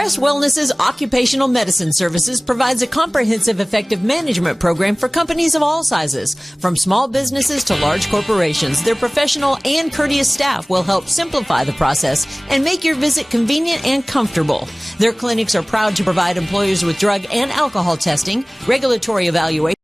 Express Wellness's Occupational Medicine Services provides a comprehensive, effective management program for companies of all sizes. From small businesses to large corporations, their professional and courteous staff will help simplify the process and make your visit convenient and comfortable. Their clinics are proud to provide employers with drug and alcohol testing, regulatory evaluation,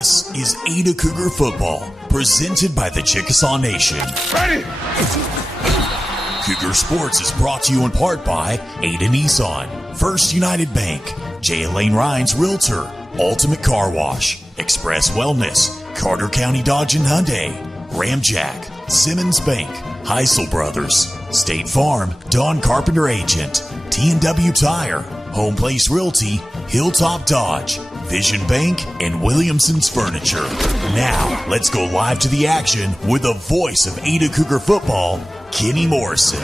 This is Ada Cougar Football, presented by the Chickasaw Nation. Ready! Cougar Sports is brought to you in part by Ada Nissan, First United Bank, J. Elaine Rhines Realtor, Ultimate Car Wash, Express Wellness, Carter County Dodge and Hyundai, Ramjack, Simmons Bank, Heisel Brothers, State Farm, Don Carpenter Agent, T&W Tire, Home Place Realty, Hilltop Dodge, Vision Bank, and Williamson's Furniture. Now, let's go live to the action with the voice of Ada Cougar Football, Kenny Morrison.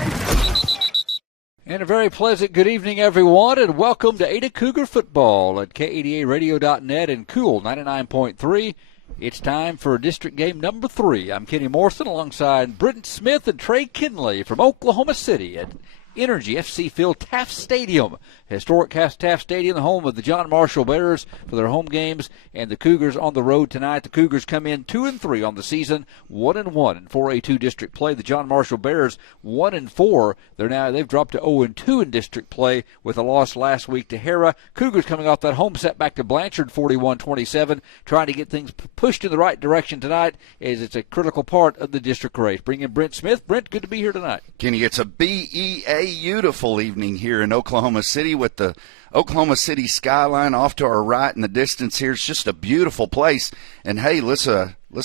And a very pleasant good evening, everyone, and welcome to Ada Cougar Football at KADARadio.net and Cool 99.3. It's time for district game number 3. I'm Kenny Morrison alongside Brent Smith and Trey Kinley from Oklahoma City at Energy FC Field, Taft Stadium. Historic Taft Stadium, the home of the John Marshall Bears for their home games, and the Cougars on the road tonight. The Cougars come in 2-3 on the season, 1-1 in 4A2 district play. The John Marshall Bears 1-4. They've dropped to 0-2 in district play with a loss last week to Hera. Cougars coming off that home setback to Blanchard, 41-27, trying to get things pushed in the right direction tonight, as it's a critical part of the district race. Bring in Brent Smith. Brent, good to be here tonight. Kenny, it's a beautiful evening here in Oklahoma City with the Oklahoma City skyline off to our right in the distance here. It's just a beautiful place. And, hey, let's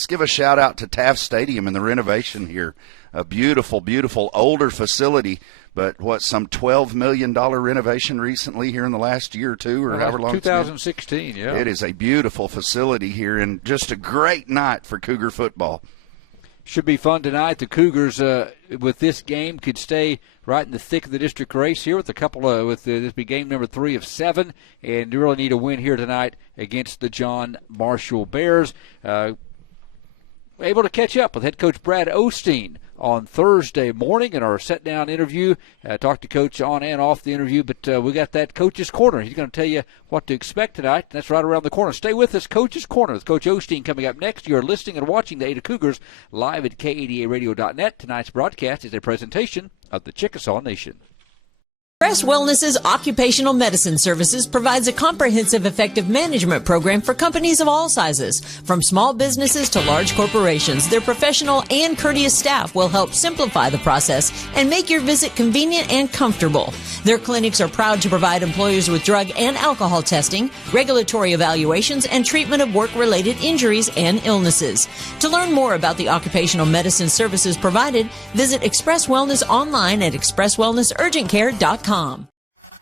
give a shout-out to Taft Stadium and the renovation here. A beautiful, beautiful older facility, but some $12 million renovation recently here in the last year or two, or however long 2016, yeah. It is a beautiful facility here and just a great night for Cougar football. Should be fun tonight. The Cougars, with this game, could stay right in the thick of the district race here with this be game number 3 of 7, and you really need a win here tonight against the John Marshall Bears. Able to catch up with head coach Brad Osteen on Thursday morning in our sit-down interview. Talked to Coach on and off the interview, but we got that Coach's Corner. He's going to tell you what to expect tonight. That's right around the corner. Stay with us. Coach's Corner with Coach Osteen coming up next. You're listening and watching the Ada Cougars live at KADARadio.net. Tonight's broadcast is a presentation of the Chickasaw Nation. Express Wellness's Occupational Medicine Services provides a comprehensive, effective management program for companies of all sizes. From small businesses to large corporations, their professional and courteous staff will help simplify the process and make your visit convenient and comfortable. Their clinics are proud to provide employers with drug and alcohol testing, regulatory evaluations, and treatment of work-related injuries and illnesses. To learn more about the occupational medicine services provided, visit Express Wellness online at expresswellnessurgentcare.com.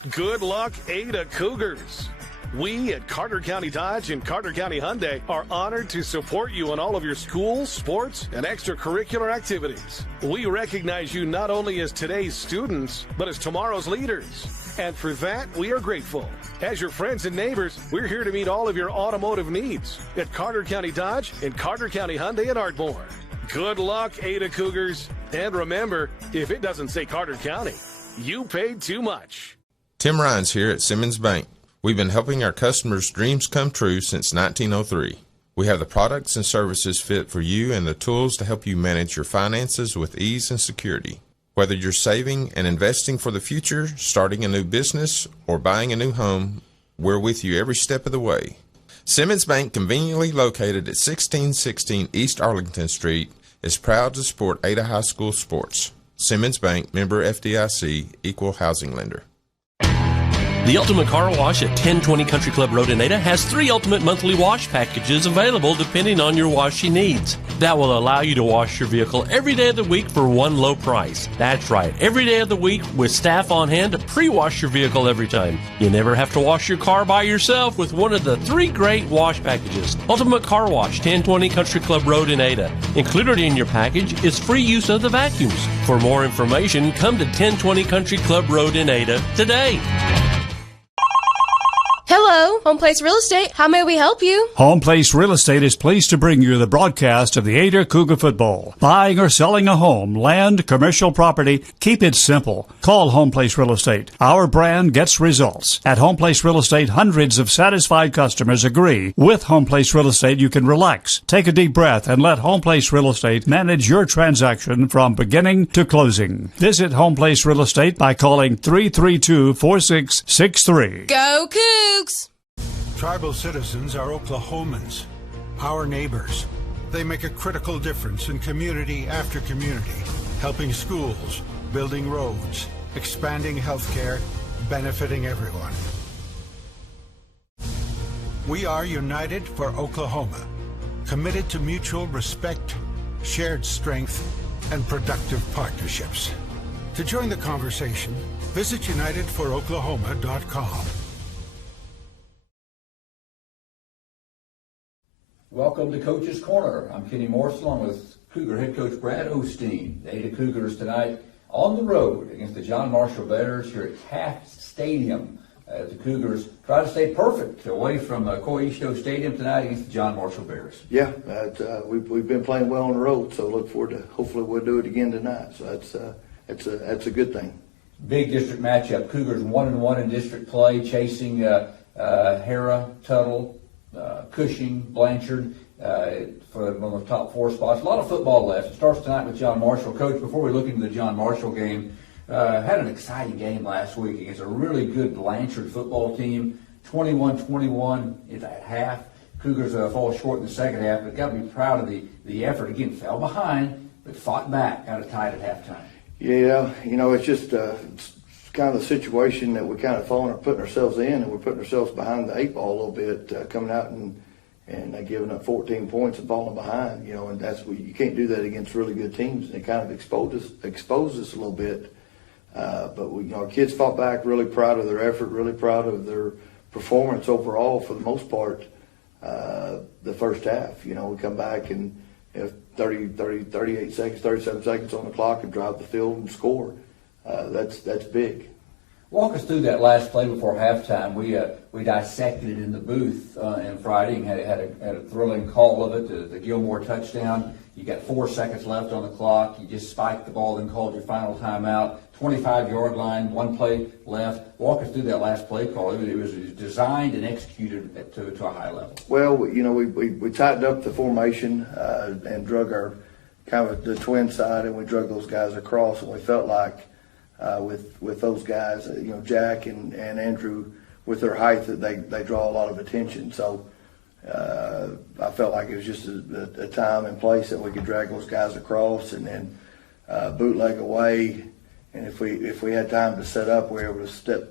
Good luck, Ada Cougars. We at Carter County Dodge and Carter County Hyundai are honored to support you in all of your school, sports, and extracurricular activities. We recognize you not only as today's students, but as tomorrow's leaders. And for that, we are grateful. As your friends and neighbors, we're here to meet all of your automotive needs at Carter County Dodge and Carter County Hyundai in Ardmore. Good luck, Ada Cougars. And remember, if it doesn't say Carter County, you paid too much. Tim Rhines here at Simmons Bank. We've been helping our customers' dreams come true since 1903. We have the products and services fit for you and the tools to help you manage your finances with ease and security. Whether you're saving and investing for the future, starting a new business, or buying a new home, we're with you every step of the way. Simmons Bank, conveniently located at 1616 East Arlington Street, is proud to support Ada High School sports. Simmons Bank, member FDIC, equal housing lender. The Ultimate Car Wash at 1020 Country Club Road in Ada has 3 Ultimate monthly wash packages available depending on your washing needs. That will allow you to wash your vehicle every day of the week for one low price. That's right, every day of the week with staff on hand to pre-wash your vehicle every time. You never have to wash your car by yourself with one of the 3 great wash packages. Ultimate Car Wash, 1020 Country Club Road in Ada. Included in your package is free use of the vacuums. For more information, come to 1020 Country Club Road in Ada today. Hello, Home Place Real Estate. How may we help you? Home Place Real Estate is pleased to bring you the broadcast of the Ada Cougar football. Buying or selling a home, land, commercial property, keep it simple. Call Home Place Real Estate. Our brand gets results. At Home Place Real Estate, hundreds of satisfied customers agree. With Home Place Real Estate, you can relax, take a deep breath, and let Home Place Real Estate manage your transaction from beginning to closing. Visit Home Place Real Estate by calling 332-4663. Go Cougs! Tribal citizens are Oklahomans, our neighbors. They make a critical difference in community after community, helping schools, building roads, expanding healthcare, benefiting everyone. We are united for Oklahoma, committed to mutual respect, shared strength, and productive partnerships. To join the conversation, visit unitedforoklahoma.com. Welcome to Coach's Corner. I'm Kenny Morse along with Cougar head coach Brad Osteen. The Ada Cougars tonight on the road against the John Marshall Bears here at Taft Stadium. The Cougars try to stay perfect away from Coisto Stadium tonight against the John Marshall Bears. Yeah, we've been playing well on the road, so look forward to hopefully we'll do it again tonight. So that's a good thing. Big district matchup. Cougars 1-1 in district play, chasing Hera, Tuttle, Cushing, Blanchard for one of the top 4 spots. A lot of football left. It starts tonight with John Marshall. Coach, before we look into the John Marshall game, had an exciting game last week against a really good Blanchard football team. 21-21 at half. Cougars fall short in the second half, but got to be proud of the effort. Again, fell behind, but fought back, got it tied at halftime. Yeah, it's just it's kind of the situation that we kind of putting ourselves in, and we're putting ourselves behind the 8 ball a little bit, coming out and giving up 14 points and falling behind, and you can't do that against really good teams. And it kind of exposed us a little bit. But our kids fought back, really proud of their effort, really proud of their performance overall for the most part. The first half, we come back and 38 seconds, 37 seconds on the clock and drive the field and score. That's big. Walk us through that last play before halftime. We dissected it in the booth on Friday and had a thrilling call of it, the Gilmore touchdown. You got 4 seconds left on the clock. You just spiked the ball, then called your final timeout. 25-yard line, 1 play left. Walk us through that last play call. It was designed and executed to a high level. Well, we tightened up the formation and drug our kind of the twin side, and we drug those guys across, and we felt like with those guys, Jack and Andrew, with their height, that they draw a lot of attention. So I felt like it was just a time and place that we could drag those guys across and then bootleg away. And if we had time to set up, we were able to step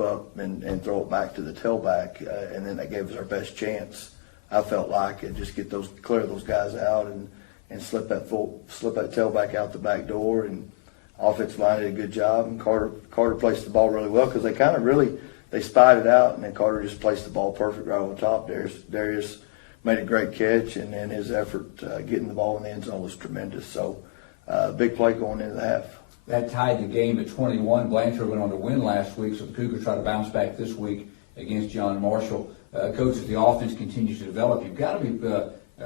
up and throw it back to the tailback, and then that gave us our best chance. I felt like it just clear those guys out and slip that tailback out the back door, and offensive line did a good job, and Carter placed the ball really well because they spied it out, and then Carter just placed the ball perfect right over the top. Darius made a great catch, and then his effort getting the ball in the end zone was tremendous. So big play going into the half. That tied the game at 21. Blanchard went on to win last week, so the Cougars try to bounce back this week against John Marshall. Coach, as the offense continues to develop, you've got to be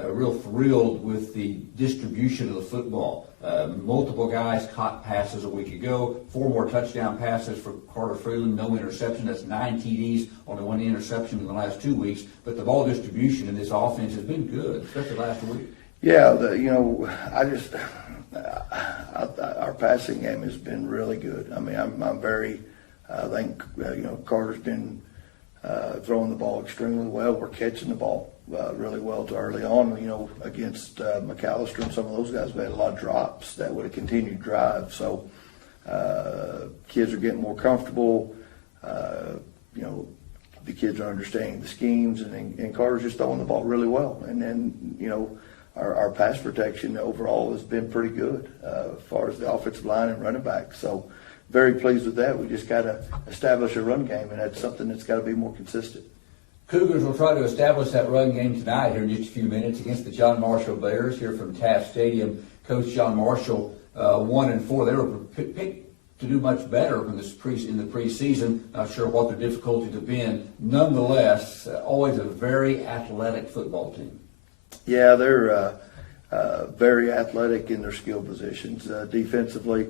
real thrilled with the distribution of the football. Multiple guys caught passes a week ago, 4 more touchdown passes for Carter Freeland, no interception. That's 9 TDs, only 1 interception in the last 2 weeks. But the ball distribution in this offense has been good, especially last week. Yeah, our passing game has been really good. I mean, I'm very, I think, Carter's been throwing the ball extremely well. We're catching the ball really well to early on. Against McAllister and some of those guys, we had a lot of drops that would have continued drive. So kids are getting more comfortable. the kids are understanding the schemes, and Carter's just throwing the ball really well. And then, our pass protection overall has been pretty good as far as the offensive line and running back. So very pleased with that. We just got to establish a run game, and that's something that's got to be more consistent. Cougars will try to establish that run game tonight here in just a few minutes against the John Marshall Bears here from Taft Stadium. Coach John Marshall, 1-4. They were picked to do much better in the preseason. Not sure what their difficulties have been. Nonetheless, always a very athletic football team. Yeah, they're very athletic in their skill positions. Defensively,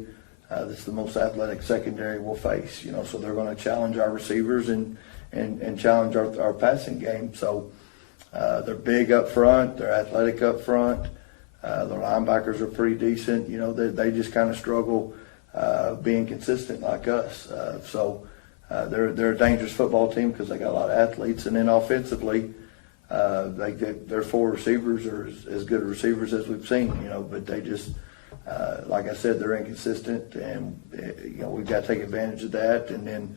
this is the most athletic secondary we'll face. So they're going to challenge our receivers and challenge our passing game. So they're big up front. They're athletic up front. Their linebackers are pretty decent. They just kind of struggle being consistent like us. So they're a dangerous football team because they got a lot of athletes. And then offensively, their 4 receivers are as good receivers as we've seen. But they just, like I said, they're inconsistent, and we've got to take advantage of that. And then,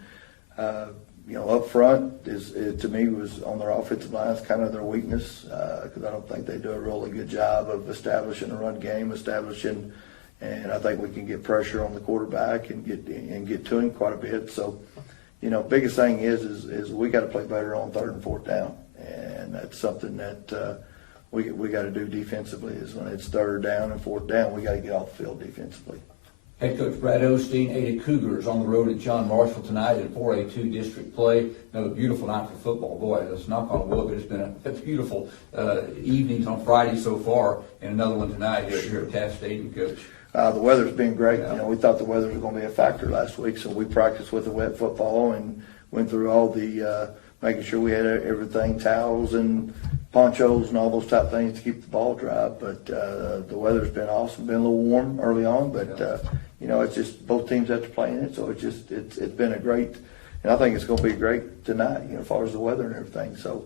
up front is to me was on their offensive line is kind of their weakness because I don't think they do a really good job of establishing a run game, and I think we can get pressure on the quarterback and get to him quite a bit. So, biggest thing is we got to play better on 3rd and 4th down, and that's something that we got to do defensively. Is when it's 3rd down and 4th down, we got to get off the field defensively. Head coach Brad Osteen, Ada Cougars on the road at John Marshall tonight in 4A2 district play. Another beautiful night for football. Boy, let's knock on wood, but it's been a beautiful evenings on Friday so far, and another one tonight here at Taft Stadium, Coach. The weather's been great. We thought the weather was going to be a factor last week, so we practiced with the wet football and went through all the making sure we had everything, towels and ponchos and all those type things to keep the ball dry. But the weather's been awesome. Been a little warm early on, but it's just both teams have to play in it, so it's been a great, and I think it's going to be great tonight. As far as the weather and everything. So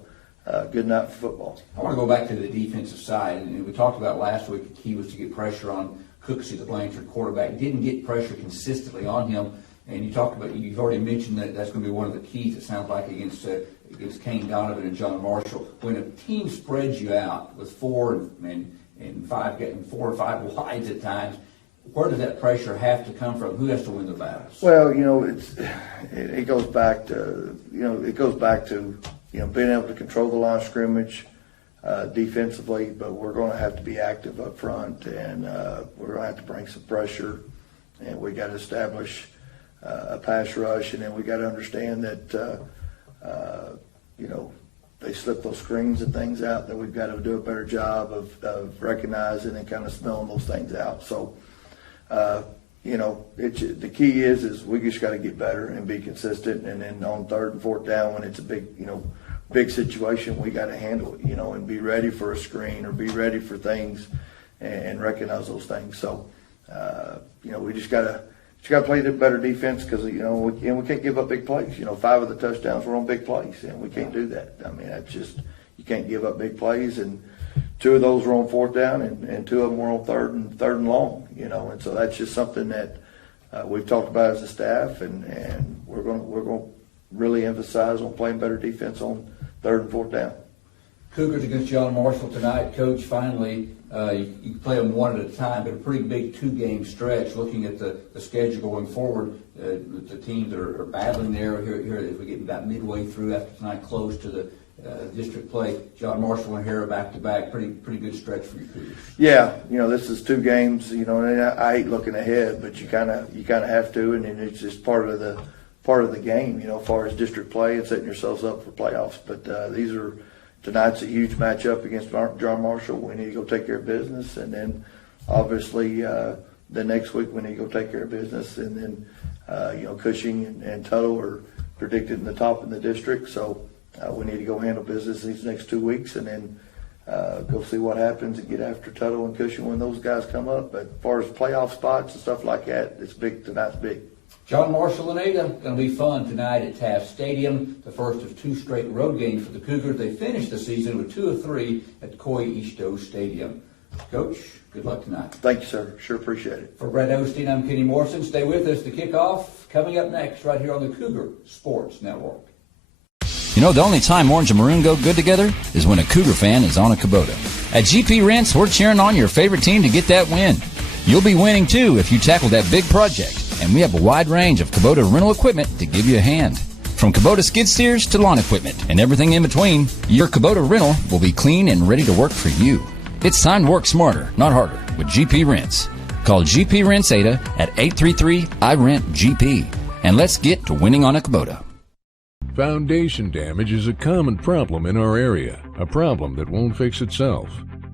good night for football. I want to go back to the defensive side, and we talked about last week. The key was to get pressure on Cooksey, the Blanchard quarterback. Didn't get pressure consistently on him. And you've already mentioned that that's going to be one of the keys, it sounds like, against Kane Donovan and John Marshall. When a team spreads you out with 4 and 5, getting 4 or 5 wides at times, where does that pressure have to come from? Who has to win the battles? Well, it goes back to being able to control the line of scrimmage defensively, but we're going to have to be active up front, and we're going to have to bring some pressure, and we got to establish a pass rush, and then we got to understand that they slip those screens and things out, that we've got to do a better job of recognizing and kind of smelling those things out. So the key is we just got to get better and be consistent, and then on 3rd and 4th down when it's a big situation, we got to handle it, and be ready for a screen or be ready for things and recognize those things. So we just got to play the better defense because we can't give up big plays. 5 of the touchdowns were on big plays, and we can't do that. I mean, that's just, you can't give up big plays, and 2 of those were on 4th down, and 2 of them were on third and long. And so that's just something that we've talked about as a staff, and we're going to really emphasize on playing better defense on 3rd and 4th down. Cougars against John Marshall tonight. Coach, finally, you play them one at a time, but a pretty big 2-game stretch. Looking at the schedule going forward, the teams are battling there. Here as we get about midway through after tonight, close to the district play. John Marshall and Hera back-to-back. Pretty good stretch for you Cougars. Yeah, this is 2 games. And I hate looking ahead, but you kind of have to, and it's just part of the game. As far as district play and setting yourselves up for playoffs. But tonight's a huge matchup against John Marshall. We need to go take care of business, and then obviously the next week we need to go take care of business, and then Cushing and Tuttle are predicted in the top in the district, so we need to go handle business these next 2 weeks, and then go see what happens and get after Tuttle and Cushing when those guys come up. But as far as playoff spots and stuff like that, it's big. Tonight's big. John Marshall and Ada, going to be fun tonight at Taft Stadium, the first of 2 straight road games for the Cougars. They finished the season with 2 of 3 at Coy Easto Stadium. Coach, good luck tonight. Thank you, sir. Sure appreciate it. For Brad Osteen, I'm Kenny Morrison. Stay with us. The kickoff coming up next right here on the Cougar Sports Network. You know, the only time orange and maroon go good together is when a Cougar fan is on a Kubota. At GP Rents, we're cheering on your favorite team to get that win. You'll be winning, too, if you tackle that big project. And we have a wide range of Kubota rental equipment to give you a hand. From Kubota skid steers to lawn equipment and everything in between, your Kubota rental will be clean and ready to work for you. It's time to work smarter, not harder, with GP Rents. Call GP Rents Ada at 833-I-RENT-GP. And let's get to winning on a Kubota. Foundation damage is a common problem in our area, a problem that won't fix itself.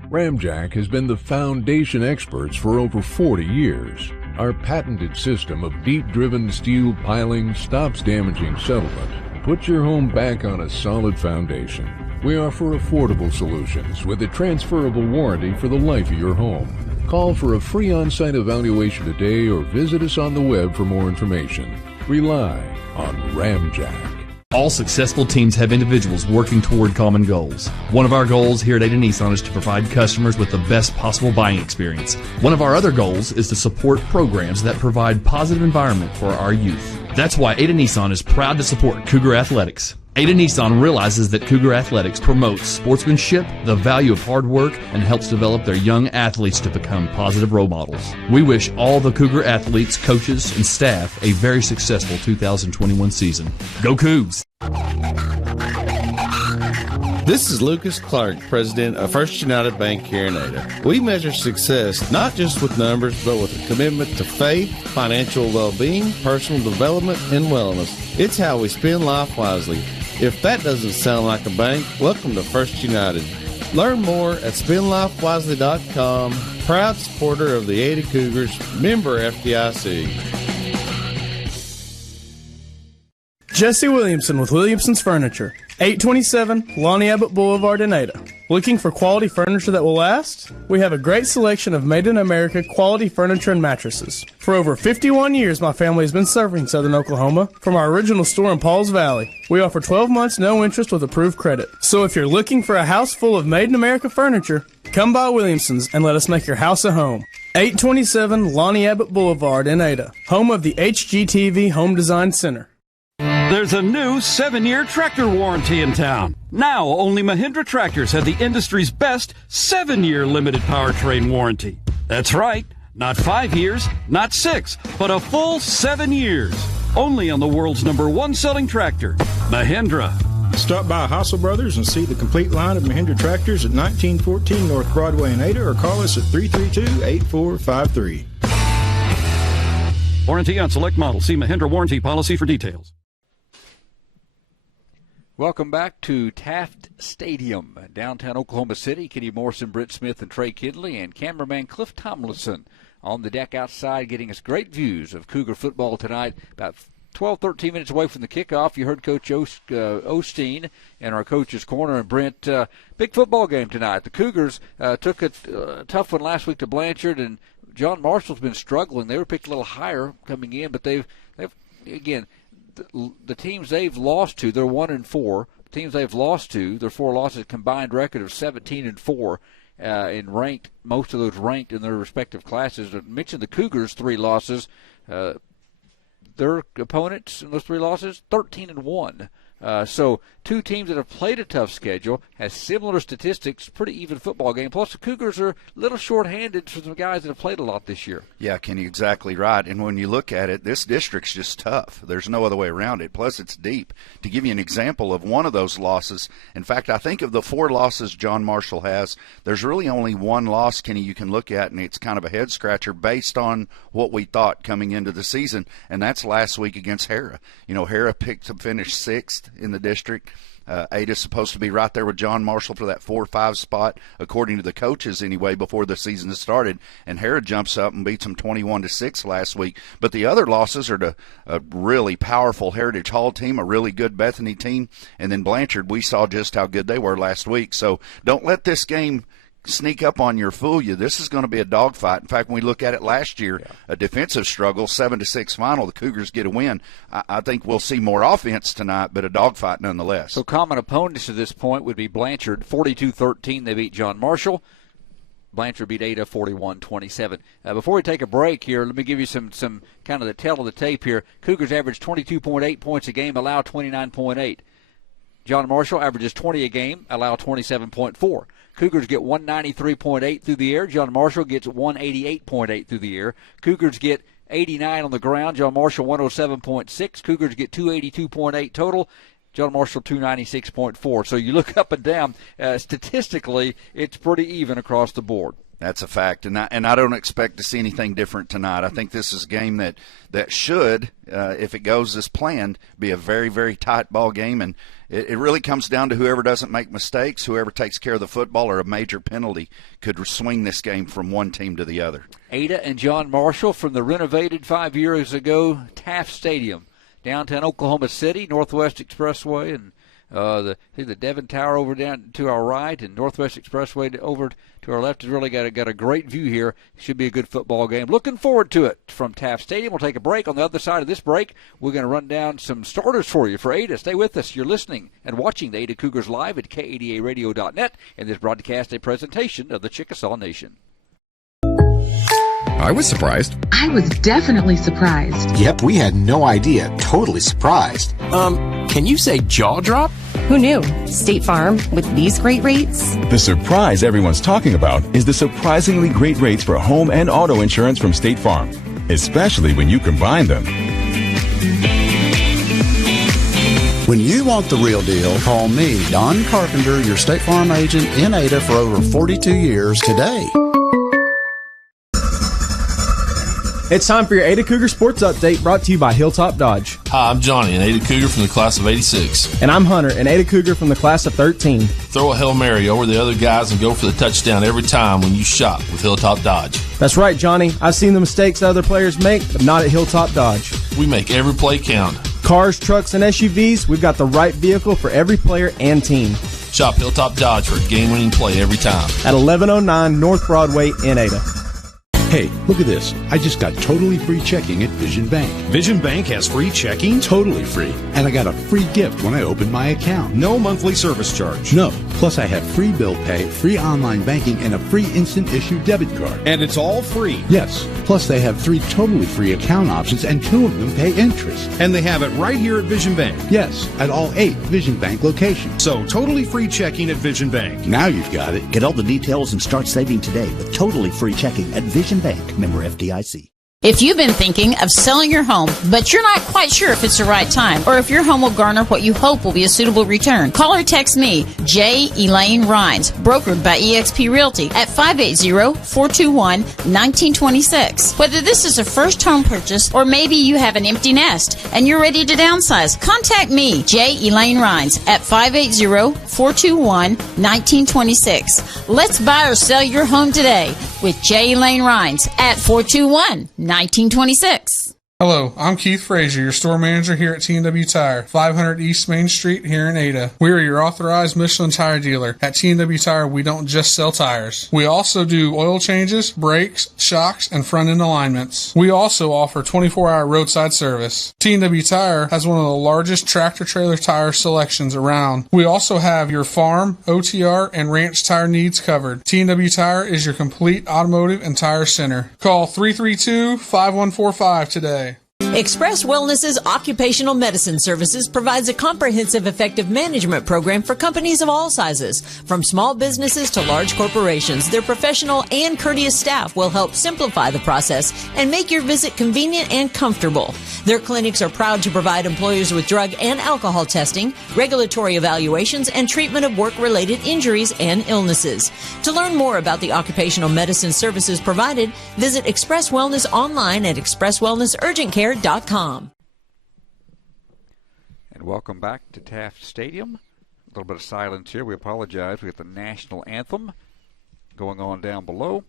Ramjack has been the foundation experts for over 40 years. Our patented system of deep-driven steel piling stops damaging settlement, puts your home back on a solid foundation. We offer affordable solutions with a transferable warranty for the life of your home. Call for a free on-site evaluation today or visit us on the web for more information. Rely on Ramjack. All successful teams have individuals working toward common goals. One of our goals here at Ada Nissan is to provide customers with the best possible buying experience. One of our other goals is to support programs that provide positive environment for our youth. That's why Ada Nissan is proud to support Cougar Athletics. Ada Nissan realizes that Cougar Athletics promotes sportsmanship, the value of hard work, and helps develop their young athletes to become positive role models. We wish all the Cougar athletes, coaches, and staff a very successful 2021 season. Go Cougs! This is Lucas Clark, president of First United Bank here in Ada. We measure success not just with numbers, but with a commitment to faith, financial well-being, personal development, and wellness. It's how we spend life wisely. If that doesn't sound like a bank, welcome to First United. Learn more at spendlifewisely.com. Proud supporter of the Ada Cougars, member FDIC. Jesse Williamson with Williamson's Furniture, 827 Lonnie Abbott Boulevard in Ada. Looking for quality furniture that will last? We have a great selection of made in America quality furniture and mattresses. For over 51 years, my family has been serving Southern Oklahoma from our original store in Pauls Valley. We offer 12 months no interest with approved credit. So if you're looking for a house full of made in America furniture, come by Williamson's and let us make your house a home. 827 Lonnie Abbott Boulevard in Ada, home of the HGTV Home Design Center. There's a new 7-year tractor warranty in town. Now, only Mahindra tractors have the industry's best 7-year limited powertrain warranty. That's right, not 5 years, not 6, but a full 7 years. Only on the world's #1 selling tractor, Mahindra. Stop by Hassel Brothers and see the complete line of Mahindra tractors at 1914 North Broadway in Ada, or call us at 332-8453. Warranty on select models. See Mahindra warranty policy for details. Welcome back to Taft Stadium, downtown Oklahoma City. Kenny Morrison, Britt Smith, and Trey Kinley, and cameraman Cliff Tomlinson on the deck outside, getting us great views of Cougar football tonight. About 12, 13 minutes away from the kickoff. You heard Coach Osteen in our Coach's Corner. And Brent, big football game tonight. The Cougars took a tough one last week to Blanchard, and John Marshall's been struggling. They were picked a little higher coming in, but they've again, the teams they've lost to, they're 1-4. The teams they've lost to, their 4 losses, combined record of 17-4, and ranked, most of those ranked in their respective classes. I mentioned the Cougars' 3 losses. Their opponents in those 3 losses, 13-1. So 2 teams that have played a tough schedule, has similar statistics, pretty even football game. Plus the Cougars are a little short-handed for some guys that have played a lot this year. Yeah, Kenny, exactly right. And when you look at it, this district's just tough. There's no other way around it. Plus it's deep. To give you an example of one of those losses, in fact, I think of the 4 losses John Marshall has, there's really only 1 loss, Kenny, you can look at, and it's kind of a head-scratcher based on what we thought coming into the season, and that's last week against Hara. You know, Hara picked to finish 6th in the district. Ada's supposed to be right there with John Marshall for that 4-5 spot, according to the coaches anyway, before the season has started. And Hara jumps up and beats them 21-6 last week. But the other losses are to a really powerful Heritage Hall team, a really good Bethany team, and then Blanchard. We saw just how good they were last week. So don't let this game sneak up on you or fool you. This is going to be a dogfight. In fact, when we look at it last year, a defensive struggle, 7-6 final, the Cougars get a win. I think we'll see more offense tonight, but a dogfight nonetheless. So common opponents at this point would be Blanchard, 42-13. They beat John Marshall. Blanchard beat Ada 41-27. Before we take a break here, let me give you some kind of the tell of the tape here. Cougars average 22.8 points a game, allow 29.8. John Marshall averages 20 a game, allow 27.4. Cougars get 193.8 through the air. John Marshall gets 188.8 through the air. Cougars get 89 on the ground. John Marshall 107.6. Cougars get 282.8 total. John Marshall 296.4. So you look up and down, statistically, it's pretty even across the board. That's a fact, and I don't expect to see anything different tonight. I think this is a game that should, if it goes as planned, be a very, very tight ball game, and it really comes down to whoever doesn't make mistakes, whoever takes care of the football, or a major penalty could swing this game from one team to the other. Ada and John Marshall from the renovated 5 years ago Taft Stadium, downtown Oklahoma City, Northwest Expressway, and the Devon Tower over down to our right, and Northwest Expressway over to our left has really got a great view here. Should be a good football game. Looking forward to it from Taft Stadium. We'll take a break. On the other side of this break, we're going to run down some starters for you for Ada. Stay with us. You're listening and watching the Ada Cougars live at KADARadio.net, and this broadcast a presentation of the Chickasaw Nation. I was surprised. I was definitely surprised. Yep, we had no idea. Totally surprised. Can you say jaw drop? Who knew? State Farm, with these great rates? The surprise everyone's talking about is the surprisingly great rates for home and auto insurance from State Farm, especially when you combine them. When you want the real deal, call me, Don Carpenter, your State Farm agent in Ada for over 42 years today. It's time for your Ada Cougar Sports Update, brought to you by Hilltop Dodge. Hi, I'm Johnny, an Ada Cougar from the class of 86. And I'm Hunter, an Ada Cougar from the class of 13. Throw a Hail Mary over the other guys and go for the touchdown every time when you shop with Hilltop Dodge. That's right, Johnny. I've seen the mistakes other players make, but not at Hilltop Dodge. We make every play count. Cars, trucks, and SUVs, we've got the right vehicle for every player and team. Shop Hilltop Dodge for a game-winning play every time. At 1109 North Broadway in Ada. Hey, look at this. I just got totally free checking at Vision Bank. Vision Bank has free checking? Totally free. And I got a free gift when I opened my account. No monthly service charge. No. Plus I have free bill pay, free online banking, and a free instant issue debit card. And it's all free? Yes. Plus they have 3 totally free account options, and 2 of them pay interest. And they have it right here at Vision Bank? Yes, at all 8 Vision Bank locations. So totally free checking at Vision Bank. Now you've got it. Get all the details and start saving today with totally free checking at Vision Bank, member FDIC. If you've been thinking of selling your home, but you're not quite sure if it's the right time, or if your home will garner what you hope will be a suitable return, call or text me, J. Elaine Rhines, brokered by eXp Realty, at 580-421-1926. Whether this is a first home purchase, or maybe you have an empty nest and you're ready to downsize, contact me, J. Elaine Rhines, at 580-421-1926. Let's buy or sell your home today with J. Elaine Rhines at 421-1926. Hello, I'm Keith Frazier, your store manager here at T&W Tire, 500 East Main Street here in Ada. We are your authorized Michelin tire dealer. At T&W Tire, we don't just sell tires. We also do oil changes, brakes, shocks, and front-end alignments. We also offer 24-hour roadside service. T&W Tire has one of the largest tractor-trailer tire selections around. We also have your farm, OTR, and ranch tire needs covered. T&W Tire is your complete automotive and tire center. Call 332-5145 today. Express Wellness's Occupational Medicine Services provides a comprehensive, effective management program for companies of all sizes. From small businesses to large corporations, their professional and courteous staff will help simplify the process and make your visit convenient and comfortable. Their clinics are proud to provide employers with drug and alcohol testing, regulatory evaluations, and treatment of work-related injuries and illnesses. To learn more about the occupational medicine services provided, visit Express Wellness online at expresswellnessurgentcare.com. And welcome back to Taft Stadium. A little bit of silence here. We apologize. We got the national anthem going on down below.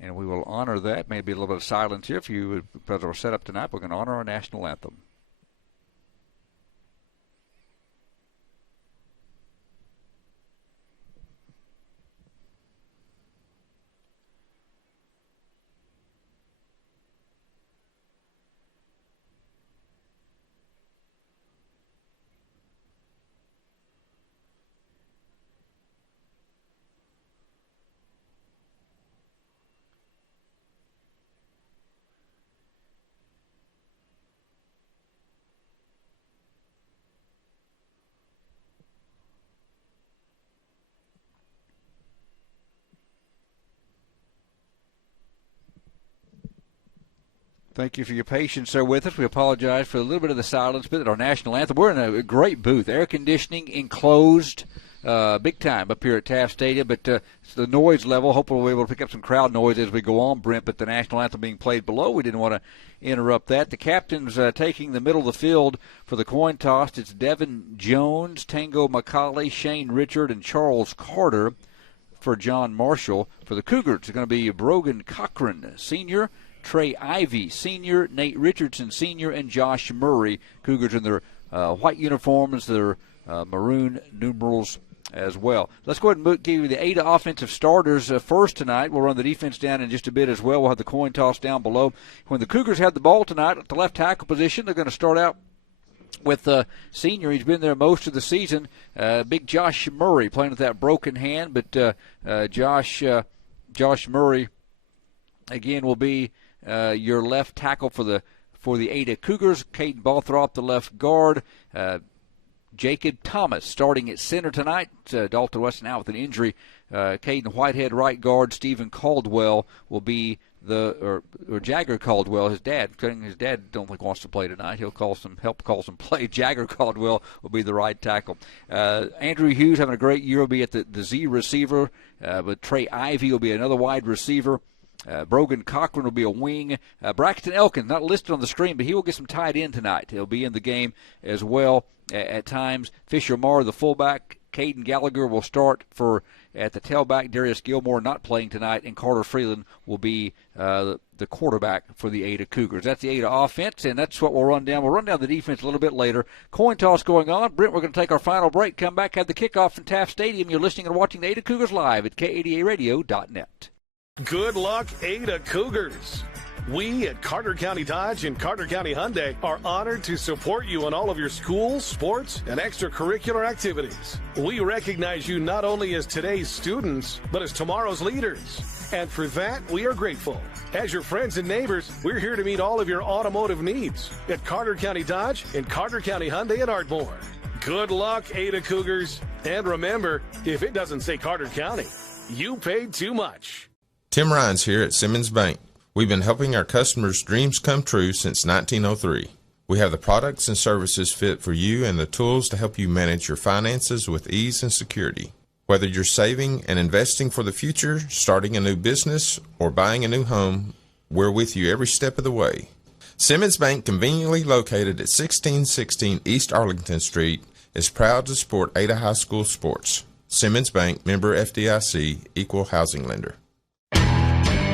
And we will honor that. Maybe a little bit of silence here. Because we're set up tonight, we're going to honor our national anthem. Thank you for your patience there with us. We apologize for a little bit of the silence, but our national anthem. We're in a great booth, air conditioning, enclosed, big time up here at Taft Stadium. But the noise level, hopefully we'll be able to pick up some crowd noise as we go on, Brent. But the national anthem being played below, we didn't want to interrupt that. The captains taking the middle of the field for the coin toss. It's Devin Jones, Tango McCauley, Shane Richard, and Charles Carter for John Marshall. For the Cougars, it's going to be Brogan Cochran, Sr., Trey Ivy, Sr., Nate Richardson, Sr., and Josh Murray. Cougars in their white uniforms, their maroon numerals as well. Let's go ahead and give you the Ada offensive starters first tonight. We'll run the defense down in just a bit as well. We'll have the coin toss down below. When the Cougars have the ball tonight at the left tackle position, they're going to start out with senior. He's been there most of the season. Big Josh Murray playing with that broken hand, but Josh Murray again will be your left tackle for the Ada Cougars. Caden Balthrop, the left guard. Jacob Thomas starting at center tonight. Dalton Weston out with an injury. Caden Whitehead, right guard. Stephen Caldwell will be or Jagger Caldwell, his dad. His dad don't think wants to play tonight. He'll call some play. Jagger Caldwell will be the right tackle. Andrew Hughes having a great year will be at the Z receiver. But Trey Ivy will be another wide receiver. Brogan Cochran will be a wing. Braxton Elkin, not listed on the screen, but he will get some tight end tonight. He'll be in the game as well at times. Fisher Marr, the fullback. Caden Gallagher will start at the tailback. Darius Gilmore not playing tonight, and Carter Freeland will be the quarterback for the Ada Cougars. That's the Ada offense, and that's what we'll run down. We'll run down the defense a little bit later. Coin toss going on. Brent, we're going to take our final break, come back, have the kickoff from Taft Stadium. You're listening and watching the Ada Cougars live at KADARadio.net. Good luck, Ada Cougars. We at Carter County Dodge and Carter County Hyundai are honored to support you in all of your school, sports, and extracurricular activities. We recognize you not only as today's students, but as tomorrow's leaders. And for that, we are grateful. As your friends and neighbors, we're here to meet all of your automotive needs at Carter County Dodge and Carter County Hyundai at Ardmore. Good luck, Ada Cougars. And remember, if it doesn't say Carter County, you paid too much. Tim Rhines here at Simmons Bank. We've been helping our customers' dreams come true since 1903. We have the products and services fit for you and the tools to help you manage your finances with ease and security. Whether you're saving and investing for the future, starting a new business, or buying a new home, we're with you every step of the way. Simmons Bank, conveniently located at 1616 East Arlington Street, is proud to support Ada High School sports. Simmons Bank, member FDIC, equal housing lender.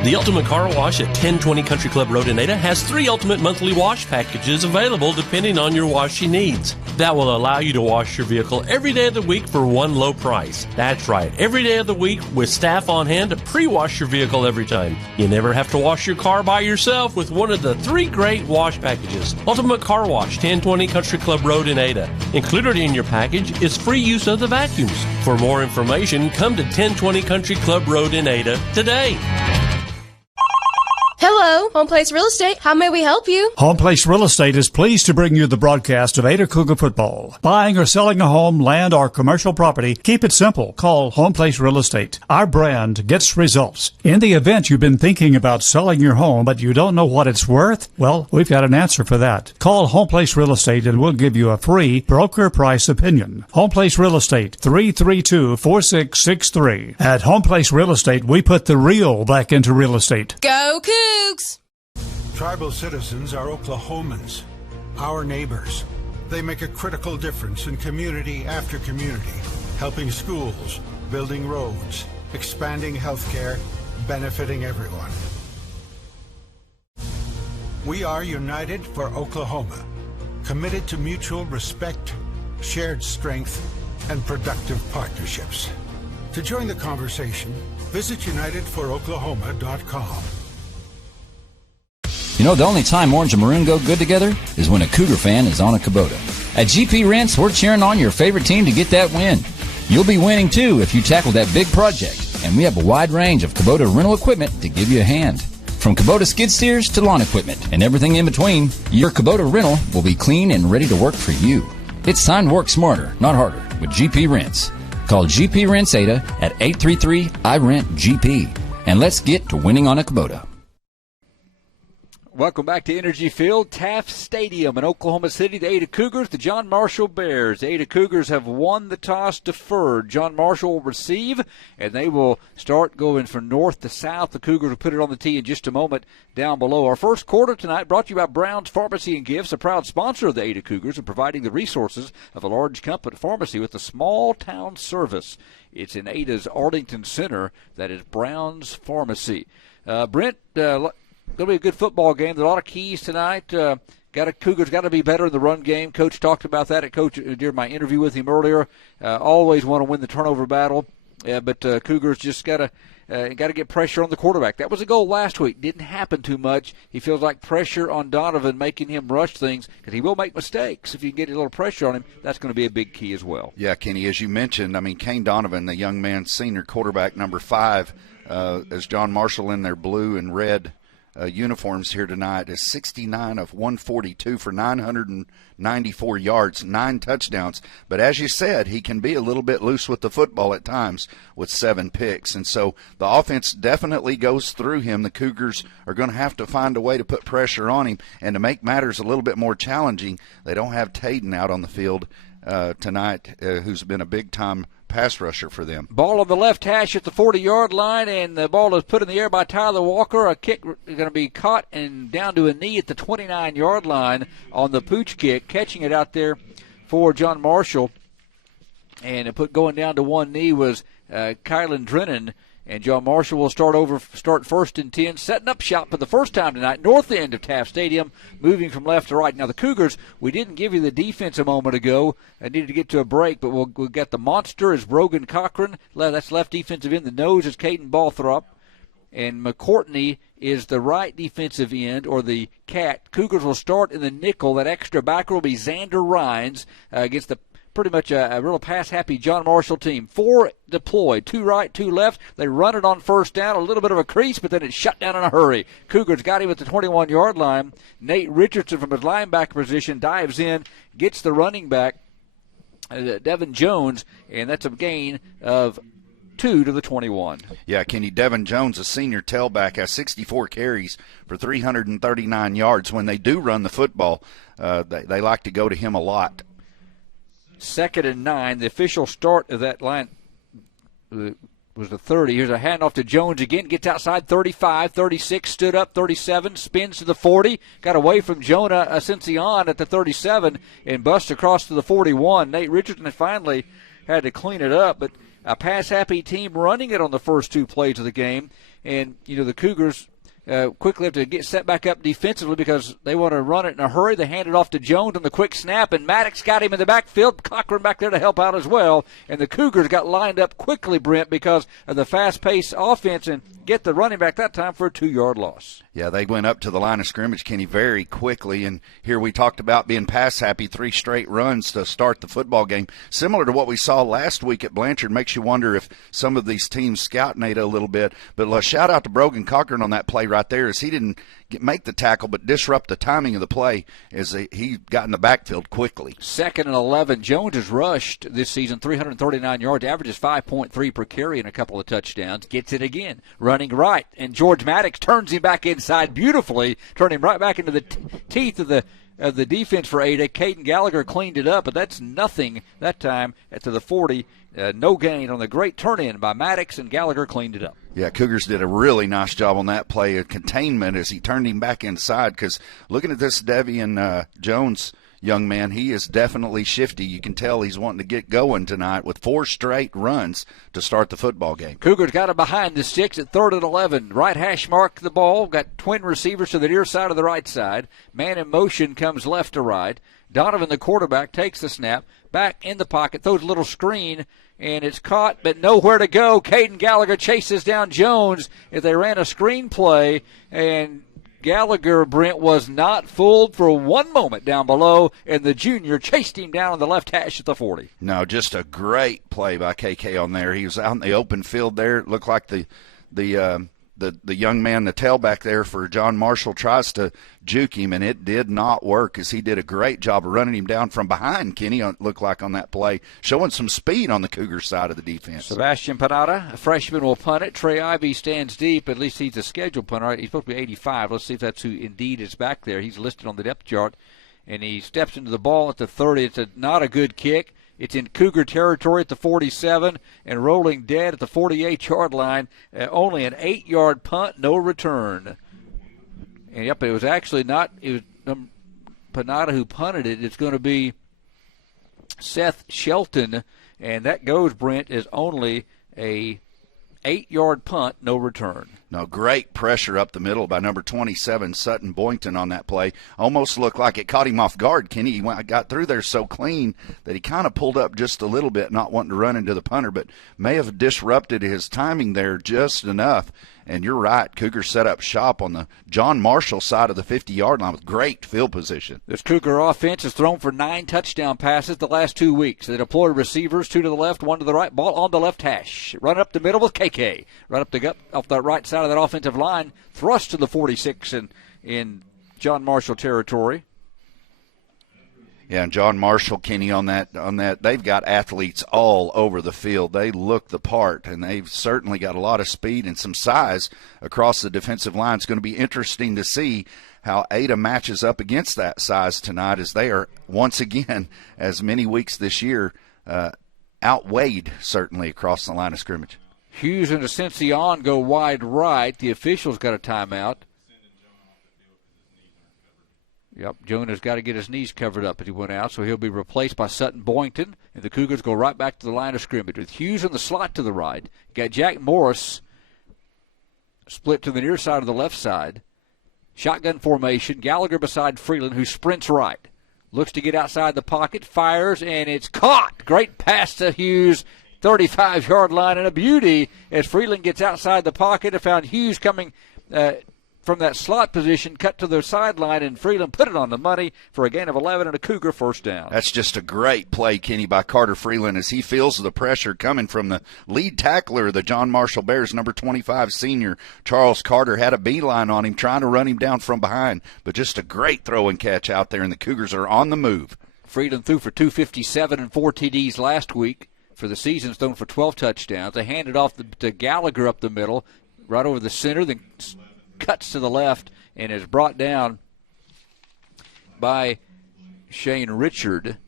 The Ultimate Car Wash at 1020 Country Club Road in Ada has 3 ultimate monthly wash packages available depending on your washing needs. That will allow you to wash your vehicle every day of the week for one low price. That's right, every day of the week with staff on hand to pre-wash your vehicle every time. You never have to wash your car by yourself with one of the 3 great wash packages. Ultimate Car Wash, 1020 Country Club Road in Ada. Included in your package is free use of the vacuums. For more information, come to 1020 Country Club Road in Ada today. Hello, Home Place Real Estate. How may we help you? Home Place Real Estate is pleased to bring you the broadcast of Ada Cougar football. Buying or selling a home, land, or commercial property, keep it simple. Call Home Place Real Estate. Our brand gets results. In the event you've been thinking about selling your home, but you don't know what it's worth, well, we've got an answer for that. Call Home Place Real Estate and we'll give you a free broker price opinion. Home Place Real Estate, 332-4663. At Home Place Real Estate, we put the real back into real estate. Go Cougs! Tribal citizens are Oklahomans, our neighbors. They make a critical difference in community after community, helping schools, building roads, expanding healthcare, benefiting everyone. We are united for Oklahoma, committed to mutual respect, shared strength, and productive partnerships. To join the conversation, visit unitedforoklahoma.com. You know, the only time orange and maroon go good together is when a Cougar fan is on a Kubota. At GP Rents, we're cheering on your favorite team to get that win. You'll be winning, too, if you tackle that big project. And we have a wide range of Kubota rental equipment to give you a hand. From Kubota skid steers to lawn equipment and everything in between, your Kubota rental will be clean and ready to work for you. It's time to work smarter, not harder, with GP Rents. Call GP Rents Ada at 833-I-RENT-GP. And let's get to winning on a Kubota. Welcome back to Energy Field, Taft Stadium in Oklahoma City. The Ada Cougars, the John Marshall Bears. The Ada Cougars have won the toss, deferred. John Marshall will receive, and they will start going from north to south. The Cougars will put it on the tee in just a moment down below. Our first quarter tonight brought to you by Brown's Pharmacy and Gifts, a proud sponsor of the Ada Cougars and providing the resources of a large company pharmacy with a small town service. It's in Ada's Arlington Center. That is Brown's Pharmacy. Brent, going to be a good football game. There are a lot of keys tonight. Cougars got to be better in the run game. Coach talked about that during my interview with him earlier. Always want to win the turnover battle, but Cougars just got to get pressure on the quarterback. That was a goal last week. Didn't happen too much. He feels like pressure on Donovan, making him rush things, because he will make mistakes. If you can get a little pressure on him, that's going to be a big key as well. Yeah, Kenny, as you mentioned, Kane Donovan, the young man, senior quarterback, number 5, as John Marshall in their blue and red uniforms here tonight, is 69 of 142 for 994 yards, 9 touchdowns. But as you said, he can be a little bit loose with the football at times with 7 picks. And so the offense definitely goes through him. The Cougars are going to have to find a way to put pressure on him. And to make matters a little bit more challenging, they don't have Taden out on the field tonight, who's been a big-time pass rusher for them. Ball on the left hash at the 40-yard line, and the ball is put in the air by Tyler Walker. A kick is going to be caught and down to a knee at the 29-yard line on the pooch kick. Catching it out there for John Marshall, and it going down to one knee was Kylan Drennan. And John Marshall will start first and 10, setting up shop for the first time tonight, north end of Taft Stadium, moving from left to right. Now, the Cougars, we didn't give you the defense a moment ago. I needed to get to a break, but we'll get the monster is Brogan Cochran. That's left defensive end. The nose is Caden Balthrop. And McCourtney is the right defensive end, or the cat. Cougars will start in the nickel. That extra backer will be Xander Rhines against the pretty much a real pass-happy John Marshall team. 4 deployed, 2 right, 2 left. They run it on first down, a little bit of a crease, but then it's shut down in a hurry. Cougars got him at the 21-yard line. Nate Richardson from his linebacker position dives in, gets the running back, Devin Jones, and that's a gain of 2 to the 21. Yeah, Kenny, Devin Jones, a senior tailback, has 64 carries for 339 yards. When they do run the football, they like to go to him a lot. 2nd and 9. The official start of that line was the 30. Here's a handoff to Jones again. Gets outside 35, 36, stood up 37, spins to the 40. Got away from Jonah Ascension at the 37 and busts across to the 41. Nate Richardson finally had to clean it up, but a pass-happy team running it on the first 2 plays of the game. And, the Cougars quickly have to get set back up defensively because they want to run it in a hurry. They hand it off to Jones on the quick snap, and Maddox got him in the backfield. Cochran back there to help out as well. And the Cougars got lined up quickly, Brent, because of the fast-paced offense, and get the running back that time for a 2-yard loss. Yeah, they went up to the line of scrimmage, Kenny, very quickly. And here we talked about being pass-happy, 3 straight runs to start the football game. Similar to what we saw last week at Blanchard. Makes you wonder if some of these teams scout Ada a little bit. But shout out to Brogan Cochran on that play right there, as he didn't make the tackle but disrupt the timing of the play as he got in the backfield quickly. 2nd and 11. Jones has rushed this season 339 yards, averages 5.3 per carry and a couple of touchdowns. Gets it again, running right, and George Maddox turns him back inside beautifully, turning him right back into the teeth of the defense for Ada. Caden Gallagher cleaned it up, but that's nothing that time to the 40. No gain on the great turn-in by Maddox, and Gallagher cleaned it up. Yeah, Cougars did a really nice job on that play of containment as he turned him back inside, because looking at this Devian Jones young man, he is definitely shifty. You can tell he's wanting to get going tonight with 4 straight runs to start the football game. Cougars got him behind the sticks at 3rd and 11. Right hash mark the ball. Got twin receivers to the near side of the right side. Man in motion comes left to right. Donovan, the quarterback, takes the snap. Back in the pocket, throws a little screen, and it's caught, but nowhere to go. Caden Gallagher chases down Jones. If they ran a screen play, and Gallagher, Brent, was not fooled for one moment down below, and the junior chased him down on the left hash at the 40. No, just a great play by KK on there. He was out in the open field there. It looked like the the young man, the tailback there for John Marshall, tries to juke him, and it did not work as he did a great job of running him down from behind, Kenny, looked like on that play, showing some speed on the Cougars side of the defense. Sebastian Panada, a freshman, will punt it. Trey Ivy stands deep. At least he's a scheduled punter. He's supposed to be 85. Let's see if that's who indeed is back there. He's listed on the depth chart, and he steps into the ball at the 30. It's not a good kick. It's in Cougar territory at the 47 and rolling dead at the 48-yard line. Only an 8-yard punt, no return. And yep, it was actually not. It was Panada who punted it. It's going to be Seth Shelton, and that goes, Brent, is only a 8-yard punt, no return. No, great pressure up the middle by number 27, Sutton Boynton, on that play. Almost looked like it caught him off guard, Kenny. He got through there so clean that he kind of pulled up just a little bit, not wanting to run into the punter, but may have disrupted his timing there just enough. And you're right, Cougars set up shop on the John Marshall side of the 50-yard line with great field position. This Cougar offense has thrown for 9 touchdown passes the last 2 weeks. They deployed receivers, 2 to the left, 1 to the right, ball on the left hash. Run up the middle with KK. Right up the gut, off the right side of that offensive line, thrust to the 46 in John Marshall territory. Yeah, and John Marshall, Kenny, on that, they've got athletes all over the field. They look the part, and they've certainly got a lot of speed and some size across the defensive line. It's going to be interesting to see how Ada matches up against that size tonight, as they are, once again, as many weeks this year, outweighed certainly across the line of scrimmage. Hughes and Ascension go wide right. The officials got a timeout. Yep, Jonah's got to get his knees covered up as he went out, so he'll be replaced by Sutton Boynton, and the Cougars go right back to the line of scrimmage with Hughes in the slot to the right. You got Jack Morris split to the near side of the left side. Shotgun formation, Gallagher beside Freeland, who sprints right. Looks to get outside the pocket, fires, and it's caught. Great pass to Hughes, 35-yard line, and a beauty as Freeland gets outside the pocket and found Hughes coming from that slot position, cut to the sideline, and Freeland put it on the money for a gain of 11 and a Cougar first down. That's just a great play, Kenny, by Carter Freeland as he feels the pressure coming from the lead tackler of the John Marshall Bears, number 25 senior Charles Carter. Had a beeline on him, trying to run him down from behind, but just a great throw and catch out there, and the Cougars are on the move. Freeland threw for 257 and 4 TDs last week. For the season, thrown for 12 touchdowns. They handed off to Gallagher up the middle, right over the center, then cuts to the left and is brought down by Shane Richard.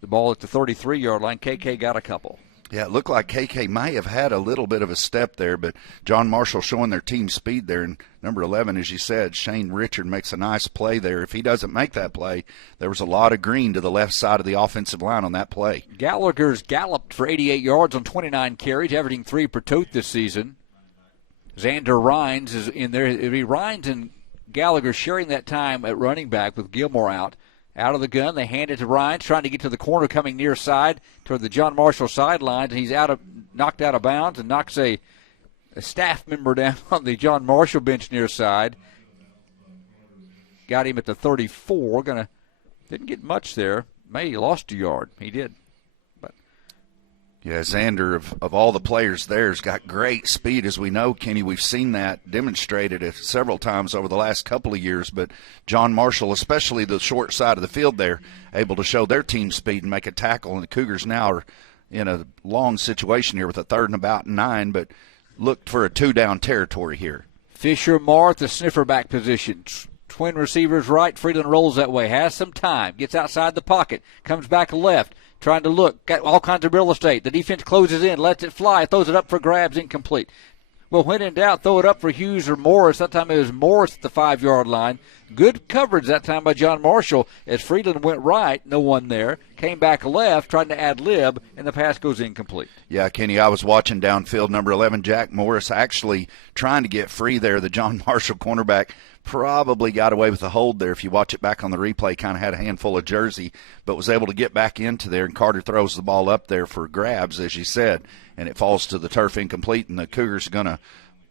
The ball at the 33-yard line. KK got a couple. Yeah, it looked like KK may have had a little bit of a step there, but John Marshall showing their team speed there. And number 11, as you said, Shane Richard makes a nice play there. If he doesn't make that play, there was a lot of green to the left side of the offensive line on that play. Gallagher's galloped for 88 yards on 29 carries, averaging 3 per tote this season. Xander Rhines is in there. It'd be Rhines and Gallagher sharing that time at running back with Gilmore out. Out of the gun, they hand it to Rhines, trying to get to the corner, coming near side toward the John Marshall sidelines, and he's knocked out of bounds and knocks a staff member down on the John Marshall bench near side. Got him at the 34. Didn't get much there. He lost a yard. He did. Yeah, Xander, of all the players there, has got great speed, as we know, Kenny. We've seen that demonstrated several times over the last couple of years. But John Marshall, especially the short side of the field there, able to show their team speed and make a tackle. And the Cougars now are in a long situation here with a 3rd and about 9, but looked for a 2-down territory here. Fisher Marth, the sniffer back position. Twin receivers right. Freeland rolls that way. Has some time. Gets outside the pocket. Comes back left. Trying to look. Got all kinds of real estate. The defense closes in. Lets it fly. Throws it up for grabs. Incomplete. Well, when in doubt, throw it up for Hughes or Morris. That time it was Morris at the 5-yard line. Good coverage that time by John Marshall as Freeland went right. No one there. Came back left, trying to ad lib, and the pass goes incomplete. Yeah, Kenny, I was watching downfield. Number 11, Jack Morris, actually trying to get free there. The John Marshall cornerback probably got away with the hold there. If you watch it back on the replay, kind of had a handful of jersey, but was able to get back into there, and Carter throws the ball up there for grabs, as you said, and it falls to the turf incomplete, and the Cougars are going to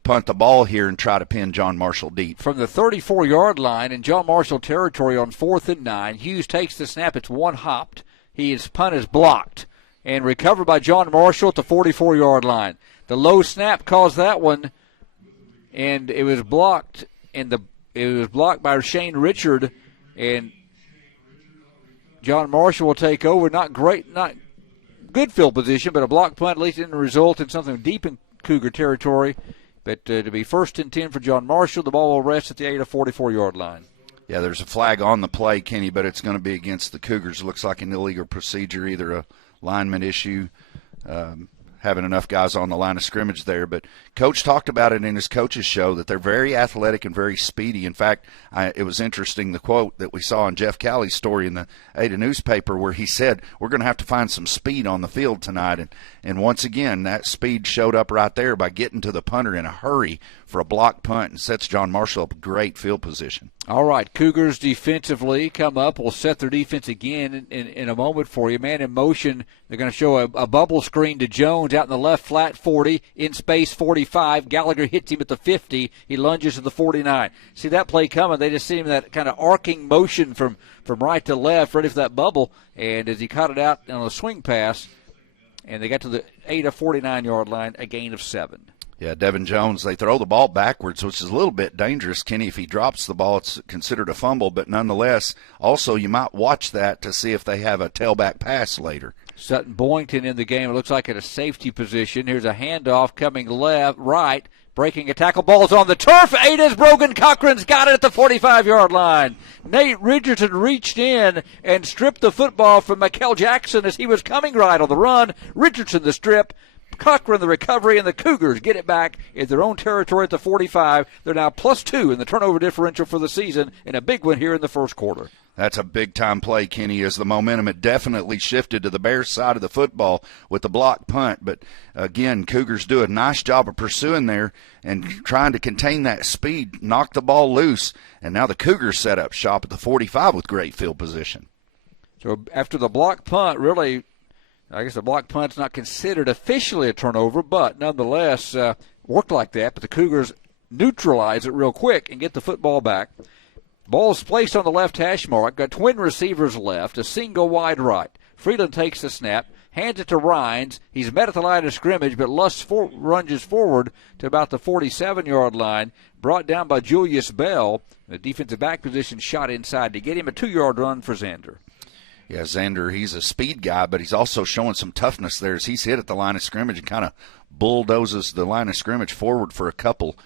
punt the ball here and try to pin John Marshall deep. From the 34-yard line in John Marshall territory on 4th and 9, Hughes takes the snap. It's one hopped. His punt is blocked and recovered by John Marshall at the 44-yard line. The low snap caused that one and it was blocked, and it was blocked by Shane Richard, and John Marshall will take over. Not good field position, but a block punt at least didn't result in something deep in Cougar territory. But to be 1st and 10 for John Marshall, the ball will rest at the 8 of 44-yard line. Yeah, there's a flag on the play, Kenny, but it's going to be against the Cougars. It looks like an illegal procedure, either a lineman issue, having enough guys on the line of scrimmage there. But Coach talked about it in his coach's show that they're very athletic and very speedy. In fact, it was interesting, the quote that we saw in Jeff Calley's story in the Ada newspaper where he said, we're going to have to find some speed on the field tonight. And once again, that speed showed up right there by getting to the punter in a hurry for a block punt and sets John Marshall up a great field position. All right, Cougars defensively come up. We'll set their defense again in a moment for you. Man in motion, they're going to show a bubble screen to Jones out in the left flat 40, in space 45. Gallagher hits him at the 50. He lunges to the 49. See that play coming. They just see him in that kind of arcing motion from right to left, ready for that bubble. And as he caught it out on a swing pass, and they got to the 8 of 49-yard line, a gain of 7. Yeah, Devin Jones, they throw the ball backwards, which is a little bit dangerous, Kenny. If he drops the ball, it's considered a fumble, but nonetheless, also you might watch that to see if they have a tailback pass later. Sutton Boynton in the game. It looks like at a safety position. Here's a handoff coming right, breaking a tackle. Ball's on the turf. Ada's broken. Cochran's got it at the 45-yard line. Nate Richardson reached in and stripped the football from Mikel Jackson as he was coming right on the run. Richardson the strip. Cochran the recovery, and the Cougars get it back in their own territory at the 45. They're now +2 in the turnover differential for the season, and a big one here in the first quarter. That's a big-time play, Kenny, as the momentum had definitely shifted to the Bears' side of the football with the block punt. But, again, Cougars do a nice job of pursuing there and trying to contain that speed, knock the ball loose, and now the Cougars set up shop at the 45 with great field position. So after the block punt, really, I guess the block punt's not considered officially a turnover, but nonetheless worked like that. But the Cougars neutralize it real quick and get the football back. Ball's placed on the left hash mark. Got twin receivers left, a single wide right. Freeland takes the snap, hands it to Rhines. He's met at the line of scrimmage, but lunges forward to about the 47-yard line. Brought down by Julius Bell. The defensive back position shot inside to get him a 2-yard run for Xander. Yeah, Xander, he's a speed guy, but he's also showing some toughness there as he's hit at the line of scrimmage and kind of bulldozes the line of scrimmage forward for a couple,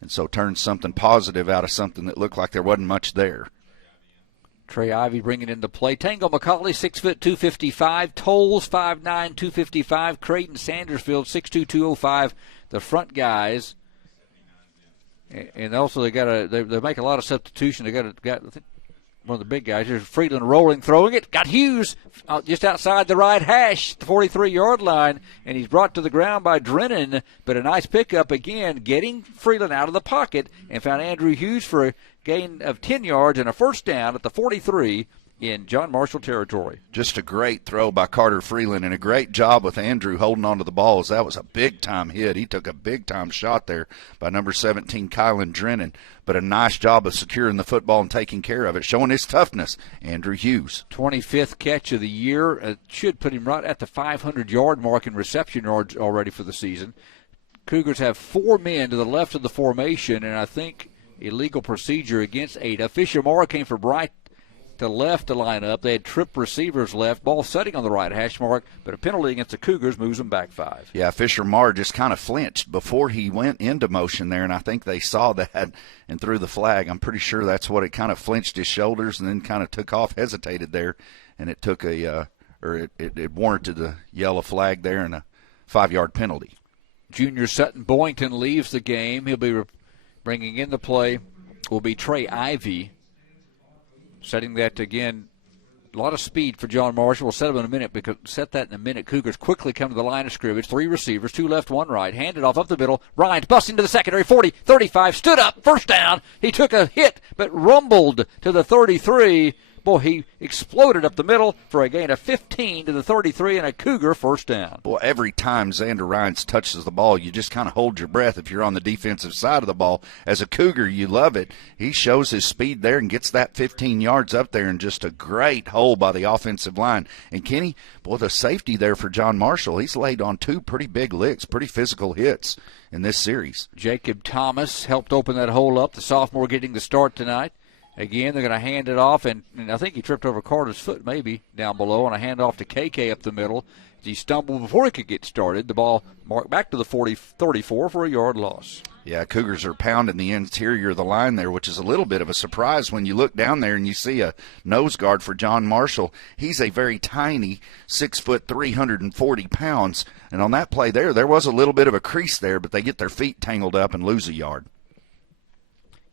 and so turns something positive out of something that looked like there wasn't much there. Trey Ivy bringing into play. Tango McCauley, 6 foot 255. Tolles, 5'9", 255. Creighton Sandersfield, 6'2", 205. The front guys, and also they make a lot of substitution. They got one of the big guys. Here's Freeland rolling, throwing it. Got Hughes just outside the right hash, the 43-yard line, and he's brought to the ground by Drennan. But a nice pickup again, getting Freeland out of the pocket, and found Andrew Hughes for a gain of 10 yards and a first down at the 43 in John Marshall territory. Just a great throw by Carter Freeland, and a great job with Andrew holding on to the balls. That was a big-time hit. He took a big-time shot there by number 17, Kylan Drennan, but a nice job of securing the football and taking care of it, showing his toughness, Andrew Hughes. 25th catch of the year. It should put him right at the 500-yard mark in reception yards already for the season. Cougars have 4 men to the left of the formation, and I think illegal procedure against Ada. Fisher Mara came from right to left to line up. They had trip receivers left. Ball setting on the right hash mark, but a penalty against the Cougars moves them back 5. Yeah, Fisher Marr just kind of flinched before he went into motion there, and I think they saw that and threw the flag. I'm pretty sure that's what it kind of flinched his shoulders and then kind of took off, hesitated there, and it took it warranted the yellow flag there and a 5-yard penalty. Junior Sutton Boynton leaves the game. He'll be bringing in the play will be Trey Ivy. Setting that again, a lot of speed for John Marshall. We'll set that in a minute. Cougars quickly come to the line of scrimmage. 3 receivers, 2 left, 1 right. Handed off up the middle. Ryan busting to the secondary. 40, 35, stood up, first down. He took a hit, but rumbled to the 33. Boy, he exploded up the middle for a gain of 15 to the 33 and a Cougar first down. Boy, every time Xander Rines touches the ball, you just kind of hold your breath if you're on the defensive side of the ball. As a Cougar, you love it. He shows his speed there and gets that 15 yards up there, and just a great hole by the offensive line. And Kenny, boy, the safety there for John Marshall, he's laid on two pretty big licks, pretty physical hits in this series. Jacob Thomas helped open that hole up, the sophomore getting the start tonight. Again, they're going to hand it off, and I think he tripped over Carter's foot maybe down below, and a handoff to KK up the middle. As he stumbled before he could get started, the ball marked back to the 34 for a yard loss. Yeah, Cougars are pounding the interior of the line there, which is a little bit of a surprise when you look down there and you see a nose guard for John Marshall. He's a very tiny 6 foot, 340 pounds, and on that play there was a little bit of a crease there, but they get their feet tangled up and lose a yard.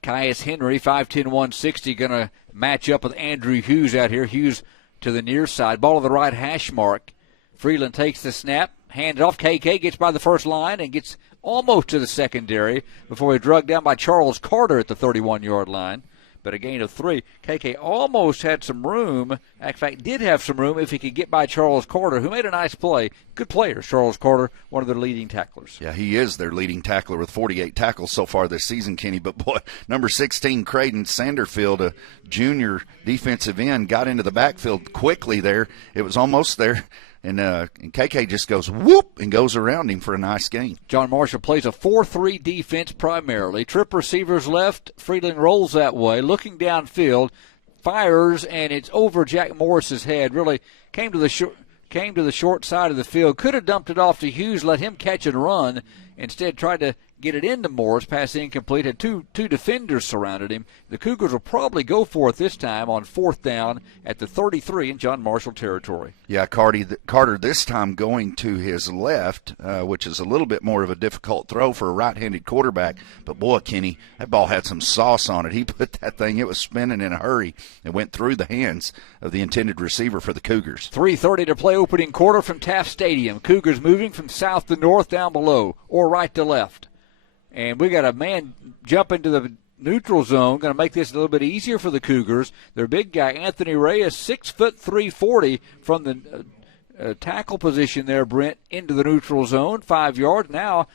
Caius Henry, 5'10", 160, going to match up with Andrew Hughes out here. Hughes to the near side. Ball to the right hash mark. Freeland takes the snap, hands it off. KK gets by the first line and gets almost to the secondary before he's drugged down by Charles Carter at the 31-yard line. But a gain of 3. KK almost had some room. In fact, did have some room if he could get by Charles Carter, who made a nice play. Good player, Charles Carter, one of their leading tacklers. Yeah, he is their leading tackler with 48 tackles so far this season, Kenny. But, boy, number 16, Creighton Sanderfield, a junior defensive end, got into the backfield quickly there. It was almost there. And KK just goes whoop and goes around him for a nice gain. John Marshall plays a 4-3 defense primarily. Trip receivers left. Freeland rolls that way, looking downfield, fires, and it's over Jack Morris's head. Really came to the short side of the field. Could have dumped it off to Hughes, let him catch and run. Instead, tried to get it into Morris. Pass incomplete. Had two defenders surrounded him. The Cougars will probably go for it this time on 4th down at the 33 in John Marshall territory. Yeah, Carter this time going to his left, which is a little bit more of a difficult throw for a right-handed quarterback. But, boy, Kenny, that ball had some sauce on it. He put that thing, it was spinning in a hurry. It went through the hands of the intended receiver for the Cougars. 3:30 to play opening quarter from Taft Stadium. Cougars moving from south to north down below, or right to left. And we got a man jump into the neutral zone, going to make this a little bit easier for the Cougars. Their big guy, Anthony Reyes, 6 foot 340 from the tackle position there, Brent, into the neutral zone, 5 yards. Now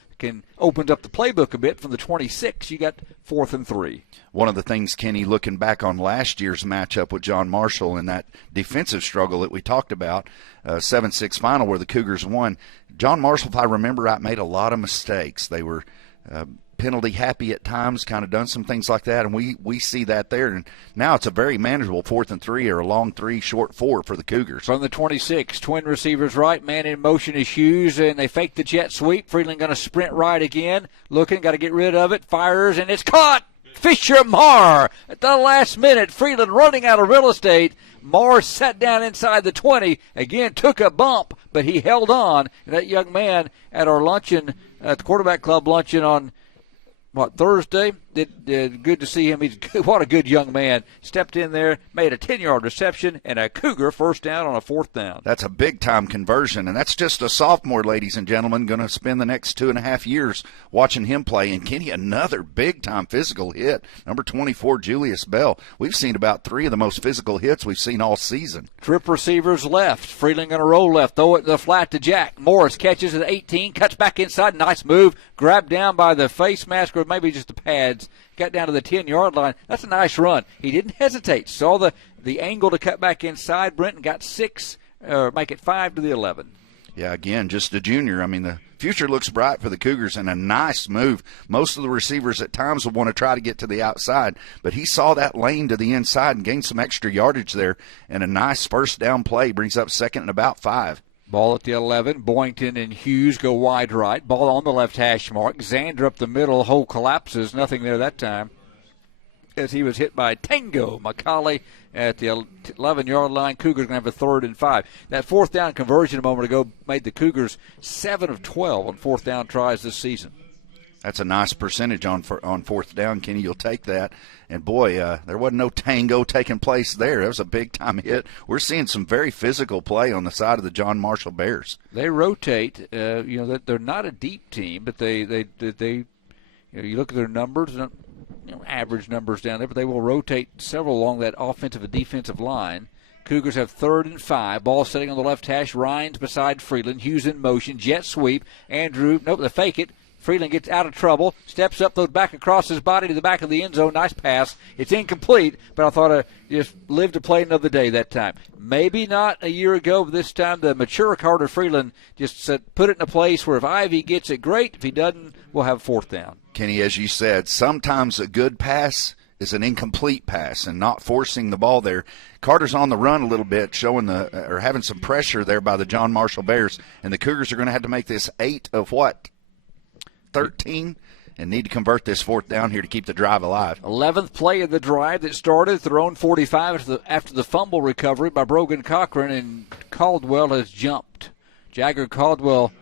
opens up the playbook a bit from the 26. You got 4th and 3. One of the things, Kenny, looking back on last year's matchup with John Marshall and that defensive struggle that we talked about, 7-6 final where the Cougars won, John Marshall, if I remember right, made a lot of mistakes. They were penalty happy at times, kind of done some things like that, and we see that there. And now it's a very manageable 4th and 3 or a long 3, short 4 for the Cougars. From the 26, twin receivers right, man in motion is Hughes, and they fake the jet sweep. Freeland going to sprint right again, looking, got to get rid of it, fires, and it's caught. Fisher Marr at the last minute. Freeland running out of real estate. Marr sat down inside the 20. Again, took a bump, but he held on. And that young man at our luncheon, at the quarterback club luncheon on, Thursday? Good to see him. What a good young man. Stepped in there, made a 10-yard reception, and a Cougar first down on a 4th down. That's a big-time conversion, and that's just a sophomore, ladies and gentlemen, going to spend the next 2.5 years watching him play. And Kenny, another big-time physical hit. Number 24, Julius Bell. We've seen about 3 of the most physical hits we've seen all season. Trip receivers left. Freeland going to roll left. Throw it in the flat to Jack. Morris catches at 18, cuts back inside. Nice move. Grabbed down by the face mask or maybe just the pads. Got down to the 10-yard line. That's a nice run. He didn't hesitate. Saw the angle to cut back inside. Brenton got 6, make it 5 to the 11. Yeah, again, just a junior. I mean, the future looks bright for the Cougars, and a nice move. Most of the receivers at times will want to try to get to the outside, but he saw that lane to the inside and gained some extra yardage there, and a nice first down play brings up 2nd and about 5. Ball at the 11. Boynton and Hughes go wide right. Ball on the left hash mark. Xander up the middle. Hole collapses. Nothing there that time as he was hit by Tango Macaulay at the 11-yard line. Cougars going to have a 3rd and 5. That 4th down conversion a moment ago made the Cougars 7 of 12 on 4th down tries this season. That's a nice percentage on 4th down, Kenny. You'll take that. And, boy, there wasn't no tango taking place there. It was a big-time hit. We're seeing some very physical play on the side of the John Marshall Bears. They rotate. They're not a deep team, but they you look at their numbers, average numbers down there, but they will rotate several along that offensive and defensive line. Cougars have 3rd and 5. Ball sitting on the left hash. Rhines beside Freeland. Hughes in motion. Jet sweep. Andrew, nope, they fake it. Freeland gets out of trouble, steps up, throws back across his body to the back of the end zone. Nice pass. It's incomplete, but I thought I just lived to play another day that time. Maybe not a year ago, but this time the mature Carter Freeland just said, put it in a place where if Ivy gets it, great. If he doesn't, we'll have 4th down. Kenny, as you said, sometimes a good pass is an incomplete pass and not forcing the ball there. Carter's on the run a little bit, having some pressure there by the John Marshall Bears, and the Cougars are going to have to make this 8 of what? 13 and need to convert this 4th down here to keep the drive alive. 11th play of the drive that started at their own 45 after the fumble recovery by Brogan Cochran, and Caldwell has jumped. Jagger Caldwell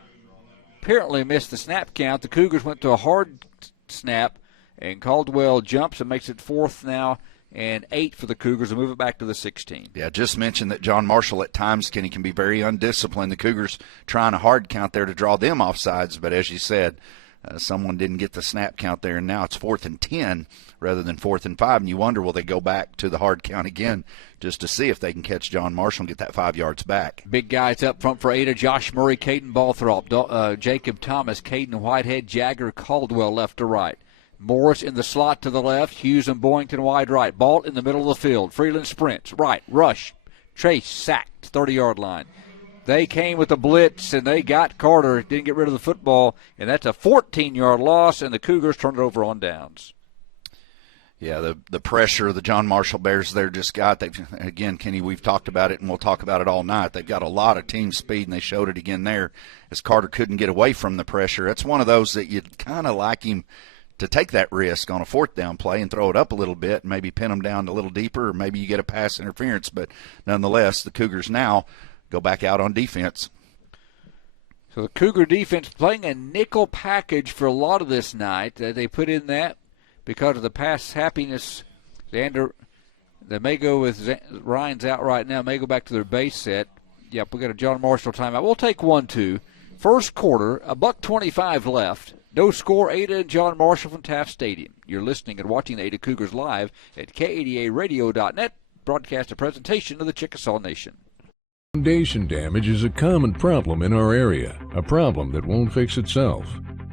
apparently missed the snap count. The Cougars went to a hard snap, and Caldwell jumps and makes it 4th now and 8 for the Cougars to move it back to the 16. Yeah, just mentioned that John Marshall at times, Kenny, can be very undisciplined. The Cougars trying a hard count there to draw them off sides, but as you said, someone didn't get the snap count there, and now it's 4th and 10 rather than 4th and 5, and you wonder, will they go back to the hard count again just to see if they can catch John Marshall and get that 5 yards back. Big guys up front for Ada: Josh Murray, Caden Balthrop, Jacob Thomas, Caden Whitehead, Jagger Caldwell left to right. Morris in the slot to the left, Hughes and Boynton wide right. Balt in the middle of the field. Freeland sprints, right, rush, chase, sacked, 30-yard line. They came with a blitz, and they got Carter, didn't get rid of the football, and that's a 14-yard loss, and the Cougars turned it over on downs. Yeah, the pressure the John Marshall Bears there just got. Again, Kenny, we've talked about it, and we'll talk about it all night. They've got a lot of team speed, and they showed it again there as Carter couldn't get away from the pressure. It's one of those that you'd kind of like him to take that risk on a 4th down play and throw it up a little bit and maybe pin them down a little deeper, or maybe you get a pass interference. But nonetheless, the Cougars now go back out on defense. So the Cougar defense playing a nickel package for a lot of this night. They put in that because of the pass happiness. Xander, they may go with Ryan's out right now, may go back to their base set. Yep, we got a John Marshall timeout. We'll take 1-2. First quarter, $1:25 left. No score, Ada and John Marshall from Taft Stadium. You're listening and watching the Ada Cougars live at KADARadio.net. Broadcast a presentation of the Chickasaw Nation. Foundation damage is a common problem in our area, a problem that won't fix itself.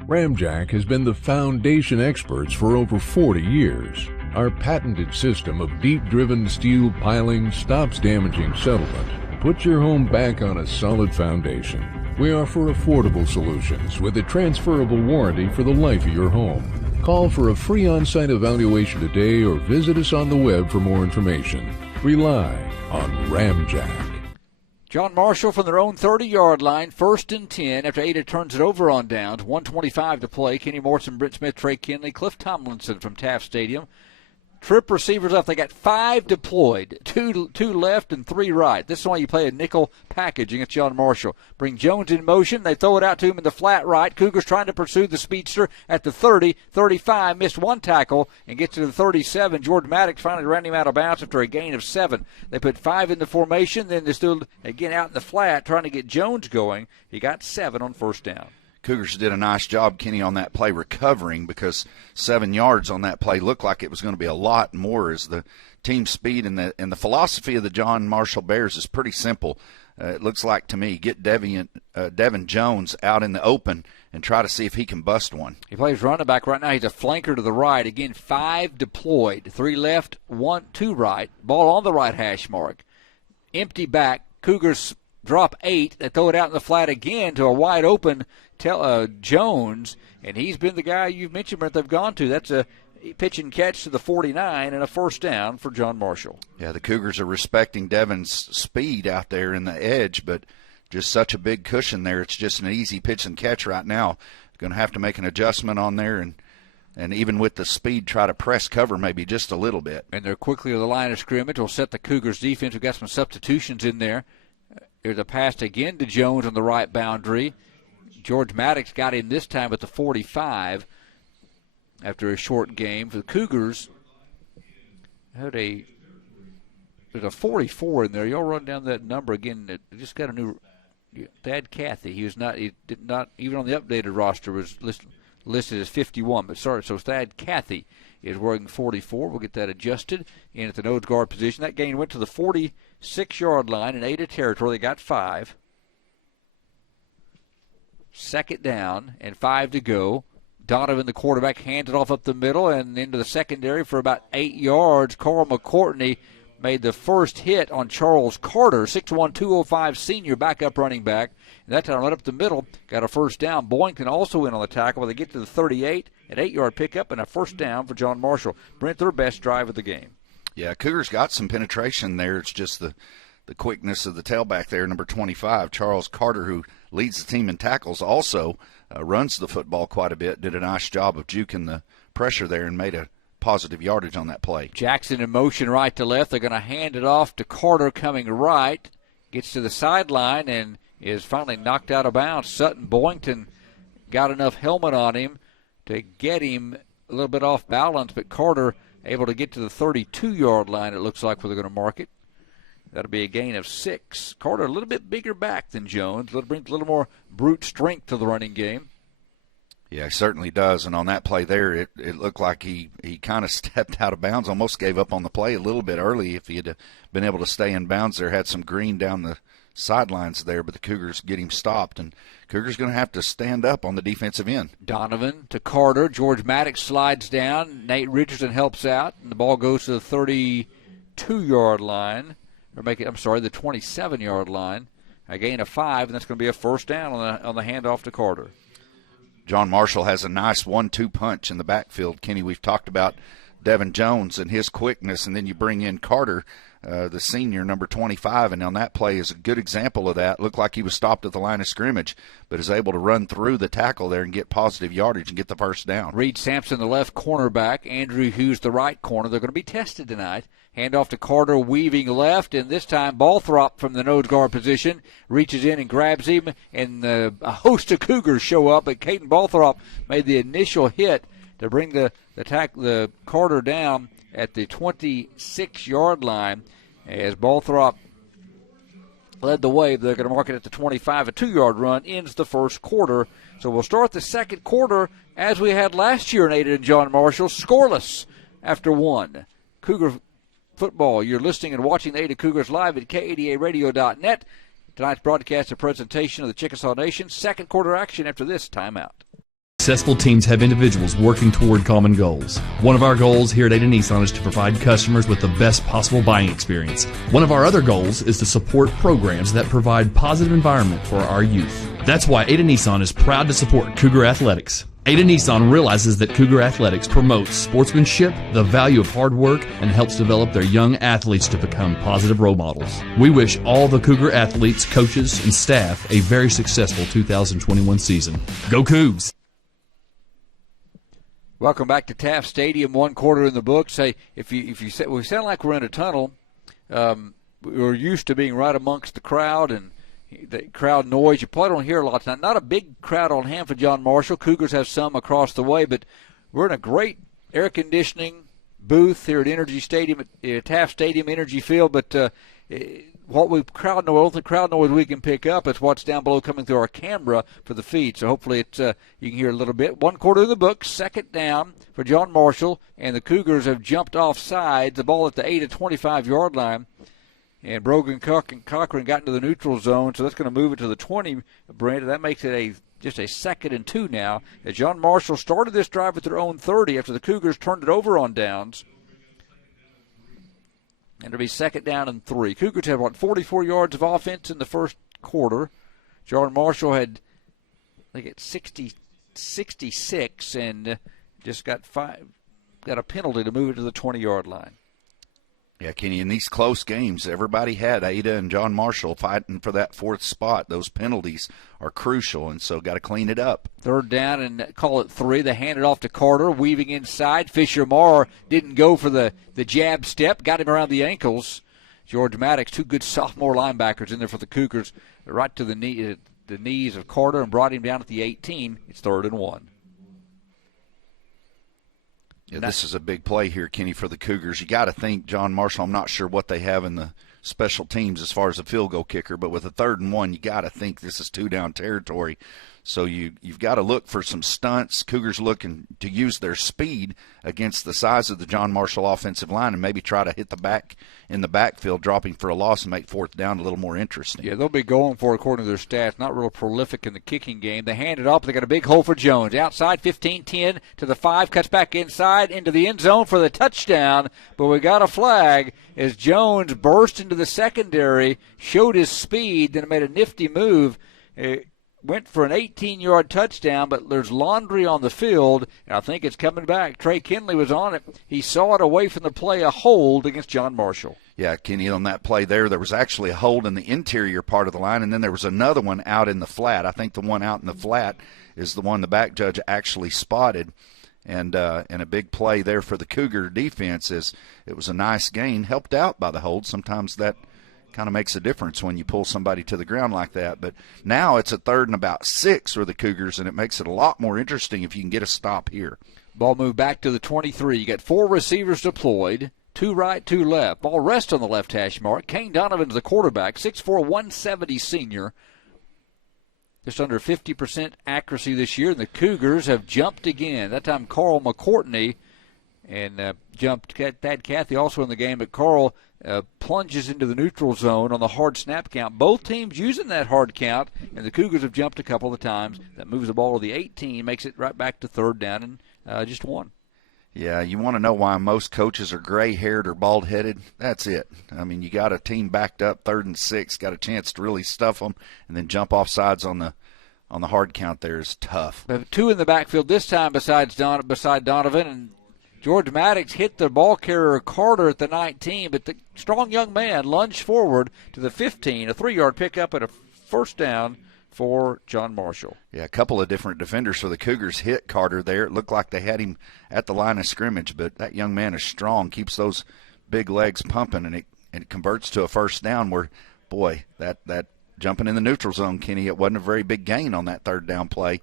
Ramjack has been the foundation experts for over 40 years. Our patented system of deep-driven steel piling stops damaging settlement. Put your home back on a solid foundation. We offer affordable solutions with a transferable warranty for the life of your home. Call for a free on-site evaluation today or visit us on the web for more information. Rely on Ramjack. John Marshall from their own 30-yard line, 1st and 10 after Ada turns it over on downs. 1:25 to play. Kenny Morrison, Britt Smith, Trey Kinley, Cliff Tomlinson from Taft Stadium. Trip receivers up. They got 5 deployed, two left and 3 right. This is why you play a nickel package against John Marshall. Bring Jones in motion. They throw it out to him in the flat right. Cougars trying to pursue the speedster at the 30, 35, missed 1 tackle and gets to the 37. George Maddox finally ran him out of bounds after a gain of 7. They put 5 in the formation. Then they stood again out in the flat trying to get Jones going. He got 7 on 1st down. Cougars did a nice job, Kenny, on that play recovering, because 7 yards on that play looked like it was going to be a lot more, as the team speed and the philosophy of the John Marshall Bears is pretty simple. It looks like to me, get Devin Jones out in the open and try to see if he can bust one. He plays running back right now. He's a flanker to the right. Again, 5 deployed, 3 left, 2 right. Ball on the right hash mark. Empty back. Cougars drop 8. They throw it out in the flat again to a wide open Jones, and he's been the guy you've mentioned, Brent, they've gone to. That's a pitch and catch to the 49 and a 1st down for John Marshall. Yeah, the Cougars are respecting Devin's speed out there in the edge, but just such a big cushion there. It's just an easy pitch and catch right now. Going to have to make an adjustment on there, and even with the speed, try to press cover maybe just a little bit. And they're quickly to the line of scrimmage. Will set the Cougars defense. We've got some substitutions in there. There's a pass again to Jones on the right boundary. George Maddox got in this time at the 45 after a short game. For the Cougars, there's a 44 in there. Y'all run down that number again. They just got a new Thad Cathy. He did not even on the updated roster was listed as 51. But sorry, so Thad Cathy is wearing 44. We'll get that adjusted in at the nose guard position. That gain went to the 46-yard line in Ada territory. They got 5. Second down and 5 to go. Donovan, the quarterback, hands it off up the middle and into the secondary for about 8 yards. Carl McCourtney made the first hit on Charles Carter, 6'1", 205 senior backup running back. And that time right up the middle, got a first down. Boynton also in on the tackle. They get to the 38, an 8-yard pickup, and a first down for John Marshall. Brent, their best drive of the game. Yeah, Cougars got some penetration there. It's just the quickness of the tailback there, number 25, Charles Carter, who leads the team in tackles, also runs the football quite a bit, did a nice job of juking the pressure there and made a positive yardage on that play. Jackson in motion right to left. They're going to hand it off to Carter coming right. Gets to the sideline and is finally knocked out of bounds. Sutton Boynton got enough helmet on him to get him a little bit off balance, but Carter able to get to the 32-yard line, it looks like, where they're going to mark it. That'll be a gain of 6. Carter a little bit bigger back than Jones. Brings a little more brute strength to the running game. Yeah, he certainly does. And on that play there, it looked like he kind of stepped out of bounds, almost gave up on the play a little bit early. If he had been able to stay in bounds there, had some green down the sidelines there, but the Cougars get him stopped. And Cougars going to have to stand up on the defensive end. Donovan to Carter. George Maddox slides down. Nate Richardson helps out. And the ball goes to the 32-yard line. Or the 27-yard line. A gain of 5, and that's going to be a first down on the handoff to Carter. John Marshall has a nice 1-2 punch in the backfield. Kenny, we've talked about Devin Jones and his quickness, and then you bring in Carter, the senior, number 25, and on that play is a good example of that. Looked like he was stopped at the line of scrimmage, but is able to run through the tackle there and get positive yardage and get the first down. Reed Sampson, the left cornerback. Andrew Hughes, the right corner. They're going to be tested tonight. Hand off to Carter, weaving left, and this time Balthrop from the nose guard position reaches in and grabs him, and a host of Cougars show up, but Caden Balthrop made the initial hit to bring the Carter down at the 26-yard line as Balthrop led the way. They're going to mark it at the 25. A 2-yard run ends the first quarter. So we'll start the second quarter as we had last year in Ada and John Marshall, scoreless after 1. Cougar football. You're listening and watching the Ada Cougars live at KADARadio.net. Tonight's broadcast a presentation of the Chickasaw Nation. Second quarter action after this timeout. Successful teams have individuals working toward common goals. One of our goals here at Ada Nissan is to provide customers with the best possible buying experience. One of our other goals is to support programs that provide positive environment for our youth. That's why Ada Nissan is proud to support Cougar Athletics. Ada Nissan realizes that Cougar Athletics promotes sportsmanship, the value of hard work, and helps develop their young athletes to become positive role models. We wish all the Cougar athletes, coaches, and staff a very successful 2021 season. Go Cougs! Welcome back to Taft Stadium. 1 quarter in the books. Hey, if you say, we sound like we're in a tunnel. We're used to being right amongst the crowd and the crowd noise. You probably don't hear a lot tonight. Not a big crowd on hand for John Marshall. Cougars have some across the way, but we're in a great air conditioning booth here at Energy Stadium, at Taft Stadium, Energy Field. But what we crowd noise, the crowd noise we can pick up is what's down below coming through our camera for the feed. So hopefully it's you can hear a little bit. 1 quarter in the books, second down for John Marshall, and the Cougars have jumped off sides. The ball at the 8 to 25-yard line. And Brogan Cochran got into the neutral zone, so that's going to move it to the 20, Brent. That makes it just a 2nd and 2 now. As John Marshall started this drive at their own 30 after the Cougars turned it over on downs. And it'll be 2nd down and 3. Cougars had, 44 yards of offense in the first quarter. John Marshall had, I think, 66 and just got a penalty to move it to the 20-yard line. Yeah, Kenny, in these close games, everybody had Ada and John Marshall fighting for that 4th spot. Those penalties are crucial, and so got to clean it up. 3rd down and call it 3. They hand it off to Carter, weaving inside. Fisher-Marr didn't go for the jab step, got him around the ankles. George Maddox, 2 good sophomore linebackers in there for the Cougars, right to the knees of Carter and brought him down at the 18. It's 3rd and 1. Yeah, this is a big play here, Kenny, for the Cougars. You got to think John Marshall, I'm not sure what they have in the special teams as far as a field goal kicker, but with a 3rd and 1, you got to think this is 2-down territory. So you've got to look for some stunts. Cougars looking to use their speed against the size of the John Marshall offensive line and maybe try to hit the back in the backfield, dropping for a loss and make fourth down a little more interesting. Yeah, they'll be going for it according to their stats. Not real prolific in the kicking game. They hand it off. They got a big hole for Jones. Outside, 15-10 to the 5. Cuts back inside into the end zone for the touchdown. But we got a flag as Jones burst into the secondary, showed his speed, then made a nifty move. Went for an 18-yard touchdown, but there's laundry on the field, and I think it's coming back. Trey Kinley was on it. He saw it away from the play, a hold against John Marshall. Yeah, Kenny, on that play there was actually a hold in the interior part of the line, and then there was another one out in the flat. I think the one out in the flat is the one the back judge actually spotted, and a big play there for the Cougar defense. It was a nice gain, helped out by the hold. Sometimes that kind of makes a difference when you pull somebody to the ground like that. But now it's a 3rd and about 6 for the Cougars, and it makes it a lot more interesting if you can get a stop here. Ball moved back to the 23. You got 4 receivers deployed, 2 right, 2 left. Ball rests on the left hash mark. Kane Donovan's the quarterback, 6'4", 170 senior. Just under 50% accuracy this year, and the Cougars have jumped again. That time Carl McCourtney and jumped. Thad Cathy also in the game, but Carl plunges into the neutral zone on the hard snap count. Both teams using that hard count, and the Cougars have jumped a couple of times. That moves the ball to the 18, makes it right back to 3rd down and just 1. Yeah, you want to know why most coaches are gray-haired or bald-headed? That's it. I mean, you got a team backed up 3rd and 6, got a chance to really stuff them, and then jump off sides on the hard count there is tough. But 2 in the backfield this time beside Donovan, and George Maddox hit the ball carrier Carter at the 19, but the strong young man lunged forward to the 15, a 3-yard pickup and a first down for John Marshall. Yeah, a couple of different defenders for the Cougars hit Carter there. It looked like they had him at the line of scrimmage, but that young man is strong, keeps those big legs pumping, and it converts to a first down where, boy, that jumping in the neutral zone, Kenny, it wasn't a very big gain on that 3rd down play.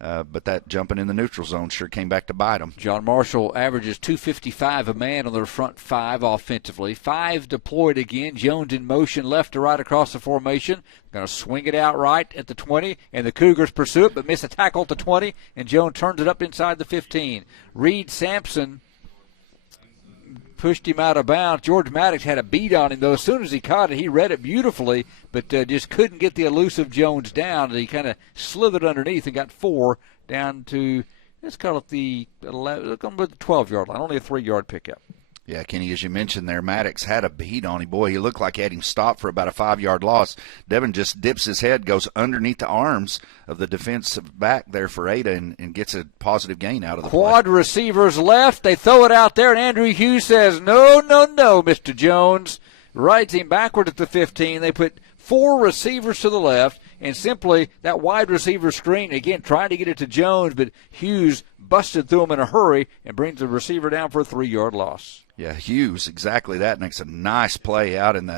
But that jumping in the neutral zone sure came back to bite them. John Marshall averages 255 a man on their front 5 offensively. 5 deployed again. Jones in motion left to right across the formation. Going to swing it out right at the 20, and the Cougars pursue it but miss a tackle at the 20, and Jones turns it up inside the 15. Reed Sampson pushed him out of bounds. George Maddox had a beat on him, though. As soon as he caught it, he read it beautifully, but just couldn't get the elusive Jones down. He kind of slithered underneath and got 4 down to, let's call it the 12-yard line, only a 3-yard pickup. Yeah, Kenny, as you mentioned there, Maddox had a beat on him. Boy, he looked like he had him stopped for about a 5-yard loss. Devin just dips his head, goes underneath the arms of the defensive back there for Ada and gets a positive gain out of the quad play. Receivers left. They throw it out there, and Andrew Hughes says, no, Mr. Jones. Rides him backward at the 15. They put 4 receivers to the left, and simply that wide receiver screen, again, trying to get it to Jones, but Hughes busted through him in a hurry and brings the receiver down for a 3-yard loss. Yeah, Hughes, exactly that. Makes a nice play out and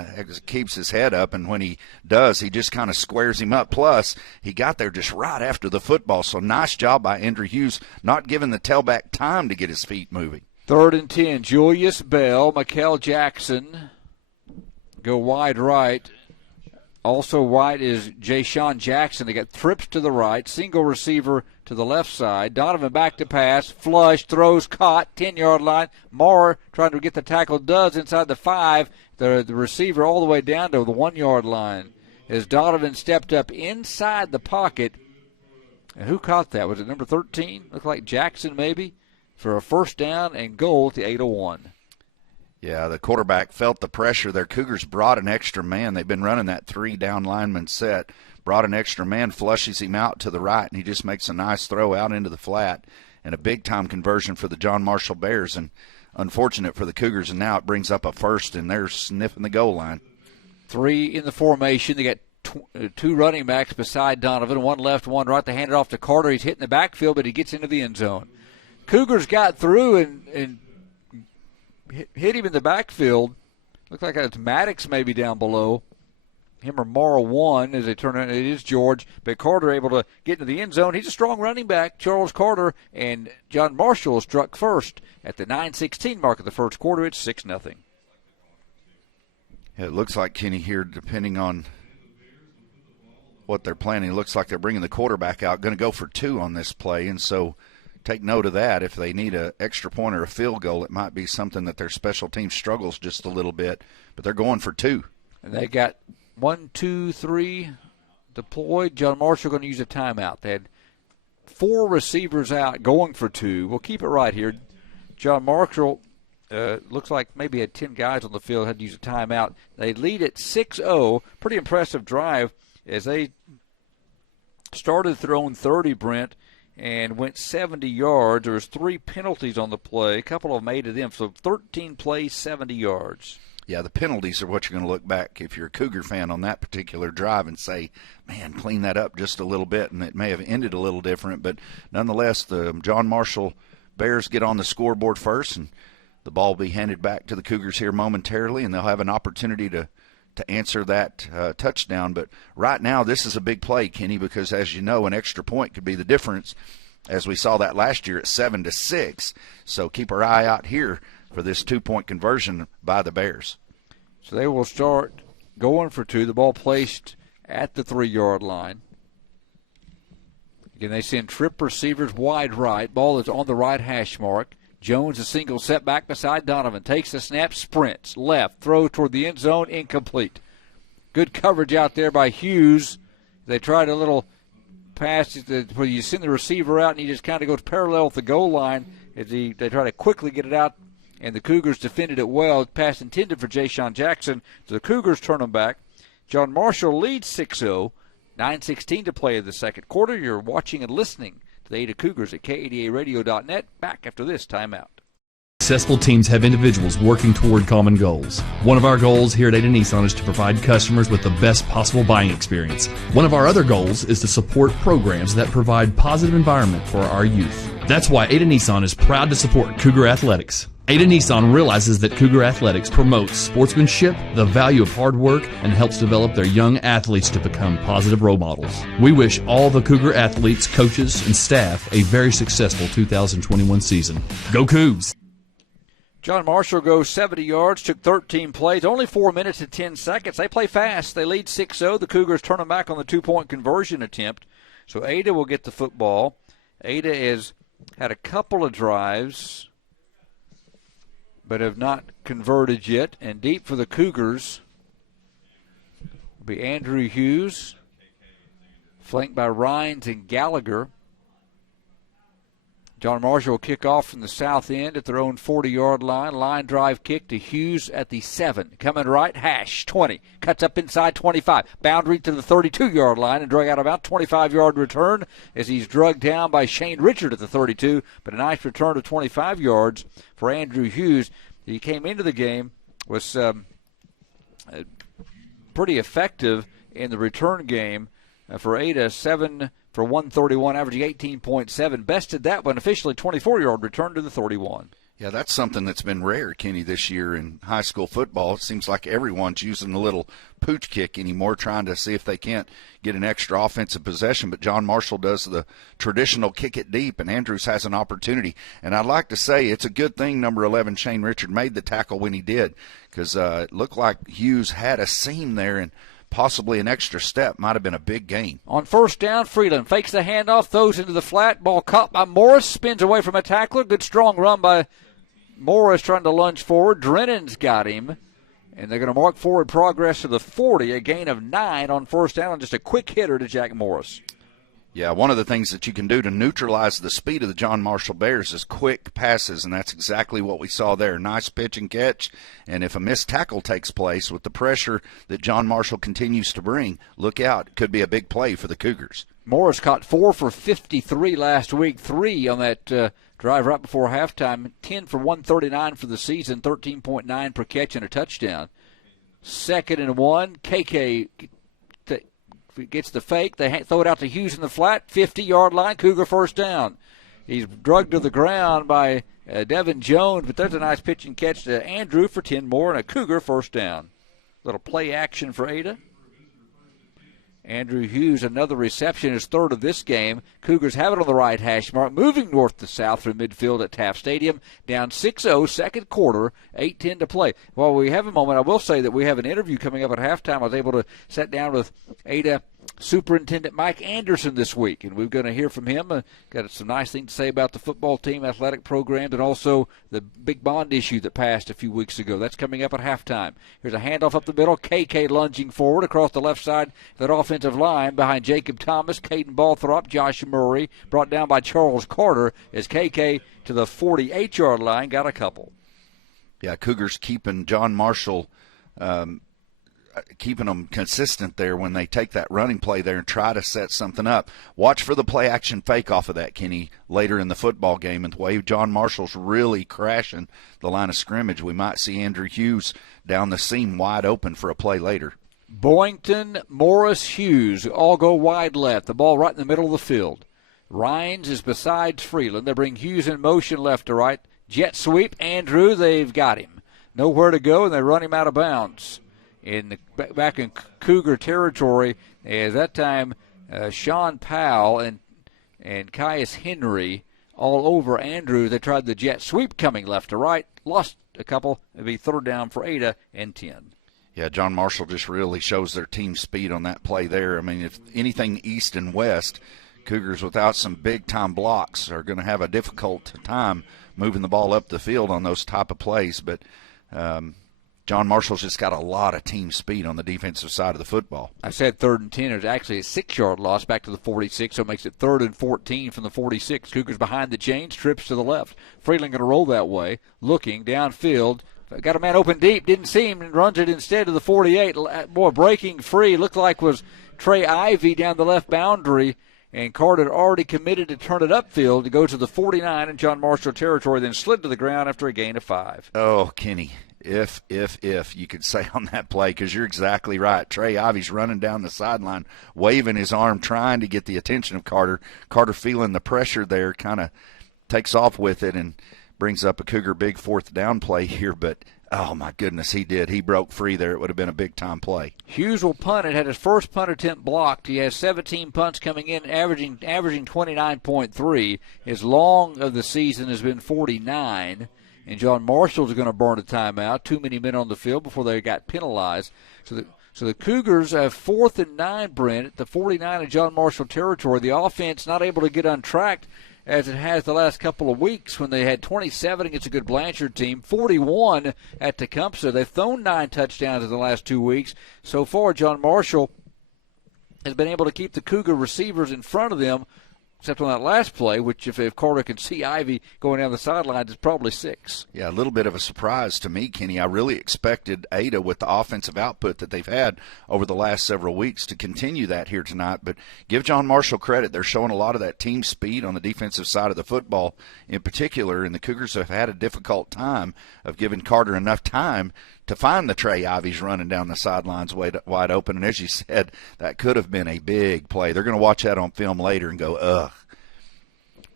keeps his head up, and when he does, he just kind of squares him up. Plus, he got there just right after the football, so nice job by Andrew Hughes, not giving the tailback time to get his feet moving. 3rd and 10, Julius Bell, Mikel Jackson go wide right. Also wide is Jay-Sean Jackson. They got trips to the right, single receiver to the left side. Donovan back to pass, flush, throws, caught, 10-yard line. Marr trying to get the tackle, does inside the 5. The receiver all the way down to the 1-yard line. As Donovan stepped up inside the pocket. And who caught that? Was it number 13? Looked like Jackson maybe, for a first down and goal at the 8:01. Yeah, the quarterback felt the pressure there. Cougars brought an extra man. They've been running that 3-down lineman set. Brought an extra man, flushes him out to the right, and he just makes a nice throw out into the flat. And a big-time conversion for the John Marshall Bears. And unfortunate for the Cougars, and now it brings up a first, and they're sniffing the goal line. 3 in the formation. They got 2 running backs beside Donovan, 1 left, 1 right. They hand it off to Carter. He's hitting the backfield, but he gets into the end zone. Cougars got through and hit him in the backfield. Looked like it's Maddox maybe down below. Him or Morrow won as they turn it. It is George, but Carter able to get into the end zone. He's a strong running back, Charles Carter, and John Marshall struck first at the 9:16 mark of the first quarter. It's 6-0. Yeah, it looks like Kenny here, depending on what they're planning. It looks like they're bringing the quarterback out, going to go for 2 on this play, and so take note of that. If they need an extra point or a field goal, it might be something that their special team struggles just a little bit, but they're going for 2. And they got 1, 2, 3 deployed. John Marshall going to use a timeout. They had 4 receivers out going for 2. We'll keep it right here. John Marshall looks like maybe had 10 guys on the field, had to use a timeout. They lead at 6-0. Pretty impressive drive as they started their own 30, Brent, and went 70 yards. There was 3 penalties on the play. A couple of them made to them. So 13 plays, 70 yards. Yeah, the penalties are what you're going to look back if you're a Cougar fan on that particular drive and say, man, clean that up just a little bit, and it may have ended a little different. But nonetheless, the John Marshall Bears get on the scoreboard first, and the ball will be handed back to the Cougars here momentarily, and they'll have an opportunity to answer that touchdown. But right now, this is a big play, Kenny, because as you know, an extra point could be the difference, as we saw that last year at 7-6. So keep our eye out here for this 2-point conversion by the Bears. So they will start going for 2. The ball placed at the 3-yard line. Again, they send trip receivers wide right. Ball is on the right hash mark. Jones, a single setback beside Donovan. Takes the snap, sprints, left, throw toward the end zone, incomplete. Good coverage out there by Hughes. They tried a little pass where you send the receiver out and he just kind of goes parallel with the goal line as they try to quickly get it out, and the Cougars defended it well. Pass intended for Ja'Shawn Jackson. So the Cougars turn them back. John Marshall leads 6-0. 9:16 to play in the second quarter. You're watching and listening to the Ada Cougars at KADARadio.net. Back after this timeout. Successful teams have individuals working toward common goals. One of our goals here at Ada Nissan is to provide customers with the best possible buying experience. One of our other goals is to support programs that provide positive environment for our youth. That's why Ada Nissan is proud to support Cougar Athletics. Ada Nissan realizes that Cougar Athletics promotes sportsmanship, the value of hard work, and helps develop their young athletes to become positive role models. We wish all the Cougar athletes, coaches, and staff a very successful 2021 season. Go Cougs! John Marshall goes 70 yards, took 13 plays, only 4 minutes and 10 seconds. They play fast. They lead 6-0. The Cougars turn them back on the 2-point conversion attempt. So Ada will get the football. Ada has had a couple of drives, but have not converted yet. And deep for the Cougars will be Andrew Hughes, flanked by Rhines and Gallagher. John Marshall will kick off from the south end at their own 40-yard line. Line drive kick to Hughes at the 7. Coming right, hash, 20. Cuts up inside 25. Boundary to the 32-yard line and drag out about 25-yard return as he's drugged down by Shane Richard at the 32. But a nice return of 25 yards for Andrew Hughes. He came into the game, was pretty effective in the return game for Ada. 7 for 131, averaging 18.7. Bested that one, officially 24-yard return to the 31. Yeah, that's something that's been rare, Kenny, this year in high school football. It seems like everyone's using the little pooch kick anymore, trying to see if they can't get an extra offensive possession. But John Marshall does the traditional kick it deep, and Andrews has an opportunity. And I'd like to say it's a good thing number 11, Shane Richard, made the tackle when he did, because it looked like Hughes had a seam there, and possibly an extra step might have been a big gain. On first down, Freeland fakes the handoff, throws into the flat. Ball caught by Morris, spins away from a tackler. Good strong run by Morris trying to lunge forward. Drennan's got him, and they're going to mark forward progress to the 40, a gain of 9 on first down, and just a quick hitter to Jack Morris. Yeah, one of the things that you can do to neutralize the speed of the John Marshall Bears is quick passes, and that's exactly what we saw there. Nice pitch and catch, and if a missed tackle takes place with the pressure that John Marshall continues to bring, look out. It could be a big play for the Cougars. Morris caught 4 for 53 last week, 3 on that drive right before halftime, 10 for 139 for the season, 13.9 per catch and a touchdown. 2nd and 1, KK gets the fake. They throw it out to Hughes in the flat, 50-yard line, Cougar first down. He's drugged to the ground by Devin Jones, but there's a nice pitch and catch to Andrew for 10 more and a Cougar first down. Little play action for Ada. Andrew Hughes, another reception, his 3rd of this game. Cougars have it on the right hash mark, moving north to south through midfield at Taft Stadium. Down 6-0, second quarter, 8:10 to play. While we have a moment, I will say that we have an interview coming up at halftime. I was able to sit down with Ada Superintendent Mike Anderson this week, and we're going to hear from him. Got some nice things to say about the football team, athletic programs, and also the big bond issue that passed a few weeks ago. That's coming up at halftime. Here's a handoff up the middle. KK lunging forward across the left side of that offensive line behind Jacob Thomas, Caden Balthrop, Josh Murray, brought down by Charles Carter as KK to the 48-yard line, got a couple. Yeah, Cougars keeping John Marshall keeping them consistent there when they take that running play there and try to set something up. Watch for the play-action fake off of that, Kenny, later in the football game. And the way John Marshall's really crashing the line of scrimmage, we might see Andrew Hughes down the seam wide open for a play later. Boynton, Morris, Hughes all go wide left. The ball right in the middle of the field. Rhines is beside Freeland. They bring Hughes in motion left to right. Jet sweep, Andrew, they've got him. Nowhere to go, and they run him out of bounds. Back in Cougar territory, as that time Sean Powell and Caius Henry all over Andrew. They tried the jet sweep coming left to right, lost a couple. It'd be third down for Ada and 10. Yeah, John Marshall just really shows their team speed on that play there. I mean, if anything east and west, Cougars without some big-time blocks are going to have a difficult time moving the ball up the field on those type of plays. But John Marshall's just got a lot of team speed on the defensive side of the football. I said 3rd and 10. It was actually a 6-yard loss back to the 46, so it makes it 3rd and 14 from the 46. Cougars behind the chains, trips to the left. Freeland going to roll that way, looking downfield. Got a man open deep, didn't see him, and runs it instead to the 48. Boy, breaking free, looked like was Trey Ivy down the left boundary, and Carter had already committed to turn it upfield to go to the 49 in John Marshall territory, then slid to the ground after a gain of 5. Oh, Kenny. If you could say on that play, because you're exactly right. Trey Ivy's running down the sideline, waving his arm, trying to get the attention of Carter. Carter feeling the pressure there, kind of takes off with it and brings up a Cougar big 4th down play here. But, oh, my goodness, he did. He broke free there. It would have been a big-time play. Hughes will punt it. Had his first punt attempt blocked. He has 17 punts coming in, averaging 29.3. His long of the season has been 49. And John Marshall's going to burn a timeout. Too many men on the field before they got penalized. So the Cougars have 4th and 9, Brent, at the 49 in John Marshall territory. The offense not able to get untracked as it has the last couple of weeks when they had 27 against a good Blanchard team, 41 at Tecumseh. They've thrown 9 touchdowns in the last 2 weeks. So far, John Marshall has been able to keep the Cougar receivers in front of them, except on that last play, which if Carter can see Ivy going down the sidelines, is probably 6. Yeah, a little bit of a surprise to me, Kenny. I really expected Ada, with the offensive output that they've had over the last several weeks, to continue that here tonight. But give John Marshall credit. They're showing a lot of that team speed on the defensive side of the football in particular, and the Cougars have had a difficult time of giving Carter enough time to find the Trey Ivies running down the sidelines wide open. And as you said, that could have been a big play. They're going to watch that on film later and go, ugh.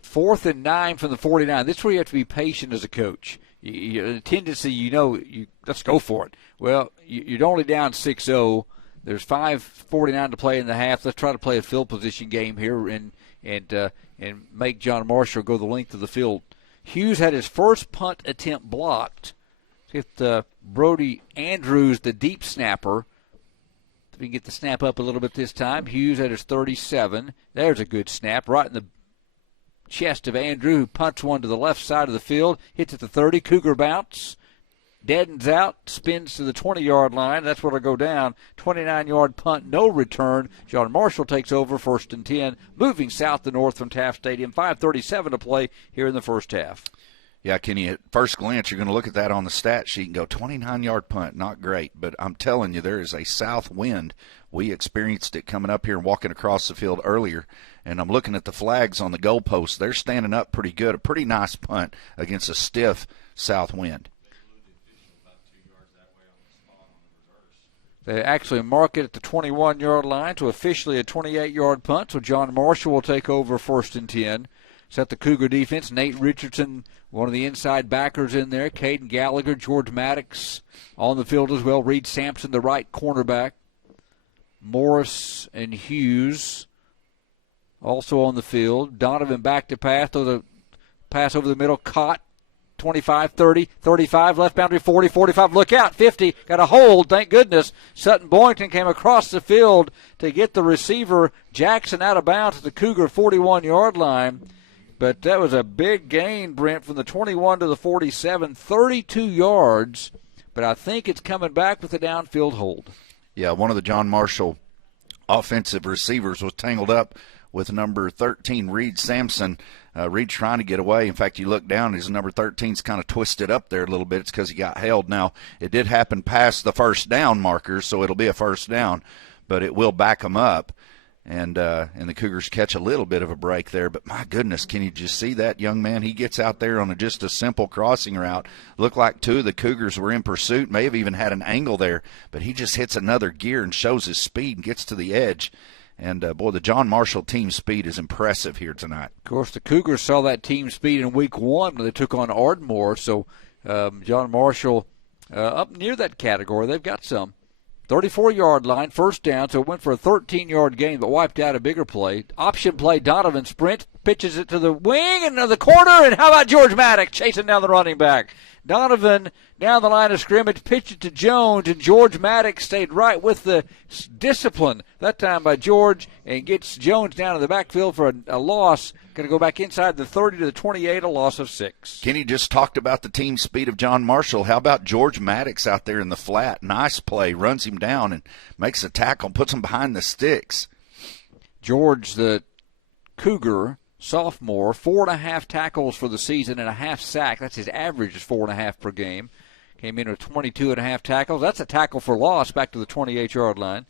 4th and 9 from the 49. This is where you have to be patient as a coach. The tendency, let's go for it. Well, you're only down 6-0. There's 5:49 to play in the half. Let's try to play a field position game here and make John Marshall go the length of the field. Hughes had his first punt attempt blocked. Get Brody Andrews, the deep snapper. If we can get the snap up a little bit this time. Hughes at his 37. There's a good snap right in the chest of Andrew, who punts one to the left side of the field. Hits at the 30. Cougar bounce. Deadens out. Spins to the 20-yard line. That's where it'll go down. 29-yard punt, no return. John Marshall takes over, 1st and 10. Moving south to north from Taft Stadium. 5:37 to play here in the first half. Yeah, Kenny, at first glance, you're going to look at that on the stat sheet and go, 29-yard punt, not great. But I'm telling you, there is a south wind. We experienced it coming up here and walking across the field earlier. And I'm looking at the flags on the goalposts. They're standing up pretty good. A pretty nice punt against a stiff south wind. They actually mark it at the 21-yard line to officially a 28-yard punt. So John Marshall will take over, 1st and 10. Set the Cougar defense. Nate Richardson, one of the inside backers in there. Caden Gallagher, George Maddox on the field as well. Reed Sampson, the right cornerback. Morris and Hughes also on the field. Donovan back to pass. Throw the pass over the middle. Caught 25, 30, 35, left boundary 40, 45, look out, 50, got a hold, thank goodness. Sutton Boynton came across the field to get the receiver, Jackson, out of bounds at the Cougar 41-yard line. But that was a big gain, Brent, from the 21 to the 47, 32 yards. But I think it's coming back with a downfield hold. Yeah, one of the John Marshall offensive receivers was tangled up with number 13, Reed Sampson. Reed's trying to get away. In fact, you look down, his number 13's kind of twisted up there a little bit. It's because he got held. Now, it did happen past the first down markers, so it'll be a first down, but it will back him up. And the Cougars catch a little bit of a break there. But, my goodness, can you just see that young man? He gets out there on just a simple crossing route. Looked like two of the Cougars were in pursuit, may have even had an angle there. But he just hits another gear and shows his speed and gets to the edge. And, boy, the John Marshall team speed is impressive here tonight. Of course, the Cougars saw that team speed in week one when they took on Ardmore. So John Marshall up near that category. They've got some. 34-yard line, first down, so it went for a 13-yard gain, but wiped out a bigger play. Option play, Donovan sprint, pitches it to the wing and to the corner, and how about George Maddox chasing down the running back? Donovan down the line of scrimmage, pitched it to Jones, and George Maddox stayed right with the discipline, that time by George, and gets Jones down in the backfield for a loss. Going to go back inside the 30 to the 28, a loss of 6. Kenny just talked about the team speed of John Marshall. How about George Maddox out there in the flat? Nice play, runs him down and makes a tackle, puts him behind the sticks. George, the Cougar sophomore, 4.5 tackles for the season and a half sack. That's his average, is 4.5 per game. Came in with 22.5 tackles. That's a tackle for loss back to the 28-yard line.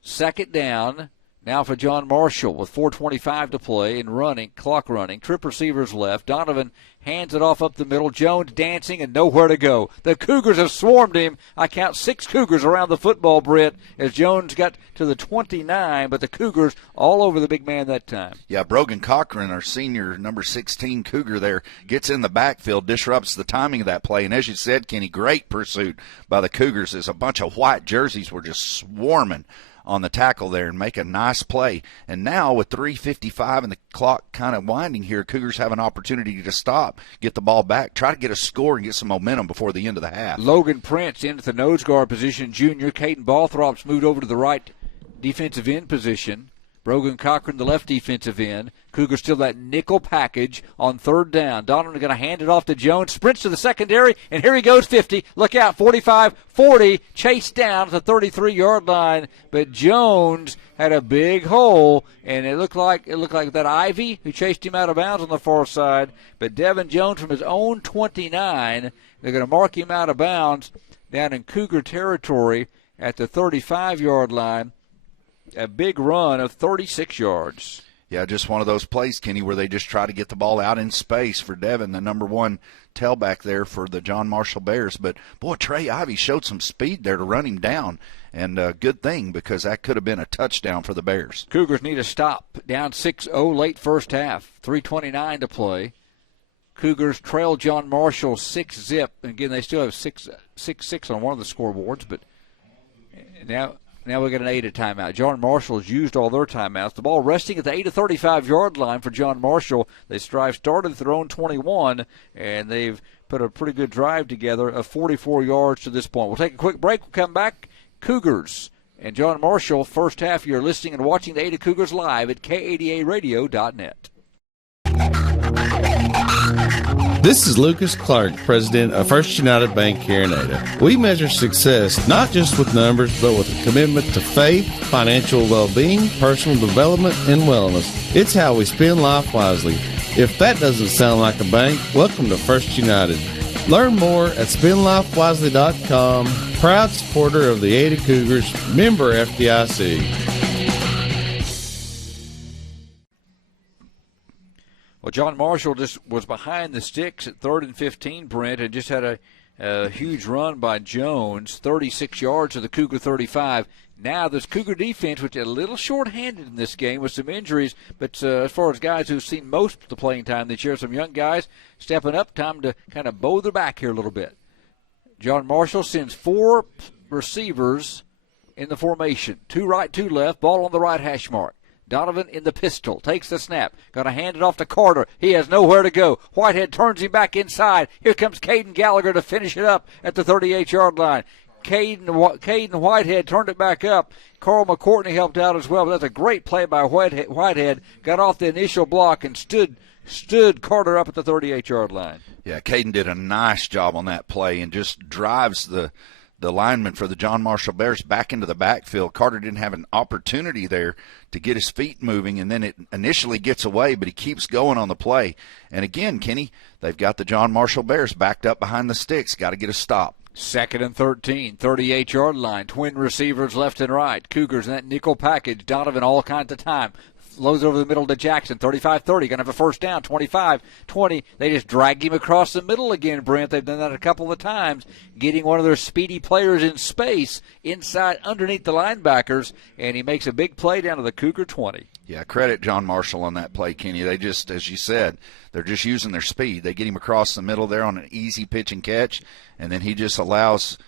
Second down. Now for John Marshall with 4:25 to play and running, clock running. Trip receivers left. Donovan hands it off up the middle. Jones dancing and nowhere to go. The Cougars have swarmed him. I count 6 Cougars around the football, Britt, as Jones got to the 29, but the Cougars all over the big man that time. Yeah, Brogan Cochran, our senior number 16 Cougar there, gets in the backfield, disrupts the timing of that play. And as you said, Kenny, great pursuit by the Cougars as a bunch of white jerseys were just swarming on the tackle there and make a nice play. And now with 3:55 and the clock kind of winding here, Cougars have an opportunity to stop, get the ball back, try to get a score and get some momentum before the end of the half. Logan Prince in at the nose guard position, junior. Caden Balthrop's moved over to the right defensive end position. Brogan Cochran, the left defensive end. Cougars still that nickel package on third down. Donovan going to hand it off to Jones. Sprints to the secondary, and here he goes, 50. Look out, 45, 40. Chased down to the 33-yard line. But Jones had a big hole, and it looked like that Ivy who chased him out of bounds on the far side. But Devin Jones from his own 29, they're going to mark him out of bounds down in Cougar territory at the 35-yard line. A big run of 36 yards. Yeah, just one of those plays, Kenny, where they just try to get the ball out in space for Devin, the number 1 tailback there for the John Marshall Bears. But, boy, Trey Ivy showed some speed there to run him down. And a good thing, because that could have been a touchdown for the Bears. Cougars need a stop. Down 6-0 late first half. 3:29 to play. Cougars trail John Marshall 6-zip. Again, they still have 6-6 on one of the scoreboards. But now we got an 8 timeout. John Marshall's used all their timeouts. The ball resting at the 8 to 35-yard line for John Marshall. They started at their own 21, and they've put a pretty good drive together of 44 yards to this point. We'll take a quick break. We'll come back. Cougars and John Marshall, first half. You're listening and watching the Ada Cougars live at KADARadio.net. This is Lucas Clark, president of First United Bank here in Ada. We measure success not just with numbers, but with a commitment to faith, financial well-being, personal development, and wellness. It's how we spend life wisely. If that doesn't sound like a bank, welcome to First United. Learn more at spendlifewisely.com. Proud supporter of the Ada Cougars, member FDIC. Well, John Marshall just was behind the sticks at 3rd and 15, Brent, and just had a huge run by Jones, 36 yards to the Cougar 35. Now this Cougar defense, which is a little short-handed in this game with some injuries, but as far as guys who've seen most of the playing time this year, some young guys stepping up, time to kind of bow their back here a little bit. John Marshall sends 4 receivers in the formation, 2 right, 2 left, ball on the right hash mark. Donovan in the pistol, takes the snap, going to hand it off to Carter. He has nowhere to go. Whitehead turns him back inside. Here comes Caden Gallagher to finish it up at the 38-yard line. Caden Whitehead turned it back up. Carl McCourtney helped out as well, but that's a great play by Whitehead. Got off the initial block and stood Carter up at the 38-yard line. Yeah, Caden did a nice job on that play and just drives the lineman for the John Marshall Bears back into the backfield. Carter didn't have an opportunity there to get his feet moving, and then it initially gets away, but he keeps going on the play. And again, Kenny, they've got the John Marshall Bears backed up behind the sticks. Got to get a stop. 2nd and 13, 38-yard line. Twin receivers left and right. Cougars in that nickel package. Donovan all kinds of time. Loads over the middle to Jackson. 35-30. Going to have a first down. 25-20. They just drag him across the middle again, Brent. They've done that a couple of times, getting one of their speedy players in space inside underneath the linebackers, and he makes a big play down to the Cougar 20. Yeah, credit John Marshall on that play, Kenny. They just, as you said, they're just using their speed. They get him across the middle there on an easy pitch and catch, and then he just allows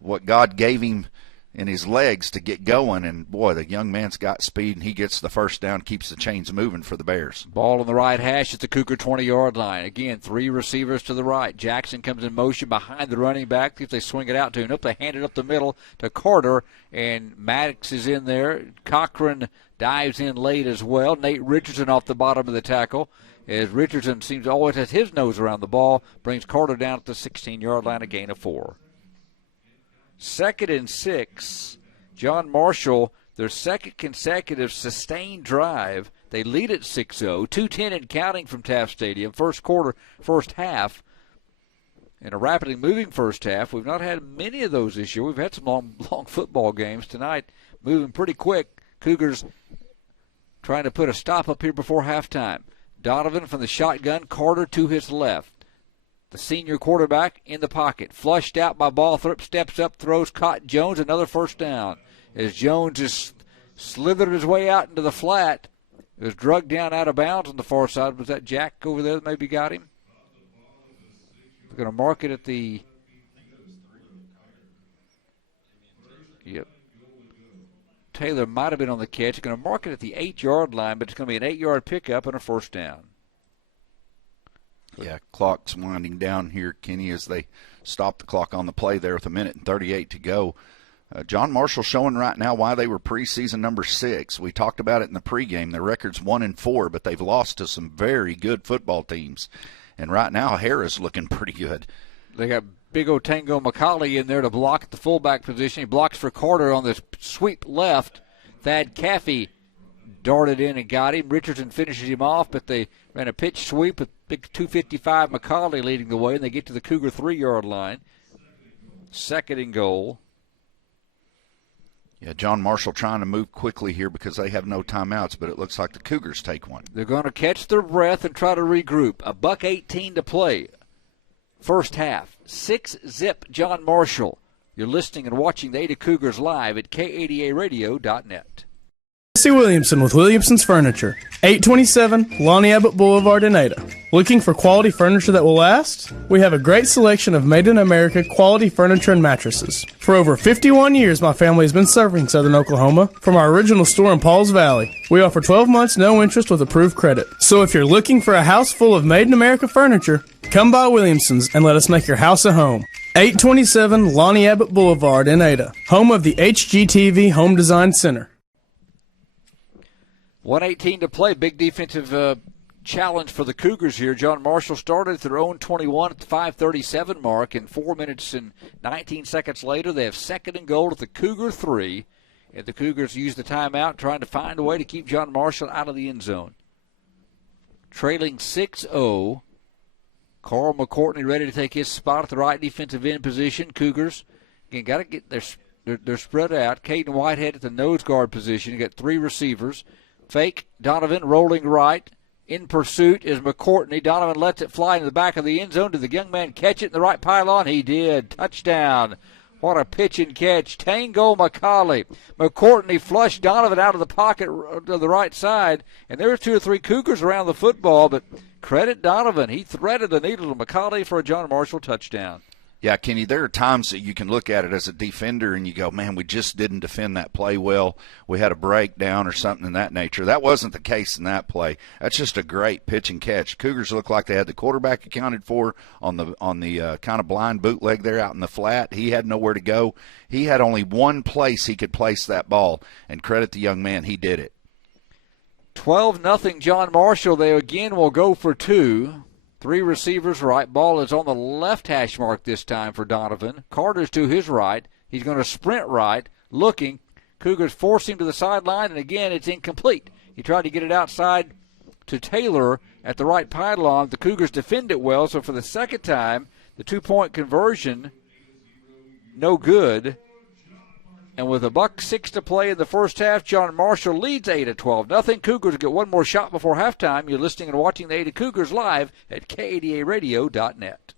what God gave him in his legs to get going, and boy, the young man's got speed, and he gets the first down, keeps the chains moving for the Bears. Ball on the right hash at the Cougar 20-yard line. Again, 3 receivers to the right. Jackson comes in motion behind the running back. See if they swing it out to him. Nope, they hand it up the middle to Carter, and Maddox is in there. Cochran dives in late as well. Nate Richardson off the bottom of the tackle, as Richardson seems to always have his nose around the ball, brings Carter down at the 16-yard line, a gain of 4. 2nd and 6. John Marshall, their second consecutive sustained drive. They lead at 6-0, 2:10 and counting from Taft Stadium. First quarter, first half. In a rapidly moving first half. We've not had many of those this year. We've had some long football games tonight, moving pretty quick. Cougars trying to put a stop up here before halftime. Donovan from the shotgun, Carter to his left. The senior quarterback in the pocket. Flushed out by Balthrop, steps up, throws, caught Jones, another first down. As Jones just slithered his way out into the flat. It was drugged down out of bounds on the far side. Was that Jack over there that maybe got him? We're going to mark it at the... Yep. Taylor might have been on the catch. It's going to mark it at the 8-yard line, but it's going to be an 8-yard pickup and a first down. Yeah, clock's winding down here, Kenny, as they stop the clock on the play there with 1:38 to go. John Marshall showing right now why they were preseason number 6. We talked about it in the pregame. Their record's 1-4, but they've lost to some very good football teams. And right now, Harrah's looking pretty good. They got big old Tango McCauley in there to block at the fullback position. He blocks for Carter on the sweep left. Thad Caffey darted in and got him. Richardson finishes him off, but they ran a pitch sweep with big 255 McCauley leading the way, and they get to the Cougar 3-yard line. 2nd and goal. Yeah, John Marshall trying to move quickly here because they have no timeouts, but it looks like the Cougars take one. They're going to catch their breath and try to regroup. $1:18 to play. First half. 6-zip John Marshall. You're listening and watching the Ada Cougars live at KADARadio.net. Jesse Williamson with Williamson's Furniture, 827 Lonnie Abbott Boulevard in Ada. Looking for quality furniture that will last? We have a great selection of made in America quality furniture and mattresses. For over 51 years, my family has been serving Southern Oklahoma from our original store in Pauls Valley. We offer 12 months no interest with approved credit. So if you're looking for a house full of made in America furniture, come by Williamson's and let us make your house a home. 827 Lonnie Abbott Boulevard in Ada, home of the HGTV Home Design Center. 1:18 to play. Big defensive challenge for the Cougars here. John Marshall started at their own 21 at the 5:37 mark, and 4 minutes and 19 seconds later, they have 2nd and goal at the Cougar 3. And the Cougars use the timeout, trying to find a way to keep John Marshall out of the end zone. Trailing 6-0. Carl McCourtney ready to take his spot at the right defensive end position. Cougars, again, got to get they're spread out. Caden Whitehead at the nose guard position. You got 3 receivers. Fake, Donovan rolling right. In pursuit is McCourtney. Donovan lets it fly in the back of the end zone. Did the young man catch it in the right pylon? He did. Touchdown. What a pitch and catch. Tango McCauley. McCourtney flushed Donovan out of the pocket to the right side. And there were 2 or 3 Cougars around the football, but credit Donovan. He threaded the needle to McCauley for a John Marshall touchdown. Yeah, Kenny, there are times that you can look at it as a defender and you go, man, we just didn't defend that play well. We had a breakdown or something in that nature. That wasn't the case in that play. That's just a great pitch and catch. Cougars looked like they had the quarterback accounted for on the kind of blind bootleg there out in the flat. He had nowhere to go. He had only one place he could place that ball, and credit the young man, he did it. 12-0 John Marshall. They again will go for two. 3 receivers right. Ball is on the left hash mark this time for Donovan. Carter's to his right. He's going to sprint right, looking. Cougars force him to the sideline, and again, it's incomplete. He tried to get it outside to Taylor at the right pylon. The Cougars defend it well, so for the second time, the 2-point conversion, no good. And with $1:06 to play in the first half, John Marshall leads 8-12. Cougars get one more shot before halftime. You're listening and watching the Ada Cougars live at KADARadio.net.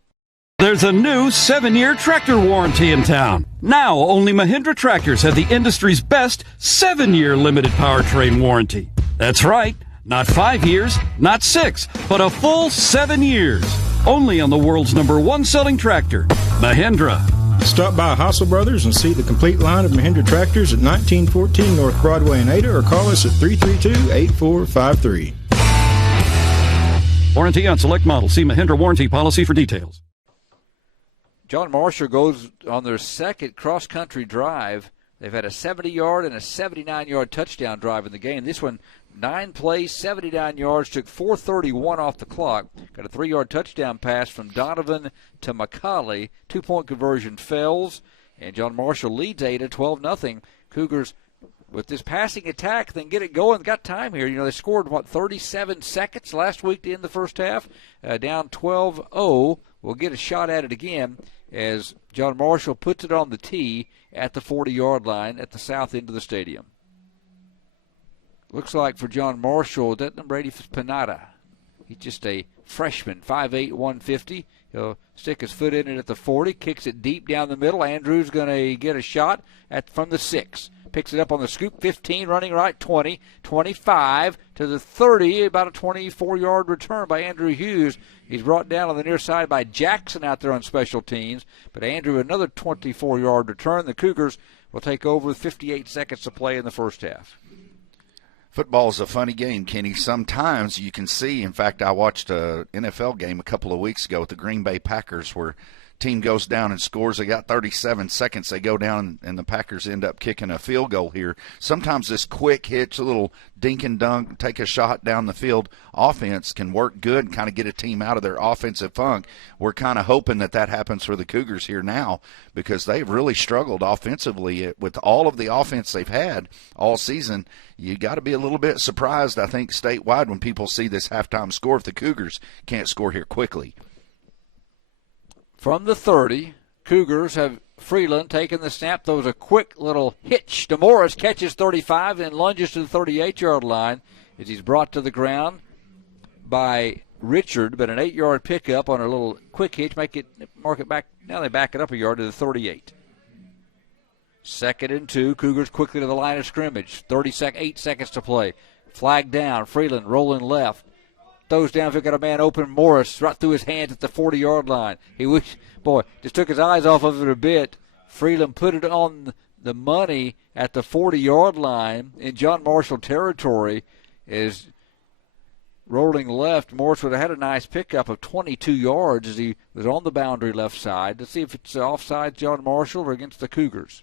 There's a new 7-year tractor warranty in town. Now, only Mahindra tractors have the industry's best 7-year limited powertrain warranty. That's right, not 5 years, not 6, but a full 7 years. Only on the world's #1 selling tractor, Mahindra. Stop by Hassel Brothers and see the complete line of Mahindra tractors at 1914 North Broadway in Ada, or call us at 332-8453. Warranty on select models. See Mahindra warranty policy for details. John Marshall goes on their second cross-country drive. They've had a 70-yard and a 79-yard touchdown drive in the game. This one, 9 plays, 79 yards, took 4:31 off the clock. Got a 3-yard touchdown pass from Donovan to McCauley. 2-point conversion fails, and John Marshall leads 8-12. Cougars, with this passing attack, then get it going. Got time here. You know, they scored, 37 seconds last week to end the first half. Down 12-0. We'll get a shot at it again as John Marshall puts it on the tee at the 40-yard line at the south end of the stadium. Looks like for John Marshall, that number 80 is Panada. He's just a freshman, 5'8", 150. He'll stick his foot in it at the 40, kicks it deep down the middle. Andrews going to get a shot from the 6. Picks it up on the scoop, 15, running right, 20, 25 to the 30, about a 24-yard return by Andrew Hughes. He's brought down on the near side by Jackson out there on special teams. But Andrew, another 24-yard return. The Cougars will take over with 58 seconds to play in the first half. Football is a funny game, Kenny. Sometimes you can see, in fact, I watched an NFL game a couple of weeks ago with the Green Bay Packers where team goes down and scores. They got 37 seconds. They go down, and the Packers end up kicking a field goal here. Sometimes this quick hitch, a little dink and dunk, take a shot down the field offense can work good and kind of get a team out of their offensive funk. We're kind of hoping that happens for the Cougars here now because they've really struggled offensively with all of the offense they've had all season. You got to be a little bit surprised, I think, statewide when people see this halftime score if the Cougars can't score here quickly. From the 30, Cougars have Freeland taking the snap, throws a quick little hitch to Morris, catches 35, and lunges to the 38-yard line as he's brought to the ground by Richard, but an 8-yard pickup on a little quick hitch, mark it back. Now they back it up a yard to the 38. 2nd and 2, Cougars quickly to the line of scrimmage. 8 seconds to play. Flag down, Freeland rolling left. Throws down, got a man open, Morris, right through his hands at the 40-yard line. He just took his eyes off of it a bit. Freeland put it on the money at the 40-yard line in John Marshall territory. Is rolling left. Morris would have had a nice pickup of 22 yards as he was on the boundary left side. Let's see if it's offside John Marshall or against the Cougars.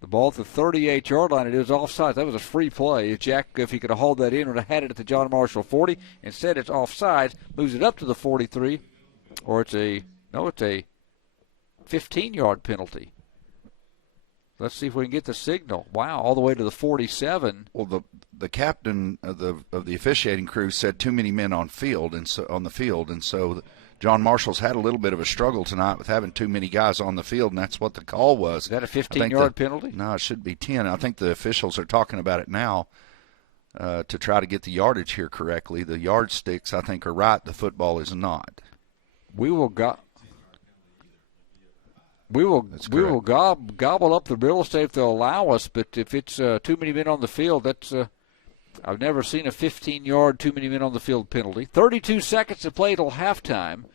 The ball at the 38-yard line, it is offside. That was a free play. Jack, if he could have hauled that in, would have had it at the John Marshall 40. Instead, it's offside, moves it up to the 43, or it's a 15-yard penalty. Let's see if we can get the signal. Wow, all the way to the 47. Well, the captain of the officiating crew said too many men on the field, and so John Marshall's had a little bit of a struggle tonight with having too many guys on the field, and that's what the call was. Is that a 15-yard penalty? No, it should be 10. I think the officials are talking about it now to try to get the yardage here correctly. The yardsticks, I think, are right. The football is not. We will gobble up the real estate if they'll allow us, but if it's too many men on the field, that's I've never seen a 15-yard too many men on the field penalty. 32 seconds to play till halftime.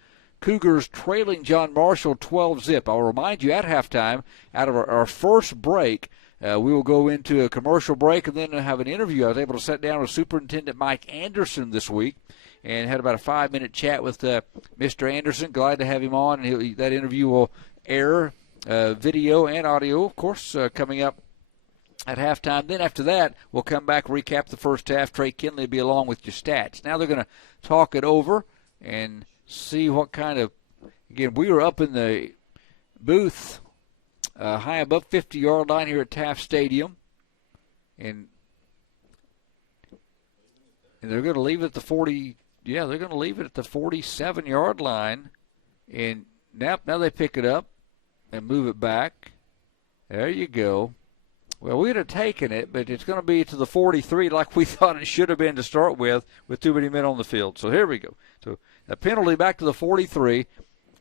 Cougars trailing John Marshall 12-zip. I'll remind you at halftime, out of our first break, we will go into a commercial break and then have an interview. I was able to sit down with Superintendent Mike Anderson this week and had about a 5-minute chat with Mr. Anderson. Glad to have him on. And that interview will air video and audio, of course, coming up at halftime. Then after that, we'll come back, recap the first half. Trey Kinley will be along with your stats. Now they're going to talk it over and see what kind of, again, we were up in the booth high above 50-yard line here at Taft Stadium. And they're going to leave it at the 40, they're going to leave it at the 47-yard line. And now they pick it up and move it back. There you go. Well, we'd have taken it, but it's going to be to the 43 like we thought it should have been to start with too many men on the field. So here we go. So a penalty back to the 43.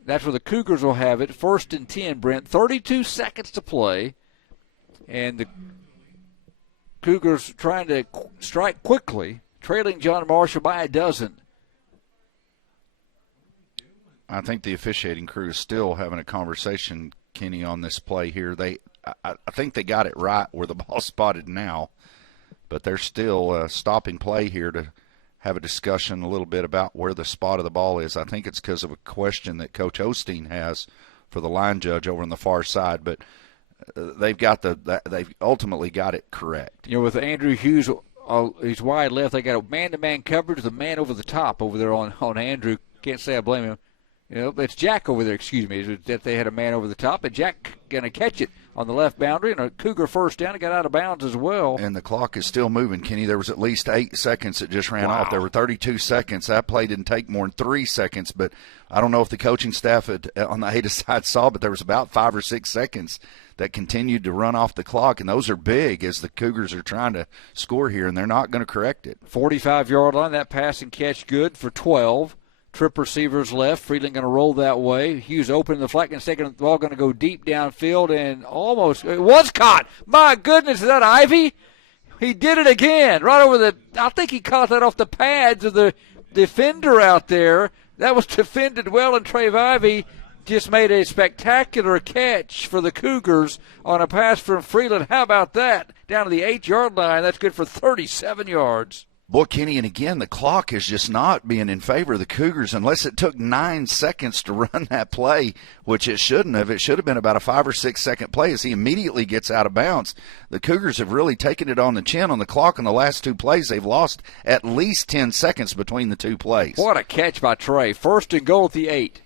That's where the Cougars will have it. 1st and 10, Brent. 32 seconds to play. And the Cougars trying to strike quickly, trailing John Marshall by a dozen. I think the officiating crew is still having a conversation, Kenny, on this play here. I think they got it right where the ball's spotted now, but they're still stopping play here to have a discussion a little bit about where the spot of the ball is. I think it's because of a question that Coach Osteen has for the line judge over on the far side, but they've ultimately got it correct. With Andrew Hughes, he's wide left. They got a man-to-man coverage, the man over the top over there on Andrew. Can't say I blame him. It's Jack over there, excuse me, that they had a man over the top, but Jack going to catch it on the left boundary, and a Cougar first down. It got out of bounds as well. And the clock is still moving, Kenny. There was at least 8 seconds that just ran off. There were 32 seconds. That play didn't take more than 3 seconds, but I don't know if the coaching staff on the Ada side saw, but there was about 5 or 6 seconds that continued to run off the clock, and those are big as the Cougars are trying to score here, and they're not going to correct it. 45-yard line, that pass and catch good for 12. Trip receivers left. Friedland going to roll that way. Hughes open in the flat and second. The ball going to go deep downfield and it was caught. My goodness, is that Ivy? He did it again. Right over I think he caught that off the pads of the defender out there. That was defended well, and Trey Ivy just made a spectacular catch for the Cougars on a pass from Friedland. How about that? Down to the 8-yard line. That's good for 37 yards. Boy, Kenny, and again, the clock is just not being in favor of the Cougars unless it took 9 seconds to run that play, which it shouldn't have. It should have been about a 5 or 6 second play as he immediately gets out of bounds. The Cougars have really taken it on the chin on the clock in the last 2 plays. They've lost at least 10 seconds between the 2 plays. What a catch by Trey. 1st and goal at the 8.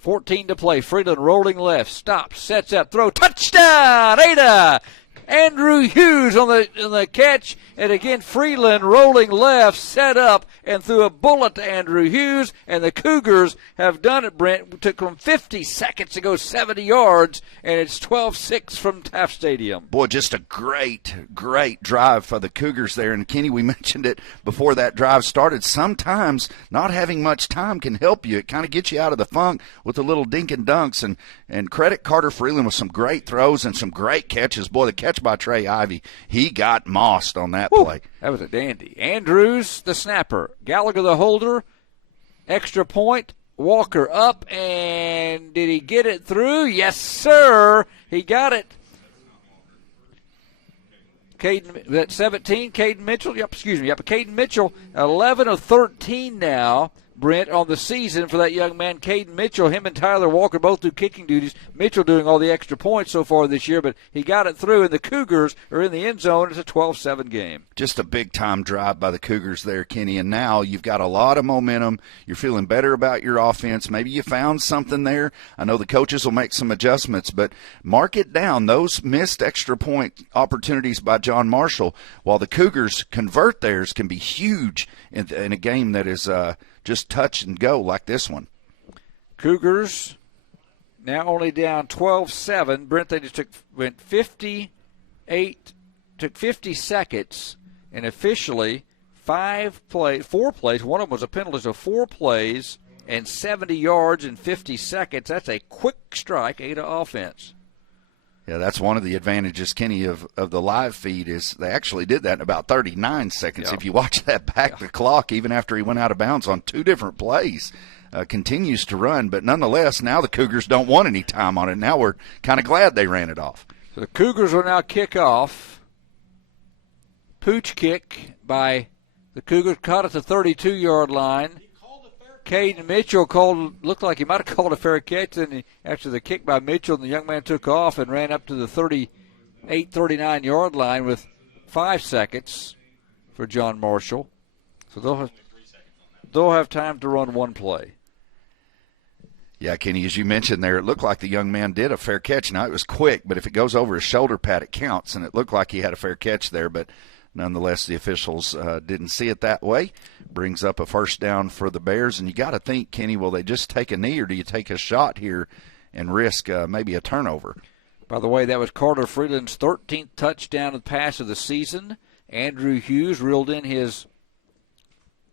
14 to play. Friedland rolling left. Stops. Sets up. Throw. Touchdown. Ada. Andrew Hughes on the catch, and again Freeland rolling left, set up, and threw a bullet to Andrew Hughes, and the Cougars have done it, Brent. It took them 50 seconds to go 70 yards, and it's 12-6 from Taft Stadium. Boy, just a great drive for the Cougars there, and Kenny, we mentioned it before that drive started. Sometimes not having much time can help you. It kind of gets you out of the funk with the little dink and dunks, and credit Carter Freeland with some great throws and some great catches. Boy, the catch by Trey Ivy, he got mossed on that play. That was a dandy. Andrews, the snapper. Gallagher, the holder. Extra point. Walker up, and did he get it through? Yes, sir. He got it. Caden, 17, Caden Mitchell. Caden Mitchell, 11 of 13 now, Brent, on the season for that young man, Caden Mitchell. Him and Tyler Walker both do kicking duties. Mitchell doing all the extra points so far this year, but he got it through, and the Cougars are in the end zone. It's a 12-7 game. Just a big-time drive by the Cougars there, Kenny, and now you've got a lot of momentum. You're feeling better about your offense. Maybe you found something there. I know the coaches will make some adjustments, but mark it down. Those missed extra point opportunities by John Marshall, while the Cougars convert theirs, can be huge in a game that is just touch and go like this one. Cougars now only down 12-7. Brent, they just went 50 seconds, and officially 4 plays. One of them was a penalty, so 4 plays and 70 yards in 50 seconds. That's a quick strike, Ada offense. Yeah, that's one of the advantages, Kenny, of the live feed is they actually did that in about 39 seconds. Yeah. If you watch that back the clock, even after he went out of bounds on 2 different plays, continues to run. But nonetheless, now the Cougars don't want any time on it. Now we're kind of glad they ran it off. So the Cougars will now kick off. Pooch kick by the Cougars, caught at the 32-yard line. Caden Mitchell looked like he might have called a fair catch. And after the kick by Mitchell, the young man took off and ran up to the 38, 39-yard line with 5 seconds for John Marshall. So they'll have time to run one play. Yeah, Kenny, as you mentioned there, it looked like the young man did a fair catch. Now, it was quick, but if it goes over his shoulder pad, it counts, and it looked like he had a fair catch there, but nonetheless, the officials didn't see it that way. Brings up a first down for the Bears, and you got to think, Kenny, will they just take a knee, or do you take a shot here and risk maybe a turnover? By the way, that was Carter Freeland's 13th touchdown pass of the season. Andrew Hughes reeled in his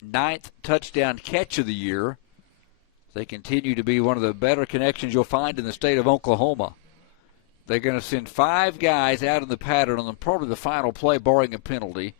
9th touchdown catch of the year. They continue to be one of the better connections you'll find in the state of Oklahoma. They're going to send 5 guys out in the pattern on probably the final play, barring a penalty.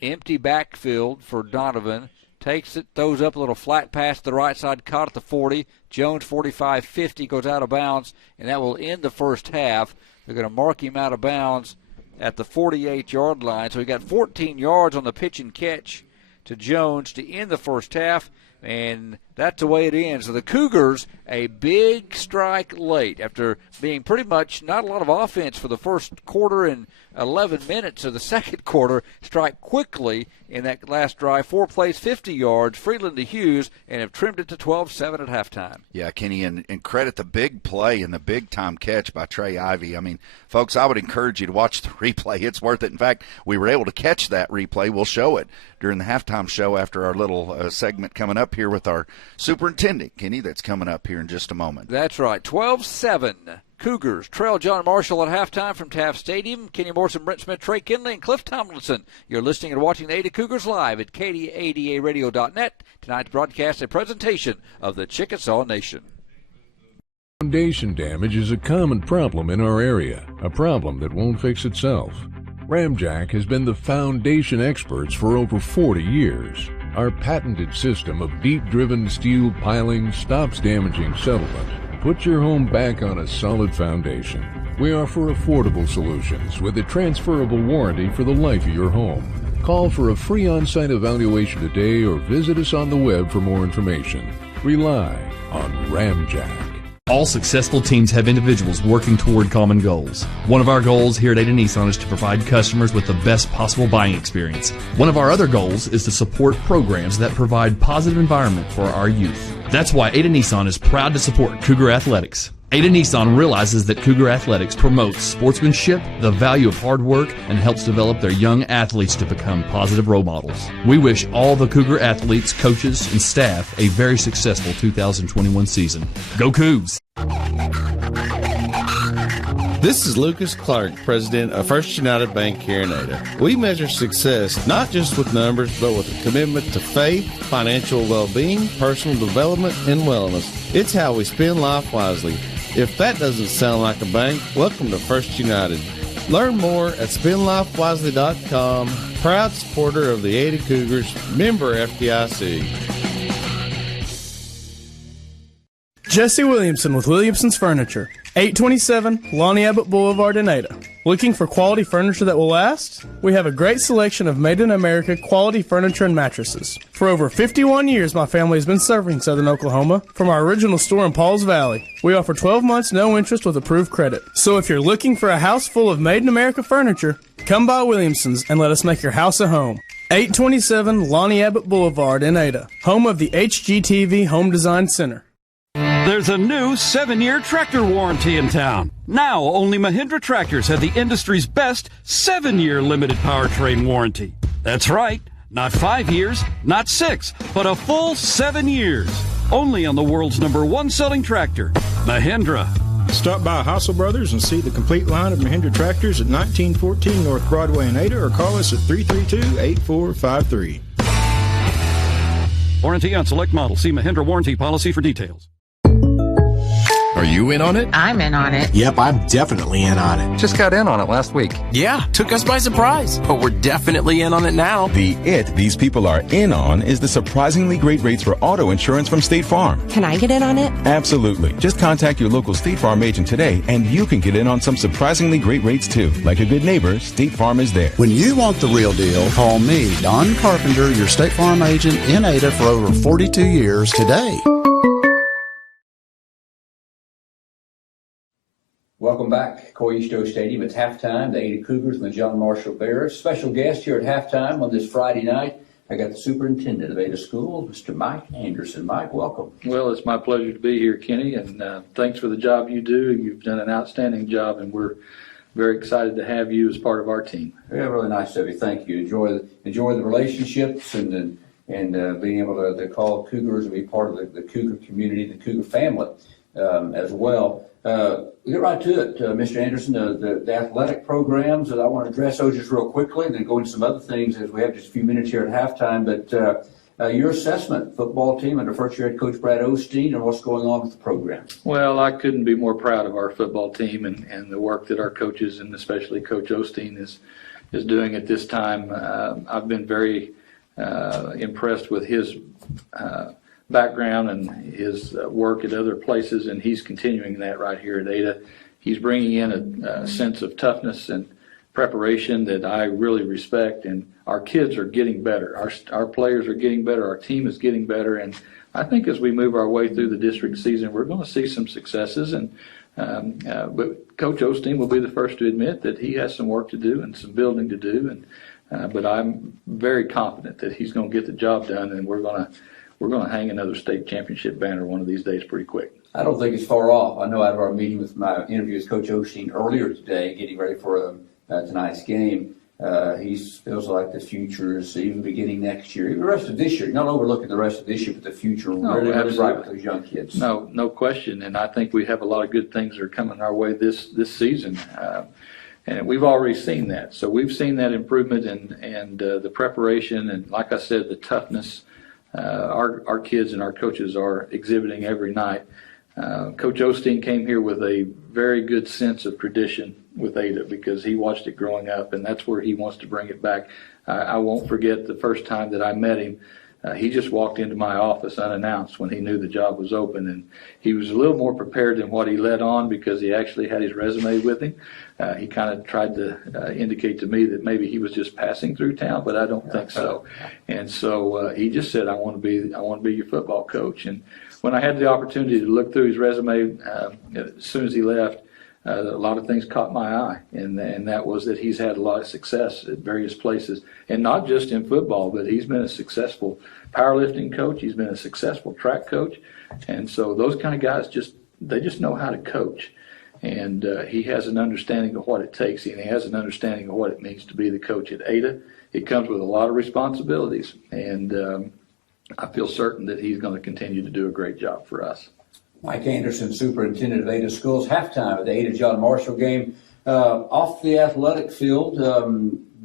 Empty backfield for Donovan. Takes it, throws up a little flat pass to the right side, caught at the 40. Jones, 45-50, goes out of bounds, and that will end the first half. They're going to mark him out of bounds at the 48-yard line. So he got 14 yards on the pitch and catch to Jones to end the first half. And that's the way it ends. So the Cougars, a big strike late after being pretty much not a lot of offense for the first quarter and 11 minutes of the second quarter. Strike quickly in that last drive. 4 plays, 50 yards, Freeland to Hughes, and have trimmed it to 12-7 at halftime. Yeah, Kenny, and credit the big play and the big-time catch by Trey Ivy. I mean, folks, I would encourage you to watch the replay. It's worth it. In fact, we were able to catch that replay. We'll show it during the halftime show after our little segment coming up here with our superintendent, Kenny, that's coming up here in just a moment. That's right, 12-7. Cougars trail John Marshall at halftime from Taft Stadium. Kenny Morrison, Brent Smith, Trey Kinley, and Cliff Tomlinson. You're listening and watching the Ada Cougars live at KDADARadio.net. Tonight's broadcast, a presentation of the Chickasaw Nation. Foundation damage is a common problem in our area, a problem that won't fix itself. Ramjack has been the foundation experts for over 40 years. Our patented system of deep-driven steel piling stops damaging settlement. Put your home back on a solid foundation. We offer affordable solutions with a transferable warranty for the life of your home. Call for a free on-site evaluation today or visit us on the web for more information. Rely on Ramjack. All successful teams have individuals working toward common goals. One of our goals here at Ada Nissan is to provide customers with the best possible buying experience. One of our other goals is to support programs that provide positive environment for our youth. That's why Ada Nissan is proud to support Cougar Athletics. Ada Nissan realizes that Cougar Athletics promotes sportsmanship, the value of hard work, and helps develop their young athletes to become positive role models. We wish all the Cougar athletes, coaches, and staff a very successful 2021 season. Go Cougs! This is Lucas Clark, president of First United Bank here in Ada. We measure success not just with numbers, but with a commitment to faith, financial well-being, personal development, and wellness. It's how we spend life wisely. If that doesn't sound like a bank, welcome to First United. Learn more at spendlifewisely.com. Proud supporter of the Ada Cougars, member FDIC. Jesse Williamson with Williamson's Furniture, 827 Lonnie Abbott Boulevard in Ada. Looking for quality furniture that will last? We have a great selection of made-in-America quality furniture and mattresses. For over 51 years, my family has been serving Southern Oklahoma from our original store in Pauls Valley. We offer 12 months no interest with approved credit. So if you're looking for a house full of made-in-America furniture, come by Williamson's and let us make your house a home. 827 Lonnie Abbott Boulevard in Ada, home of the HGTV Home Design Center. There's a new 7-year tractor warranty in town. Now, only Mahindra tractors have the industry's best 7-year limited powertrain warranty. That's right, not 5 years, not 6, but a full 7 years. Only on the world's #1 selling tractor, Mahindra. Stop by Hassel Brothers and see the complete line of Mahindra tractors at 1914 North Broadway in Ada, or call us at 332-8453. Warranty on select models. See Mahindra warranty policy for details. Are you in on it? I'm in on it. Yep, I'm definitely in on it. Just got in on it last week. Yeah, took us by surprise, but we're definitely in on it now. These people are in on is the surprisingly great rates for auto insurance from State Farm. Can I get in on it? Absolutely. Just contact your local State Farm agent today and you can get in on some surprisingly great rates too. Like a good neighbor, State Farm is there. When you want the real deal, call me, Don Carpenter, your State Farm agent in Ada for over 42 years today. Welcome back, Coy East Stadium. It's halftime. The Ada Cougars and the John Marshall Bears. Special guest here at halftime on this Friday night. I got the superintendent of Ada Schools, Mr. Mike Anderson. Mike, welcome. Well, it's my pleasure to be here, Kenny, and thanks for the job you do. You've done an outstanding job, and we're very excited to have you as part of our team. Yeah, really nice of you. Thank you. Enjoy the relationships and being able to call Cougars and be part of the Cougar community, the Cougar family as well. Get right to it, Mr. Anderson, the athletic programs, and I want to address those just real quickly and then go into some other things as we have just a few minutes here at halftime. But your assessment, football team under first year head coach Brad Osteen, and what's going on with the program? Well, I couldn't be more proud of our football team and the work that our coaches and especially Coach Osteen is doing at this time. I've been very impressed with his background and his work at other places, and he's continuing that right here at Ada. He's bringing in a sense of toughness and preparation that I really respect, and our kids are getting better. Our players are getting better. Our team is getting better, and I think as we move our way through the district season, we're going to see some successes. And but Coach Osteen will be the first to admit that he has some work to do and some building to do, and but I'm very confident that he's going to get the job done, and we're going to hang another state championship banner one of these days pretty quick. I don't think it's far off. I know out of our meeting with my interview with Coach Osteen earlier today, getting ready for tonight's game, he feels like the future is even beginning next year, even the rest of this year. Not overlooking the rest of this year, but the future really bright with those young kids. No question. And I think we have a lot of good things that are coming our way this season. And we've already seen that. So we've seen that improvement and the preparation and, like I said, the toughness our kids and our coaches are exhibiting every night. Coach Osteen came here with a very good sense of tradition with Ada because he watched it growing up, and that's where he wants to bring it back. I won't forget the first time that I met him. He just walked into my office unannounced when he knew the job was open, and he was a little more prepared than what he led on because he actually had his resume with him. He kind of tried to indicate to me that maybe he was just passing through town, but I don't think so. And so he just said, I want to be your football coach. And when I had the opportunity to look through his resume as soon as he left, a lot of things caught my eye, and that was that he's had a lot of success at various places, and not just in football, but he's been a successful powerlifting coach. He's been a successful track coach, and so those kind of guys just know how to coach, and he has an understanding of what it takes, and he has an understanding of what it means to be the coach at Ada. It comes with a lot of responsibilities, and I feel certain that he's going to continue to do a great job for us. Mike Anderson, superintendent of Ada Schools, halftime of the Ada John Marshall game. Off the athletic field,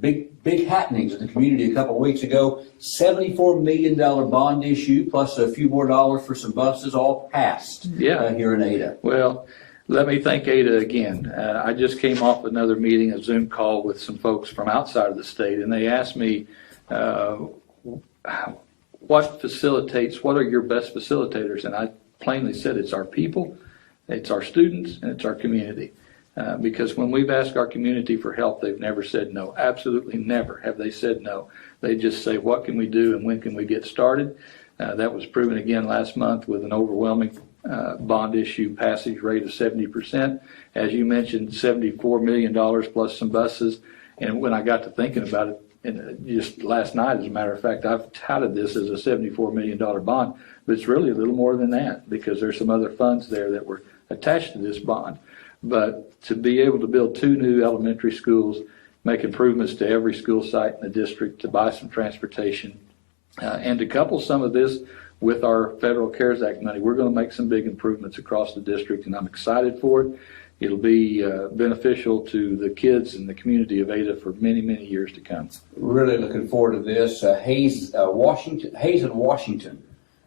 big happenings in the community a couple of weeks ago. $74 million bond issue plus a few more dollars for some buses, all passed here in Ada. Well, let me thank Ada again. I just came off another meeting, a Zoom call with some folks from outside of the state, and they asked me what are your best facilitators? And I plainly said it's our people, it's our students, and it's our community. Because when we've asked our community for help, they've never said no. Absolutely never have they said no. They just say, what can we do and when can we get started? That was proven again last month with an overwhelming bond issue passage rate of 70%. As you mentioned, $74 million plus some buses. And when I got to thinking about it, and just last night, as a matter of fact, I've touted this as a $74 million bond, but it's really a little more than that because there's some other funds there that were attached to this bond. But to be able to build 2 new elementary schools, make improvements to every school site in the district, to buy some transportation, and to couple some of this with our federal CARES Act money, we're going to make some big improvements across the district, and I'm excited for it. It'll be beneficial to the kids and the community of Ada for many, many years to come. Really looking forward to this. Hayes and Washington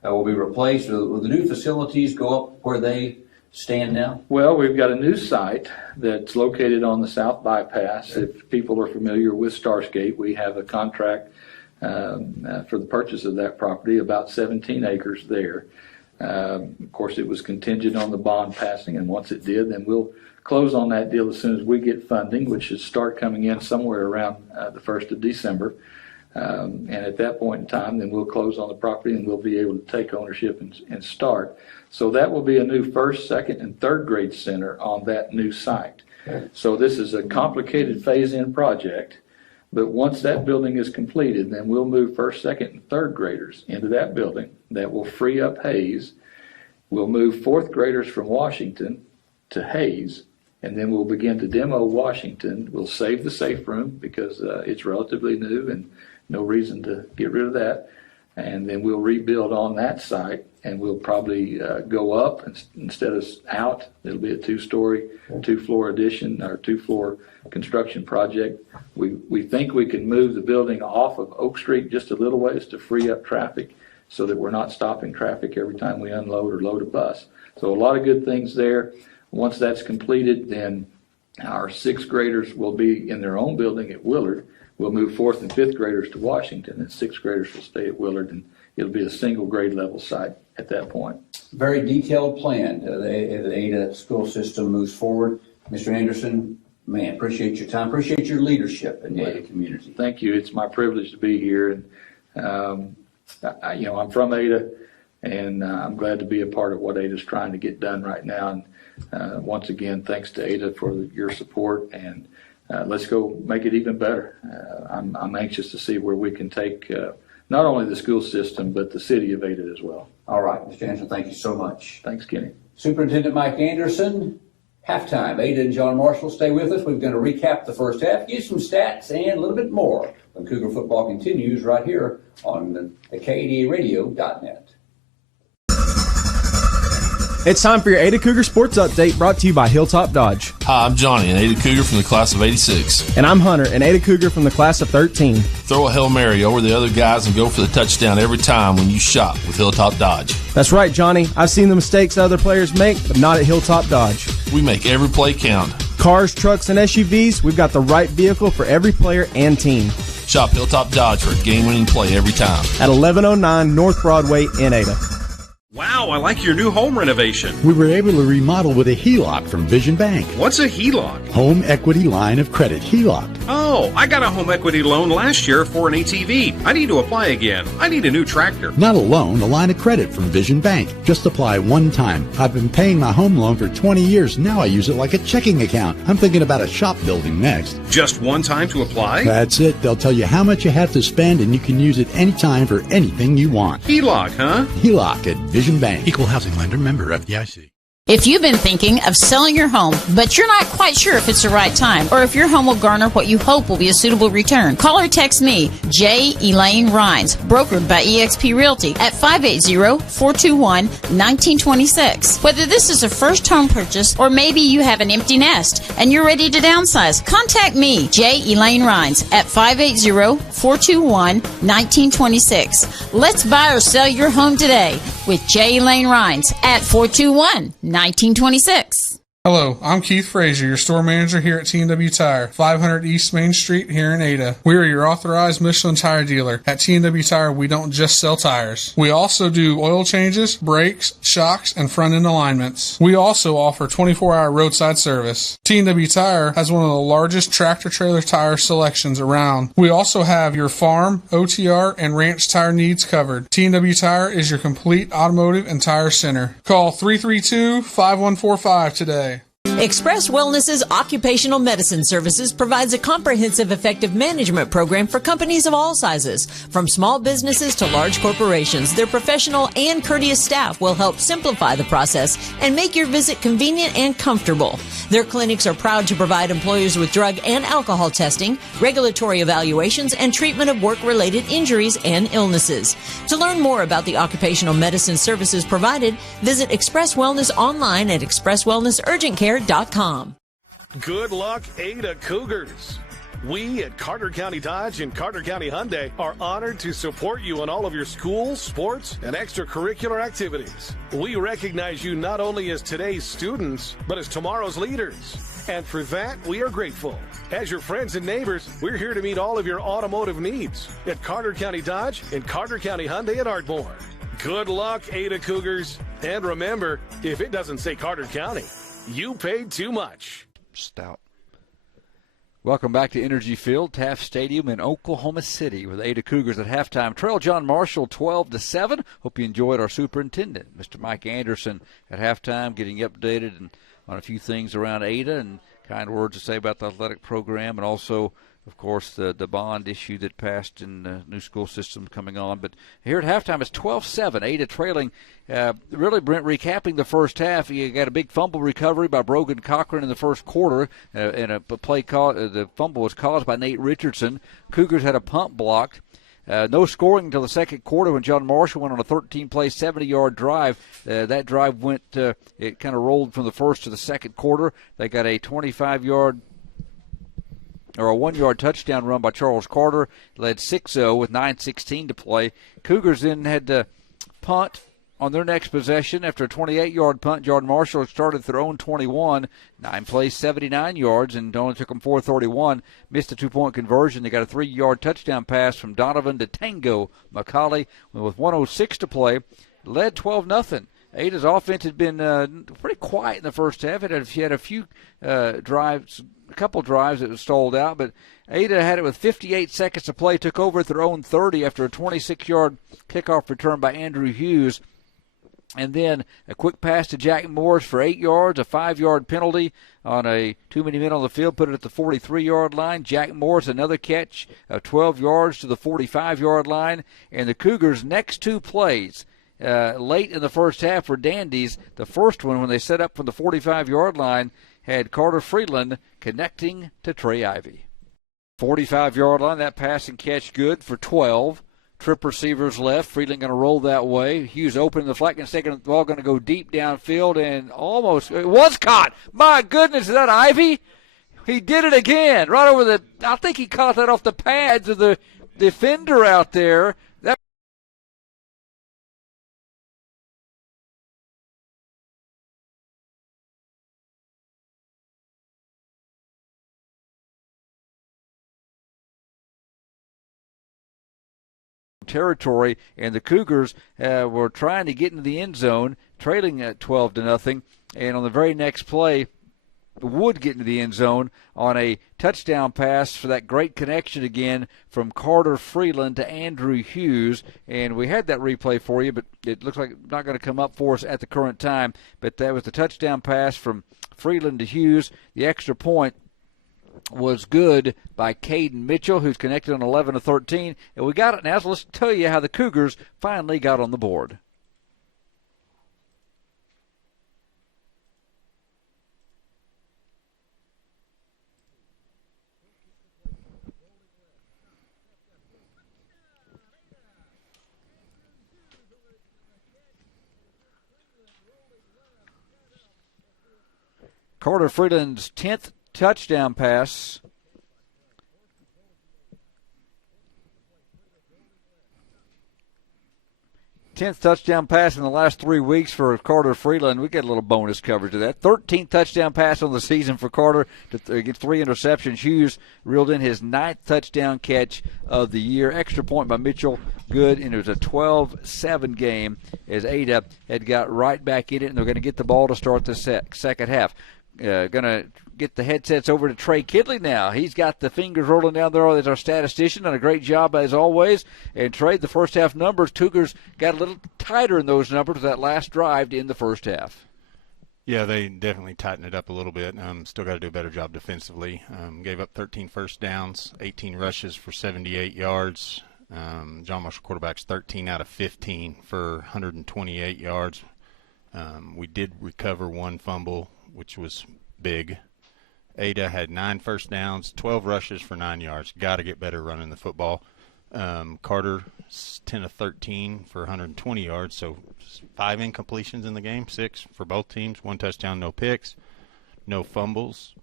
will be replaced. Will the new facilities go up where they stand now? Well, we've got a new site that's located on the South Bypass. If people are familiar with Starscape, we have a contract for the purchase of that property, about 17 acres there. Of course, it was contingent on the bond passing, and once it did, then we'll close on that deal as soon as we get funding, which should start coming in somewhere around the 1st of December. And at that point in time, then we'll close on the property and we'll be able to take ownership and start. So that will be a new first, second, and third grade center on that new site. So this is a complicated phase-in project, but once that building is completed, then we'll move first, second, and third graders into that building. That will free up Hayes. We'll move fourth graders from Washington to Hayes, and then we'll begin to demo Washington. We'll save the safe room because it's relatively new and no reason to get rid of that. And then we'll rebuild on that site, and we'll probably go up instead of out. It'll be a two-story, two-floor addition or two-floor construction project. We think we can move the building off of Oak Street just a little ways to free up traffic so that we're not stopping traffic every time we unload or load a bus. So a lot of good things there. Once that's completed, then our sixth graders will be in their own building at Willard. We'll move fourth and fifth graders to Washington, and sixth graders will stay at Willard, and it'll be a single grade level site at that point. Very detailed plan. The Ada school system moves forward. Mr. Anderson, man, appreciate your time. Appreciate your leadership in the Ada community. Thank you. It's my privilege to be here. And, I'm from Ada, and I'm glad to be a part of what Ada's trying to get done right now. And once again, thanks to Ada for your support, and let's go make it even better. I'm anxious to see where we can take not only the school system, but the city of Ada as well. All right, Mr. Anderson, thank you so much. Thanks, Kenny. Superintendent Mike Anderson, halftime. Ada and John Marshall stay with us. We're going to recap the first half, give some stats, and a little bit more when Cougar football continues right here on the KADAradio.net. It's time for your Ada Cougar Sports Update, brought to you by Hilltop Dodge. Hi, I'm Johnny, an Ada Cougar from the class of 86. And I'm Hunter, an Ada Cougar from the class of 13. Throw a Hail Mary over the other guys and go for the touchdown every time when you shop with Hilltop Dodge. That's right, Johnny. I've seen the mistakes other players make, but not at Hilltop Dodge. We make every play count. Cars, trucks, and SUVs, we've got the right vehicle for every player and team. Shop Hilltop Dodge for a game-winning play every time. At 1109 North Broadway in Ada. Wow, I like your new home renovation. We were able to remodel with a HELOC from Vision Bank. What's a HELOC? Home Equity Line of Credit, HELOC. Oh, I got a home equity loan last year for an ATV. I need to apply again. I need a new tractor. Not a loan, a line of credit from Vision Bank. Just apply one time. I've been paying my home loan for 20 years. Now I use it like a checking account. I'm thinking about a shop building next. Just one time to apply? That's it. They'll tell you how much you have to spend, and you can use it anytime for anything you want. HELOC, huh? HELOC at Vision Bank. Equal housing lender, member FDIC. If you've been thinking of selling your home, but you're not quite sure if it's the right time, or if your home will garner what you hope will be a suitable return, call or text me, J. Elaine Rhines, brokered by eXp Realty, at 580-421-1926. Whether this is a first home purchase, or maybe you have an empty nest and you're ready to downsize, contact me, J. Elaine Rhines, at 580-421-1926. Let's buy or sell your home today with J. Elaine Rhines at 421-1926. Hello, I'm Keith Frazier, your store manager here at T&W Tire, 500 East Main Street here in Ada. We are your authorized Michelin tire dealer. At T&W Tire, we don't just sell tires. We also do oil changes, brakes, shocks, and front-end alignments. We also offer 24-hour roadside service. T&W Tire has one of the largest tractor-trailer tire selections around. We also have your farm, OTR, and ranch tire needs covered. T&W Tire is your complete automotive and tire center. Call 332-5145 today. Express Wellness's Occupational Medicine Services provides a comprehensive, effective management program for companies of all sizes. From small businesses to large corporations, their professional and courteous staff will help simplify the process and make your visit convenient and comfortable. Their clinics are proud to provide employers with drug and alcohol testing, regulatory evaluations, and treatment of work-related injuries and illnesses. To learn more about the occupational medicine services provided, visit Express Wellness online at expresswellnessurgentcare.com. Good luck, Ada Cougars. We at Carter County Dodge and Carter County Hyundai are honored to support you in all of your school, sports, and extracurricular activities. We recognize you not only as today's students, but as tomorrow's leaders. And for that, we are grateful. As your friends and neighbors, we're here to meet all of your automotive needs at Carter County Dodge and Carter County Hyundai at Ardmore. Good luck, Ada Cougars. And remember, if it doesn't say Carter County, you paid too much. Stout. Welcome back to Energy Field, Taft Stadium in Oklahoma City with Ada Cougars at halftime. Trail John Marshall 12-7. Hope you enjoyed our superintendent, Mr. Mike Anderson, at halftime, getting updated on a few things around Ada and kind words to say about the athletic program, and also, of course, the bond issue that passed in the new school system coming on. But here at halftime, it's 12-7. Ada trailing. Really, Brent, recapping the first half, you got a big fumble recovery by Brogan Cochran in the first quarter, and a play the fumble was caused by Nate Richardson. Cougars had a punt blocked. No scoring until the second quarter when John Marshall went on a 13-play, 70-yard drive. That drive went, it kind of rolled from the first to the second quarter. They got a 25-yard or a 1-yard touchdown run by Charles Carter, led 6-0 with 9:16 to play. Cougars then had to punt on their next possession. After a 28-yard punt, Jordan Marshall started their own 21, 9 plays, 79 yards, and only took them 4:31. Missed a 2-point conversion. They got a 3-yard touchdown pass from Donovan to Tango McCauley with 1:06 to play. Led 12-0. Ada's offense had been pretty quiet in the first half. She had a few drives, a couple drives that was stalled out, but Ada had it with 58 seconds to play, took over at their own 30 after a 26-yard kickoff return by Andrew Hughes. And then a quick pass to Jack Morris for 8 yards, a 5-yard penalty on a too many men on the field, put it at the 43-yard line. Jack Morris, another catch of 12 yards to the 45-yard line. And the Cougars' next two plays late in the first half were dandies. The first one, when they set up from the 45-yard line, had Carter Freeland connecting to Trey Ivy. 45-yard line, that pass and catch good for 12. Trip receivers left. Freeland going to roll that way. Hughes open in the flat. The ball going to go deep downfield and almost, it was caught. My goodness, is that Ivy? He did it again. Right over the, I think he caught that off the pads of the defender out there. That territory, and the Cougars were trying to get into the end zone, trailing at 12-0, and on the very next play would get into the end zone on a touchdown pass for that great connection again from Carter Freeland to Andrew Hughes. And we had that replay for you, but it looks like it's not going to come up for us at the current time. But that was the touchdown pass from Freeland to Hughes. The extra point was good by Caden Mitchell, who's connected on 11-13. And we got it now, so let's tell you how the Cougars finally got on the board. Carter Freeland's 10th touchdown pass. Tenth touchdown pass in the last 3 weeks for Carter Freeland. We get a little bonus coverage of that. 13th touchdown pass on the season for Carter to get 3 interceptions. Hughes reeled in his 9th touchdown catch of the year. Extra point by Mitchell, good, and it was a 12-7 game as Ada had got right back in it, and they're going to get the ball to start the second half. Going to get the headsets over to Trey Kidley now. He's got the fingers rolling down there as our statistician. Done a great job as always. And Trey, the first half numbers, Cougars got a little tighter in those numbers that last drive in the first half. Yeah, they definitely tightened it up a little bit. Still got to do a better job defensively. Gave up 13 first downs, 18 rushes for 78 yards. John Marshall quarterbacks 13 out of 15 for 128 yards. We did recover 1 fumble, which was big. Ada had 9 first downs, 12 rushes for 9 yards. Got to get better running the football. Carter, 10 of 13 for 120 yards, so 5 incompletions in the game, 6 for both teams, 1 touchdown, no picks, no fumbles.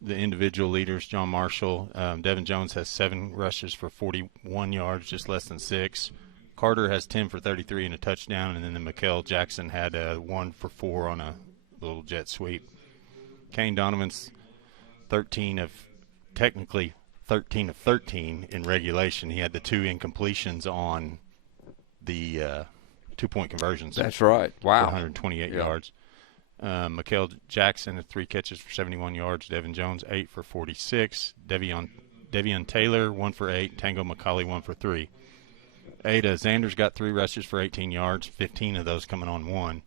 the individual leaders, John Marshall. Devin Jones has 7 rushes for 41 yards, just less than 6. Carter has 10 for 33 and a touchdown, and then Mikael Jackson had 1 for 4 on a little jet sweep. Kane Donovan's 13 of 13 in regulation. He had the 2 incompletions on the 2-point conversions. That's right. Wow. 128 yards. Mikael Jackson had 3 catches for 71 yards. Devin Jones 8 for 46. Devion Taylor 1 for 8. Tango McCauley 1 for 3. Ada Xander's got 3 rushes for 18 yards, 15 of those coming on 1.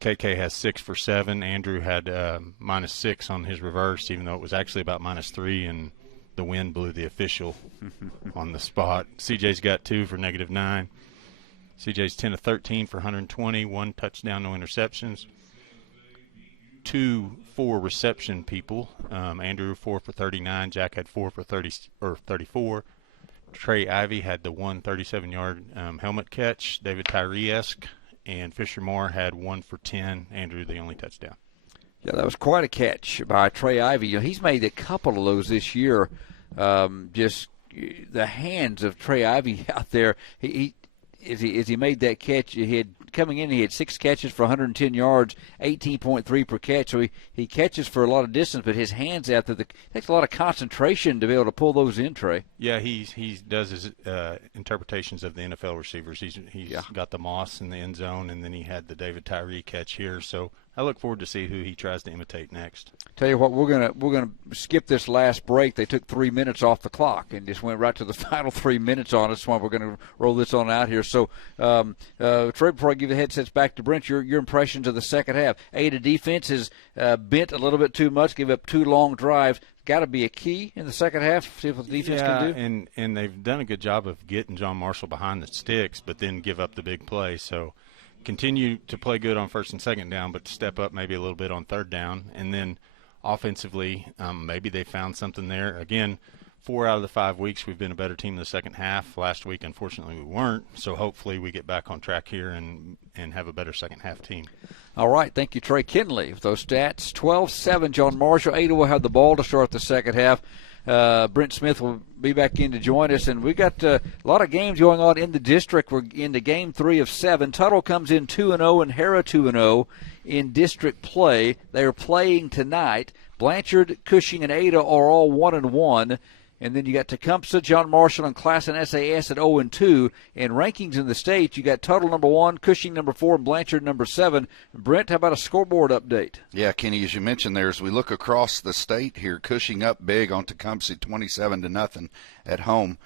KK has 6 for 7. Andrew had -6 on his reverse, even though it was actually about -3, and the wind blew the official on the spot. CJ's got 2 for -9. CJ's 10 of 13 for 120, 1 touchdown, no interceptions. 2 4 reception people. Andrew 4 for 39. Jack had 4 for 34. Trey Ivy had the 1 37-yard helmet catch, David Tyree-esque, and Fisher Moore had 1 for 10. Andrew, the only touchdown. Yeah, that was quite a catch by Trey Ivy. You know, he's made a couple of those this year. Just the hands of Trey Ivy out there. As he made that catch, he had 6 catches for 110 yards, 18.3 per catch. So he catches for a lot of distance, but his hands out there, it takes a lot of concentration to be able to pull those in, Trey. Yeah, he does his interpretations of the NFL receivers. He's got the Moss in the end zone, and then he had the David Tyree catch here. So I look forward to see who he tries to imitate next. Tell you what, we're gonna skip this last break. They took 3 minutes off the clock and just went right to the final 3 minutes on us. While we're gonna roll this on out here. So, Trey, before I give the headsets back to Brent, your impressions of the second half. Ada defense is bent a little bit too much, give up 2 long drives. Got to be a key in the second half. See what the defense can do. and they've done a good job of getting John Marshall behind the sticks, but then give up the big play. So continue to play good on first and second down, but step up maybe a little bit on third down. And then offensively, maybe they found something there. Again, 4 out of the 5 weeks we've been a better team in the second half. Last week, unfortunately, we weren't. So hopefully we get back on track here and have a better second half team. All right. Thank you, Trey Kinley, with those stats. 12-7, John Marshall. Ada will have the ball to start the second half. Brent Smith will be back in to join us. And we got a lot of games going on in the district. We're into game 3 of 7. Tuttle comes in 2-0 and Hara 2-0 in district play. They are playing tonight. Blanchard, Cushing, and Ada are all 1-1. And then you got Tecumseh, John Marshall, and Class and SAS at 0-2. And rankings in the state, you got Tuttle number 1, Cushing number 4, and Blanchard number 7. Brent, how about a scoreboard update? Yeah, Kenny, as you mentioned there, as we look across the state here, Cushing up big on Tecumseh, 27-0 at home.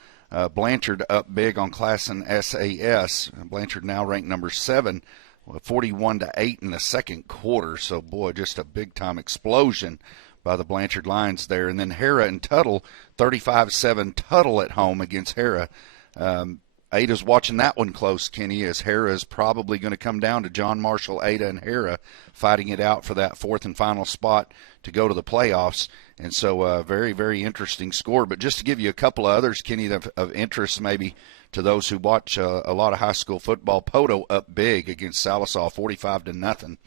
Blanchard up big on Class and SAS. Blanchard now ranked number 7, 41-8 in the second quarter. So, boy, just a big-time explosion by the Blanchard Lions there. And then Hara and Tuttle, 35-7 Tuttle at home against Hara. Ada's watching that one close, Kenny, as Hara is probably going to come down to John Marshall, Ada, and Hara fighting it out for that 4th and final spot to go to the playoffs. And so very, very interesting score. But just to give you a couple of others, Kenny, of interest maybe to those who watch a lot of high school football, Poto up big against Salisaw, 45-0.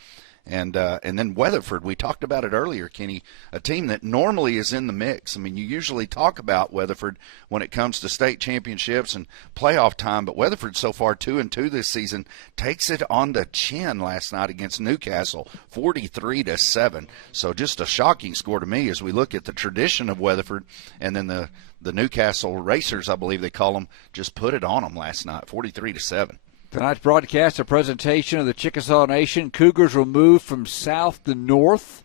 And then Weatherford, we talked about it earlier, Kenny, a team that normally is in the mix. I mean, you usually talk about Weatherford when it comes to state championships and playoff time, but Weatherford so far 2-2 this season takes it on the chin last night against Newcastle, 43-7. So just a shocking score to me as we look at the tradition of Weatherford, and then the Newcastle Racers, I believe they call them, just put it on them last night, 43-7. Tonight's broadcast, a presentation of the Chickasaw Nation. Cougars will move from south to north.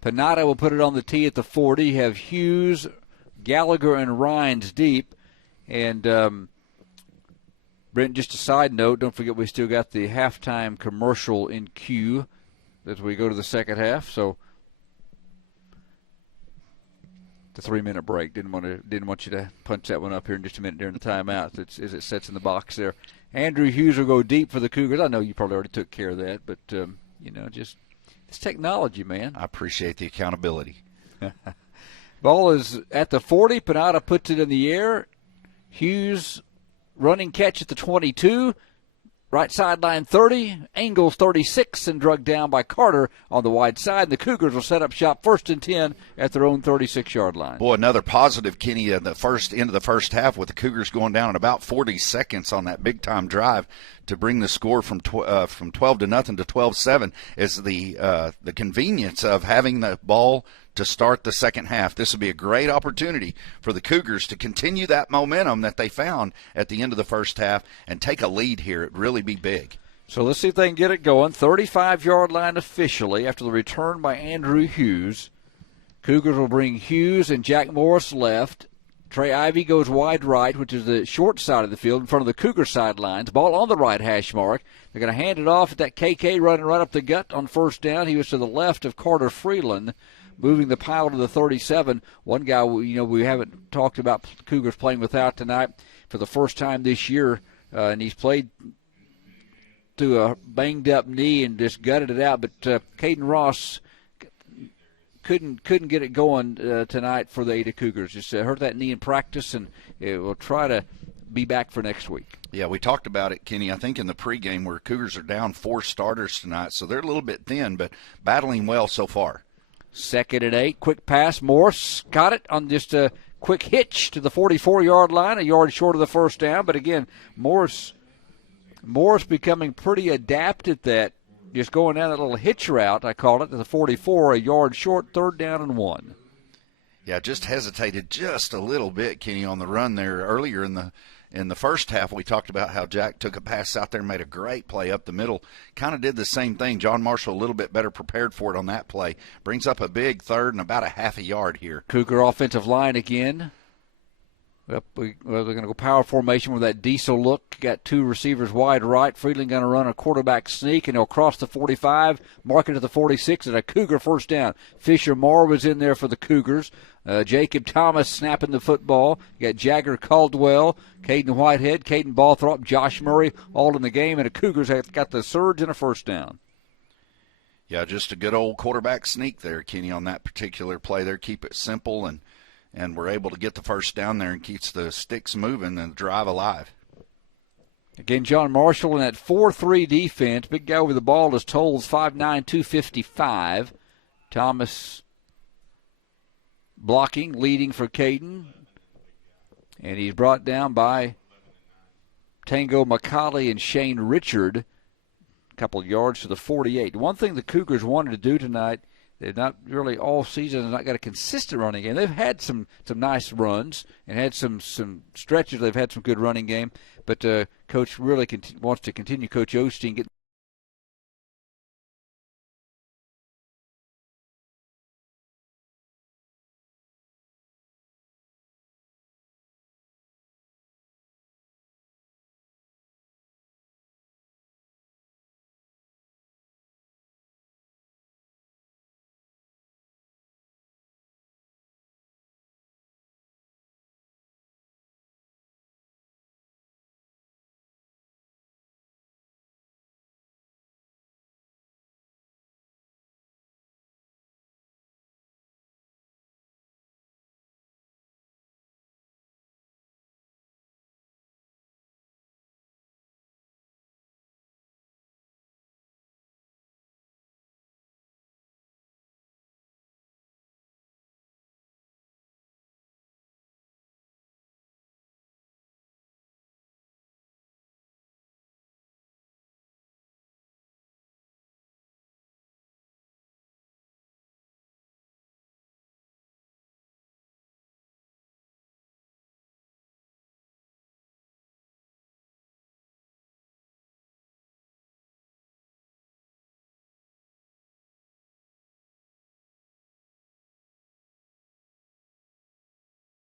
Panada will put it on the tee at the 40. You have Hughes, Gallagher, and Rhines deep. And, Brent, just a side note, don't forget we still got the halftime commercial in queue as we go to the second half. So the 3-minute break. Didn't want you to punch that one up here in just a minute during the timeout as it sets in the box there. Andrew Hughes will go deep for the Cougars. I know you probably already took care of that, but, just it's technology, man. I appreciate the accountability. Ball is at the 40. Panada puts it in the air. Hughes running catch at the 22. Right sideline 30, Angles 36, and drugged down by Carter on the wide side. The Cougars will set up shop 1st and 10 at their own 36-yard line. Boy, another positive, Kenny, at the end of the first half with the Cougars going down in about 40 seconds on that big-time drive to bring the score from 12 to nothing to 12-7 is the convenience of having the ball to start the second half. This would be a great opportunity for the Cougars to continue that momentum that they found at the end of the first half and take a lead here. It'd really be big. So let's see if they can get it going. 35-yard line officially after the return by Andrew Hughes. Cougars will bring Hughes and Jack Morris left. Trey Ivy goes wide right, which is the short side of the field in front of the Cougar sidelines. Ball on the right hash mark. They're going to hand it off at that KK running right up the gut on first down. He was to the left of Carter Freeland, moving the pile to the 37. One guy, we haven't talked about Cougars playing without tonight for the first time this year, and he's played to a banged-up knee and just gutted it out. But Caden Ross couldn't get it going tonight for the Ada Cougars. Just hurt that knee in practice, and it will try to be back for next week. Yeah, we talked about it, Kenny, I think in the pregame where Cougars are down 4 starters tonight, so they're a little bit thin, but battling well so far. 2nd and 8, quick pass. Morse got it on just a quick hitch to the 44-yard line, a yard short of the first down. But again, Morse becoming pretty adept at that, just going down that little hitch route, I call it, to the 44, a yard short, 3rd down and 1. Yeah, just hesitated just a little bit, Kenny, on the run there earlier in the first half. We talked about how Jack took a pass out there and made a great play up the middle. Kind of did the same thing. John Marshall a little bit better prepared for it on that play. Brings up a big 3rd and about a half a yard here. Cougar offensive line again. They're going to go power formation with that diesel look. Got 2 receivers wide right. Freeland going to run a quarterback sneak, and he'll cross the 45, mark it to the 46, and a Cougar first down. Fisher Moore was in there for the Cougars. Jacob Thomas snapping the football. You got Jagger Caldwell, Caden Whitehead, Caden Balthrop, Josh Murray, all in the game, and the Cougars have got the surge and a first down. Yeah, just a good old quarterback sneak there, Kenny, on that particular play there. Keep it simple, and we're able to get the first down there and keeps the sticks moving and the drive alive. Again, John Marshall in that 4-3 defense. Big guy with the ball is Tolles, 5'9", 255. Thomas blocking, leading for Caden. And he's brought down by Tango McCauley and Shane Richard. A couple of yards to the 48. One thing the Cougars wanted to do tonight, they've not really all season has not got a consistent running game. They've had some nice runs and had some stretches. They've had some good running game. But Coach really wants to continue. Coach Osteen getting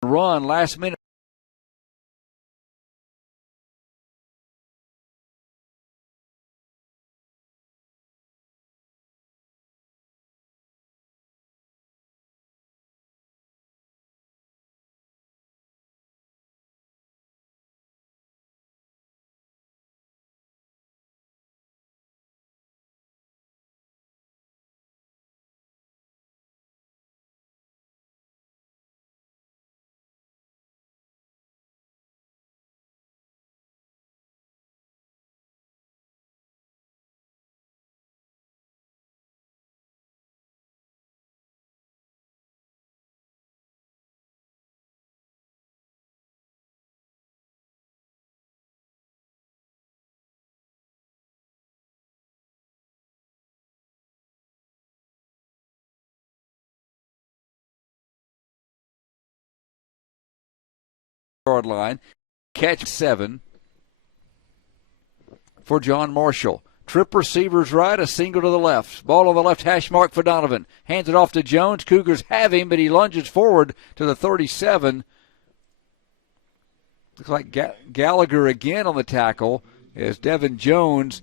run last minute. yard line. Catch 7 for John Marshall. Trip receivers right, a single to the left. Ball on the left hash mark for Donovan. Hands it off to Jones. Cougars have him, but he lunges forward to the 37. Looks like Gallagher again on the tackle as Devin Jones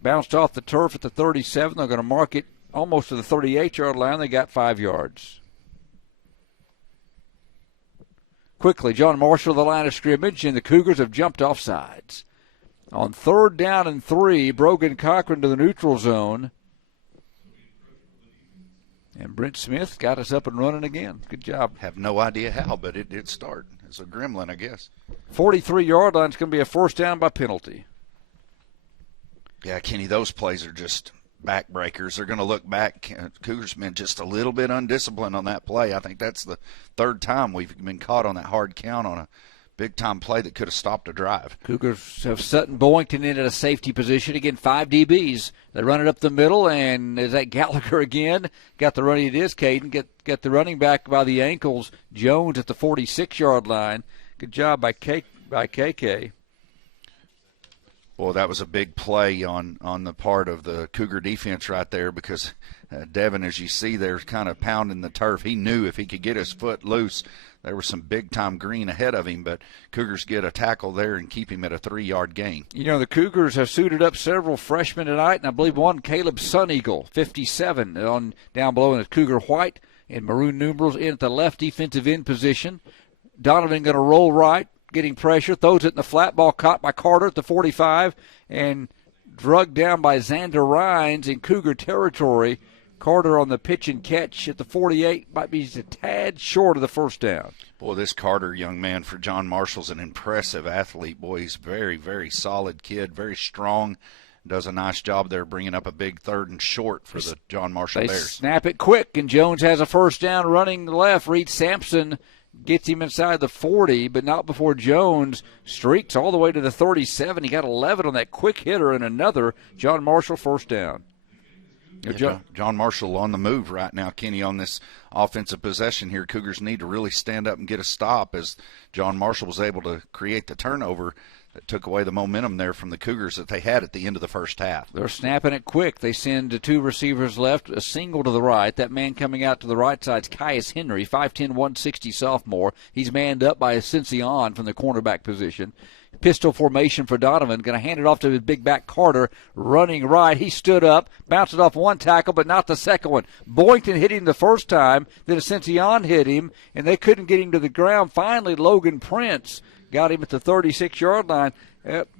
bounced off the turf at the 37. They're going to mark it almost to the 38-yard line. They got 5 yards. Quickly, John Marshall, the line of scrimmage, and the Cougars have jumped off sides. On 3rd down and 3, Brogan Cochran to the neutral zone. And Brent Smith got us up and running again. Good job. Have no idea how, but it did start. It's a gremlin, I guess. 43-yard line is going to be a 1st down by penalty. Yeah, Kenny, those plays are just backbreakers. They're going to look back. Cougars been just a little bit undisciplined on that play. I think that's the 3rd time we've been caught on that hard count on a big-time play that could have stopped a drive. Cougars have Sutton Boynton in at a safety position. Again, 5 DBs. They run it up the middle, and is that Gallagher again? Got the running. It is Caden. Get the running back by the ankles. Jones at the 46-yard line. Good job by KK. Well, that was a big play on the part of the Cougar defense right there because Devin, as you see there, kind of pounding the turf. He knew if he could get his foot loose, there was some big-time green ahead of him, but Cougars get a tackle there and keep him at a 3-yard gain. You know, the Cougars have suited up several freshmen tonight, and I believe one, Caleb Suneagle, 57, on down below in the Cougar white and maroon numerals in at the left defensive end position. Donovan going to roll right, getting pressure, throws it in the flat, ball caught by Carter at the 45, and drugged down by Xander Rhines in Cougar territory. Carter on the pitch and catch at the 48 might be a tad short of the 1st down. Boy, this Carter young man for John Marshall's an impressive athlete. Boy, he's very, very solid kid, very strong. Does a nice job there bringing up a big 3rd and short for the John Marshall Bears. They snap it quick, and Jones has a 1st down running left. Reed Sampson gets him inside the 40, but not before Jones streaks all the way to the 37. He got 11 on that quick hitter and another. John Marshall 1st down. Yeah, John Marshall on the move right now, Kenny, on this offensive possession here. Cougars need to really stand up and get a stop as John Marshall was able to create the turnover that took away the momentum there from the Cougars that they had at the end of the 1st half. They're snapping it quick. They send 2 receivers left, a single to the right. That man coming out to the right side is Caius Henry, 5'10", 160 sophomore. He's manned up by Ascension from the cornerback position. Pistol formation for Donovan. Going to hand it off to his big back Carter. Running right. He stood up. Bounced it off one tackle, but not the second one. Boynton hit him the 1st time. Then Ascension hit him, and they couldn't get him to the ground. Finally, Logan Prince got him at the 36-yard line.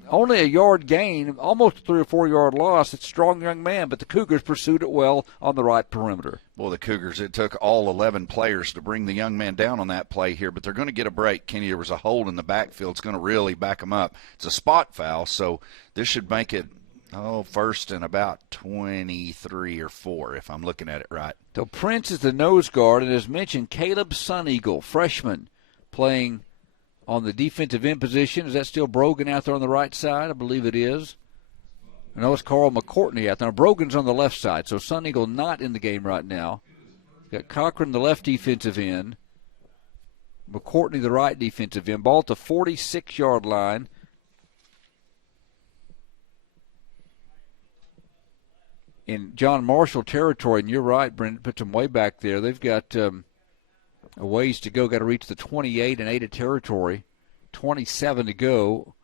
Only a yard gain, almost a 3 or 4 yard loss. It's a strong young man, but the Cougars pursued it well on the right perimeter. Well, the Cougars, it took all 11 players to bring the young man down on that play here, but they're going to get a break. Kenny, there was a hold in the backfield. It's going to really back them up. It's a spot foul, so this should make it, 1st and about 23 or 4, if I'm looking at it right. So Prince is the nose guard, and as mentioned, Caleb Suneagle, freshman, playing on the defensive end position. Is that still Brogan out there on the right side? I believe it is. I know it's Carl McCourtney out there. Now, Brogan's on the left side, so Suneagle not in the game right now. Got Cochran, the left defensive end. McCourtney, the right defensive end. Ball at the 46-yard line. In John Marshall territory, and you're right, Brendan, puts them way back there. They've got a ways to go. Got to reach the 28 and 8 of territory. 27 to go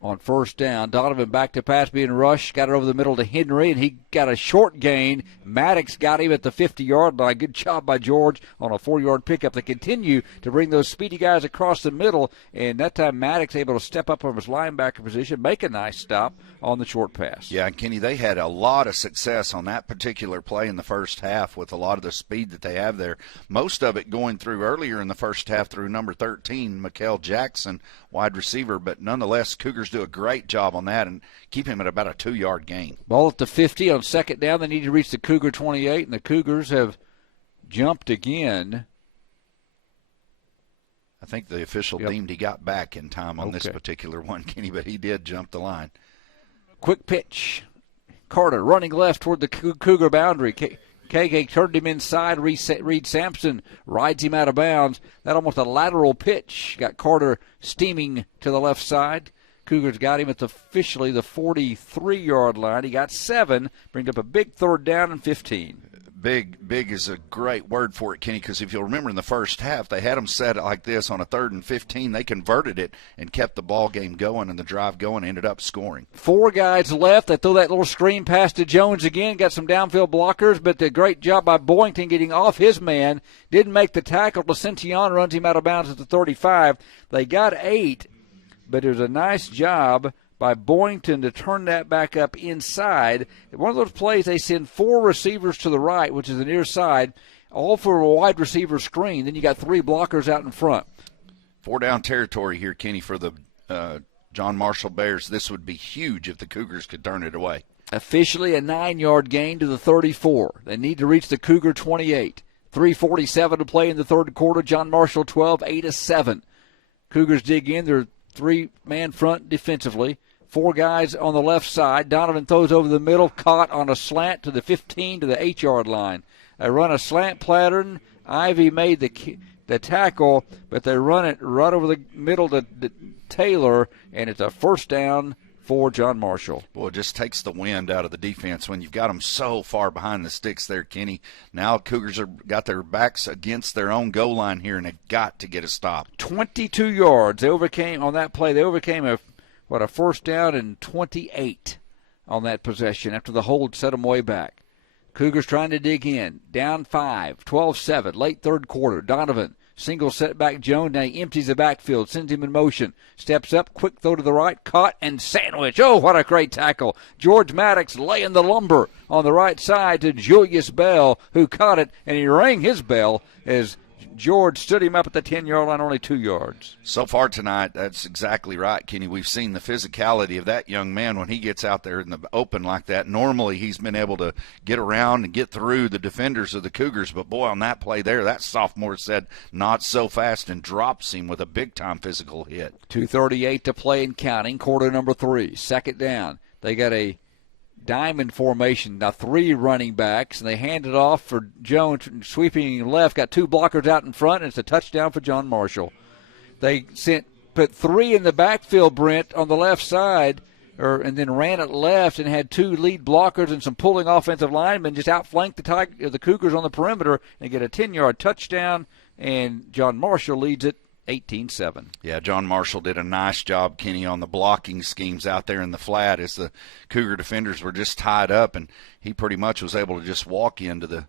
on 1st down. Donovan back to pass, being rushed. Got it over the middle to Henry, and he got a short gain. Maddox got him at the 50-yard line. Good job by George on a 4-yard pickup. They continue to bring those speedy guys across the middle, and that time Maddox able to step up from his linebacker position, make a nice stop on the short pass. Yeah, and Kenny, they had a lot of success on that particular play in the 1st half with a lot of the speed that they have there. Most of it going through earlier in the 1st half through number 13, Mikael Jackson, wide receiver, but nonetheless, Cougars do a great job on that and keep him at about a 2-yard gain. Ball at the 50 on 2nd down. They need to reach the Cougar 28, and the Cougars have jumped again. I think the official deemed he got back in time on this particular one, Kenny, but he did jump the line. Quick pitch. Carter running left toward the Cougar boundary. KK turned him inside. Reed Sampson rides him out of bounds. That almost a lateral pitch got Carter steaming to the left side. Cougars got him at officially the 43-yard line. He got 7, brings up a big third down and 15. Big is a great word for it, Kenny, because if you'll remember in the first half, they had them set like this on a 3rd and 15. They converted it and kept the ball game going and the drive going, ended up scoring. 4 guys left. They throw that little screen pass to Jones again, got some downfield blockers, but a great job by Boynton getting off his man. Didn't make the tackle. Placentiano runs him out of bounds at the 35. They got 8, but it was a nice job by Boynton to turn that back up inside. One of those plays, they send 4 receivers to the right, which is the near side, all for a wide receiver screen. Then you got 3 blockers out in front. 4 down territory here, Kenny, for the John Marshall Bears. This would be huge if the Cougars could turn it away. Officially a 9-yard gain to the 34. They need to reach the Cougar 28. 3:47 to play in the third quarter. John Marshall 12, 8-7. Cougars dig in. They're 3-man front defensively. 4 guys on the left side. Donovan throws over the middle, caught on a slant to the 15 to the 8-yard line. They run a slant pattern. Ivy made the tackle, but they run it right over the middle to Taylor, and it's a first down for John Marshall. Well, it just takes the wind out of the defense when you've got them so far behind the sticks there, Kenny. Now Cougars got their backs against their own goal line here, and they've got to get a stop. 22 yards. They overcame on that play. They overcame a first down and 28 on that possession after the hold set them way back. Cougars trying to dig in. Down 5, 12-7, late third quarter. Donovan, single setback Jones. Now he empties the backfield, sends him in motion. Steps up, quick throw to the right, caught and sandwich. Oh, what a great tackle. George Maddox laying the lumber on the right side to Julius Bell, who caught it, and he rang his bell as George stood him up at the 10-yard line, only 2 yards. So far tonight, that's exactly right, Kenny. We've seen the physicality of that young man when he gets out there in the open like that. Normally, he's been able to get around and get through the defenders of the Cougars, but boy, on that play there, that sophomore said not so fast and drops him with a big-time physical hit. 2:38 to play and counting, quarter number 3, second down. They got a diamond formation, now 3 running backs, and they hand it off for Jones, sweeping left, got 2 blockers out in front, and it's a touchdown for John Marshall. They put 3 in the backfield, Brent, on the left side, and then ran it left and had 2 lead blockers and some pulling offensive linemen just outflanked the Cougars on the perimeter and get a 10-yard touchdown, and John Marshall leads it 18-7. Yeah, John Marshall did a nice job, Kenny, on the blocking schemes out there in the flat as the Cougar defenders were just tied up, and he pretty much was able to just walk into the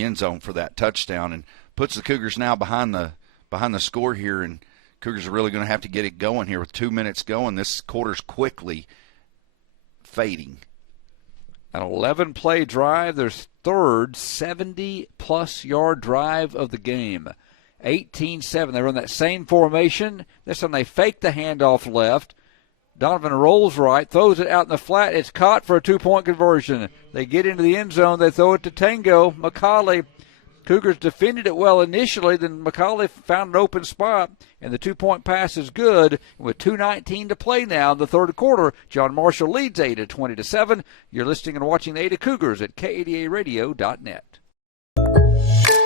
end zone for that touchdown and puts the Cougars now behind the score here, and Cougars are really going to have to get it going here with 2 minutes going. This quarter's quickly fading. An 11-play drive, their third 70-plus yard drive of the game. 18-7. They run that same formation. This time they fake the handoff left. Donovan rolls right, throws it out in the flat. It's caught for a 2-point conversion. They get into the end zone. They throw it to Tango. McCauley. Cougars defended it well initially. Then McCauley found an open spot, and the 2-point pass is good. With 2:19 to play now in the third quarter, John Marshall leads Ada 20-7. You're listening and watching the Ada Cougars at KADARadio.net.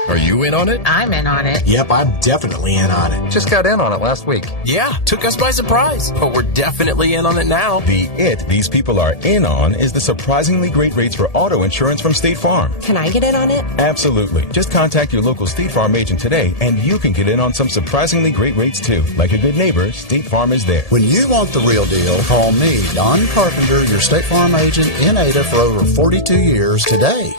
Are you in on it? I'm in on it. Yep, I'm definitely in on it. Just got in on it last week. Yeah, took us by surprise. But we're definitely in on it now. These people are in on is the surprisingly great rates for auto insurance from State Farm. Can I get in on it? Absolutely. Just contact your local State Farm agent today, and you can get in on some surprisingly great rates too. Like a good neighbor, State Farm is there. When you want the real deal, call me, Don Carpenter, your State Farm agent in Ada for over 42 years today.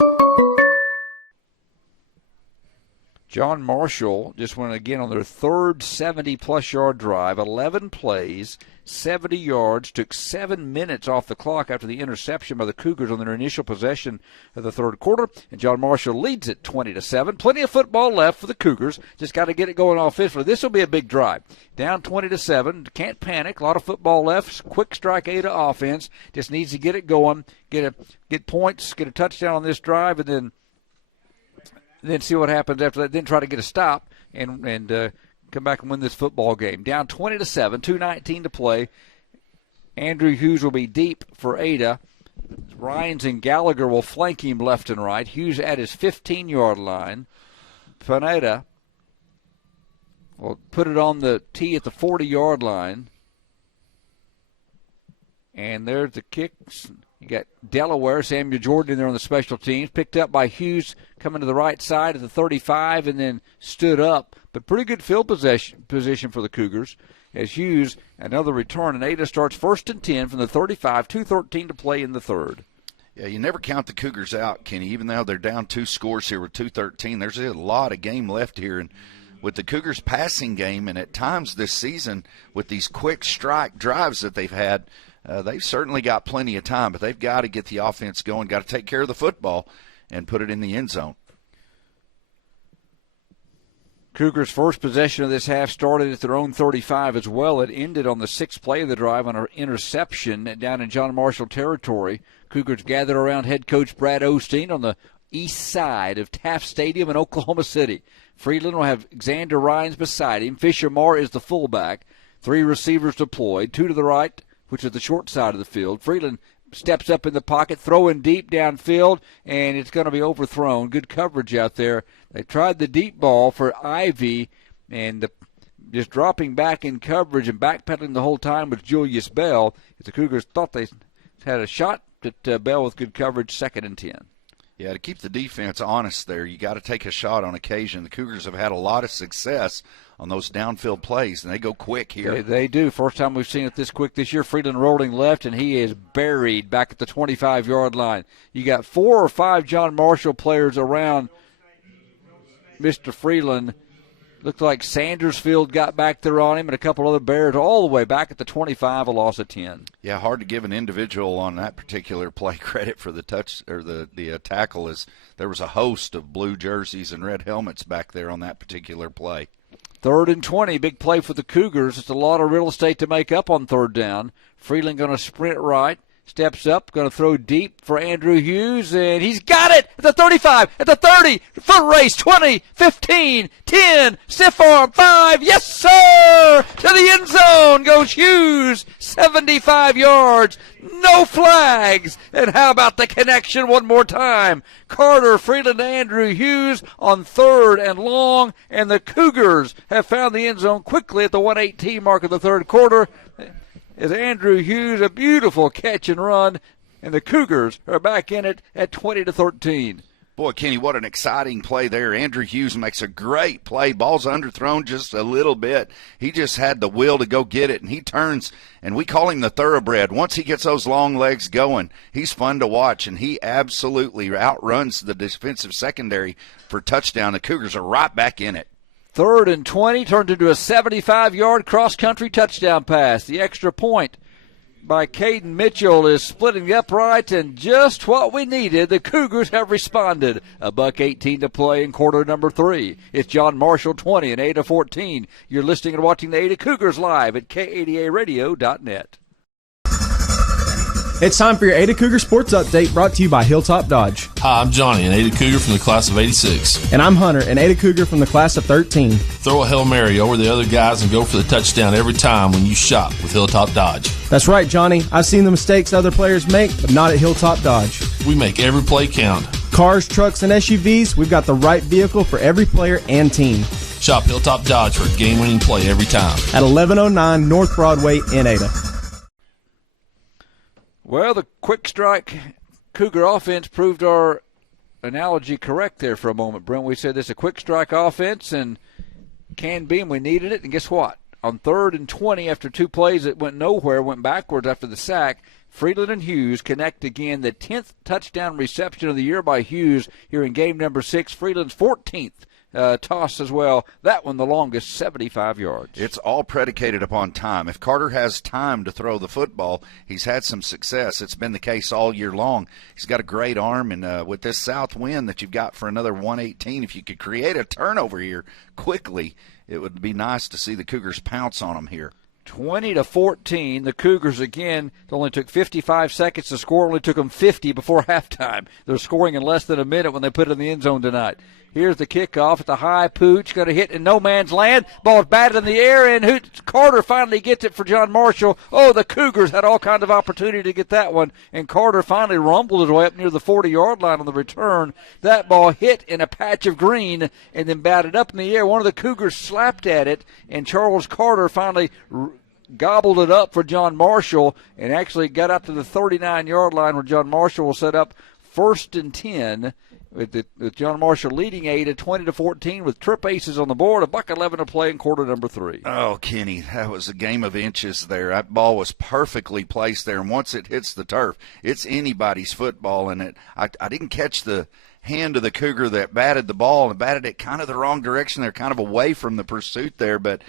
John Marshall just went again on their third 70-plus yard drive, 11 plays, 70 yards, took 7 minutes off the clock after the interception by the Cougars on their initial possession of the third quarter, and John Marshall leads it 20-7. Plenty of football left for the Cougars. Just got to get it going offensively. This will be a big drive. Down 20-7. Can't panic. A lot of football left. Quick strike Ada offense. Just needs to get it going, get points, get a touchdown on this drive, and then see what happens after that. Then try to get a stop and come back and win this football game. Down 20-7, 2:19 to play. Andrew Hughes will be deep for Ada. Rhines and Gallagher will flank him left and right. Hughes at his 15-yard line. Pineda will put it on the tee at the 40-yard line. And there's the kicks. You got Delaware, Samuel Jordan in there on the special teams. Picked up by Hughes coming to the right side at the 35 and then stood up. But pretty good field position for the Cougars as Hughes, another return. And Ada starts 1st and 10 from the 35, 2:13 to play in the third. Yeah, you never count the Cougars out, Kenny. Even though they're down 2 scores here with 2:13, there's a lot of game left here. And with the Cougars' passing game, and at times this season with these quick strike drives that they've had, they've certainly got plenty of time, but they've got to get the offense going, got to take care of the football and put it in the end zone. Cougars' first possession of this half started at their own 35 as well. It ended on the 6th play of the drive on an interception down in John Marshall territory. Cougars gathered around head coach Brad Osteen on the east side of Taft Stadium in Oklahoma City. Freeland will have Xander Rhines beside him. Fisher Moore is the fullback. 3 receivers deployed, 2 to the right, which is the short side of the field. Freeland steps up in the pocket, throwing deep downfield, and it's going to be overthrown. Good coverage out there. They tried the deep ball for Ivy, and just dropping back in coverage and backpedaling the whole time was Julius Bell. The Cougars thought they had a shot at Bell with good coverage, 2nd and 10. Yeah, to keep the defense honest there, you got to take a shot on occasion. The Cougars have had a lot of success on those downfield plays, and they go quick here. They do. First time we've seen it this quick this year. Freeland rolling left, and he is buried back at the 25-yard line. You got 4 or 5 John Marshall players around Mr. Freeland. Looked like Sandersfield got back there on him and a couple other Bears all the way back at the 25, a loss of 10. Yeah, hard to give an individual on that particular play credit for the touch or the tackle, as there was a host of blue jerseys and red helmets back there on that particular play. 3rd and 20, big play for the Cougars. It's a lot of real estate to make up on 3rd down. Freeland going to sprint right. Steps up, going to throw deep for Andrew Hughes, and he's got it at the 35, at the 30, foot race, 20, 15, 10, stiff arm, 5, yes sir! To the end zone goes Hughes, 75 yards, no flags. And how about the connection one more time? Carter, Freeland, Andrew Hughes on 3rd and long, and the Cougars have found the end zone quickly at the 1:18 mark of the 3rd quarter. Is Andrew Hughes, a beautiful catch and run, and the Cougars are back in it at 20-13. Boy, Kenny, what an exciting play there. Andrew Hughes makes a great play. Ball's underthrown just a little bit. He just had the will to go get it, and he turns, and we call him the thoroughbred. Once he gets those long legs going, he's fun to watch, and he absolutely outruns the defensive secondary for touchdown. The Cougars are right back in it. 3rd and 20 turned into a 75-yard cross-country touchdown pass. The extra point by Caden Mitchell is splitting the uprights, and just what we needed. The Cougars have responded. $1:18 to play in quarter number 3. It's John Marshall 20 and Ada 14. You're listening and watching the Ada Cougars live at KADARadio.net. It's time for your Ada Cougar Sports Update, brought to you by Hilltop Dodge. Hi, I'm Johnny, an Ada Cougar from the class of 86. And I'm Hunter, an Ada Cougar from the class of 13. Throw a Hail Mary over the other guys and go for the touchdown every time when you shop with Hilltop Dodge. That's right, Johnny. I've seen the mistakes other players make, but not at Hilltop Dodge. We make every play count. Cars, trucks, and SUVs, we've got the right vehicle for every player and team. Shop Hilltop Dodge for a game-winning play every time. At 1109 North Broadway in Ada. Well, the quick strike Cougar offense proved our analogy correct there for a moment, Brent. We said this is a quick strike offense and can be, and we needed it. And guess what? On 3rd and 20, after 2 plays that went nowhere, went backwards after the sack, Freeland and Hughes connect again. The 10th touchdown reception of the year by Hughes here in game number 6. Freeland's 14th toss as well. That one the longest, 75 yards. It's all predicated upon time. If Carter has time to throw the football, he's had some success. It's been the case all year long. He's got a great arm, and with this south wind that you've got for another 1:18, if you could create a turnover here quickly, it would be nice to see the Cougars pounce on them here. 20-14. The Cougars, again, it only took 55 seconds to score. Only took them 50 before halftime. They're scoring in less than a minute when they put it in the end zone tonight. Here's the kickoff at the high pooch. Going to hit in no man's land. Ball is batted in the air, and Carter finally gets it for John Marshall. Oh, the Cougars had all kinds of opportunity to get that one, and Carter finally rumbled his way up near the 40-yard line on the return. That ball hit in a patch of green and then batted up in the air. One of the Cougars slapped at it, and Charles Carter finally gobbled it up for John Marshall and actually got up to the 39-yard line where John Marshall will set up 1st and 10 with John Marshall leading Ada 20-14 with trip aces on the board, $1:11 to play in quarter number 3. Oh, Kenny, that was a game of inches there. That ball was perfectly placed there, and once it hits the turf, it's anybody's football. And I didn't catch the hand of the Cougar that batted the ball and batted it kind of the wrong direction. They're kind of away from the pursuit there, but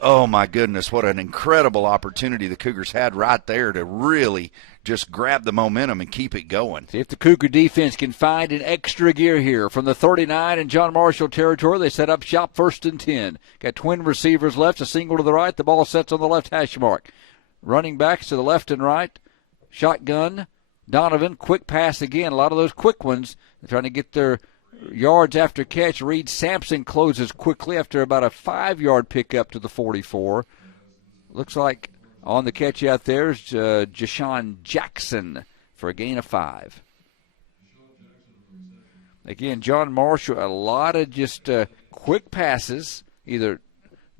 oh, my goodness, what an incredible opportunity the Cougars had right there to really just grab the momentum and keep it going. See if the Cougar defense can find an extra gear here. From the 39 in John Marshall territory, they set up shop 1st and 10. Got twin receivers left, a single to the right. The ball sets on the left hash mark. Running backs to the left and right. Shotgun. Donovan, quick pass again. A lot of those quick ones. They're trying to get their yards after catch. Reed Sampson closes quickly after about a 5-yard pickup to the 44. Looks like on the catch out there is Jashawn Jackson for a gain of 5. Again, John Marshall, a lot of just quick passes, either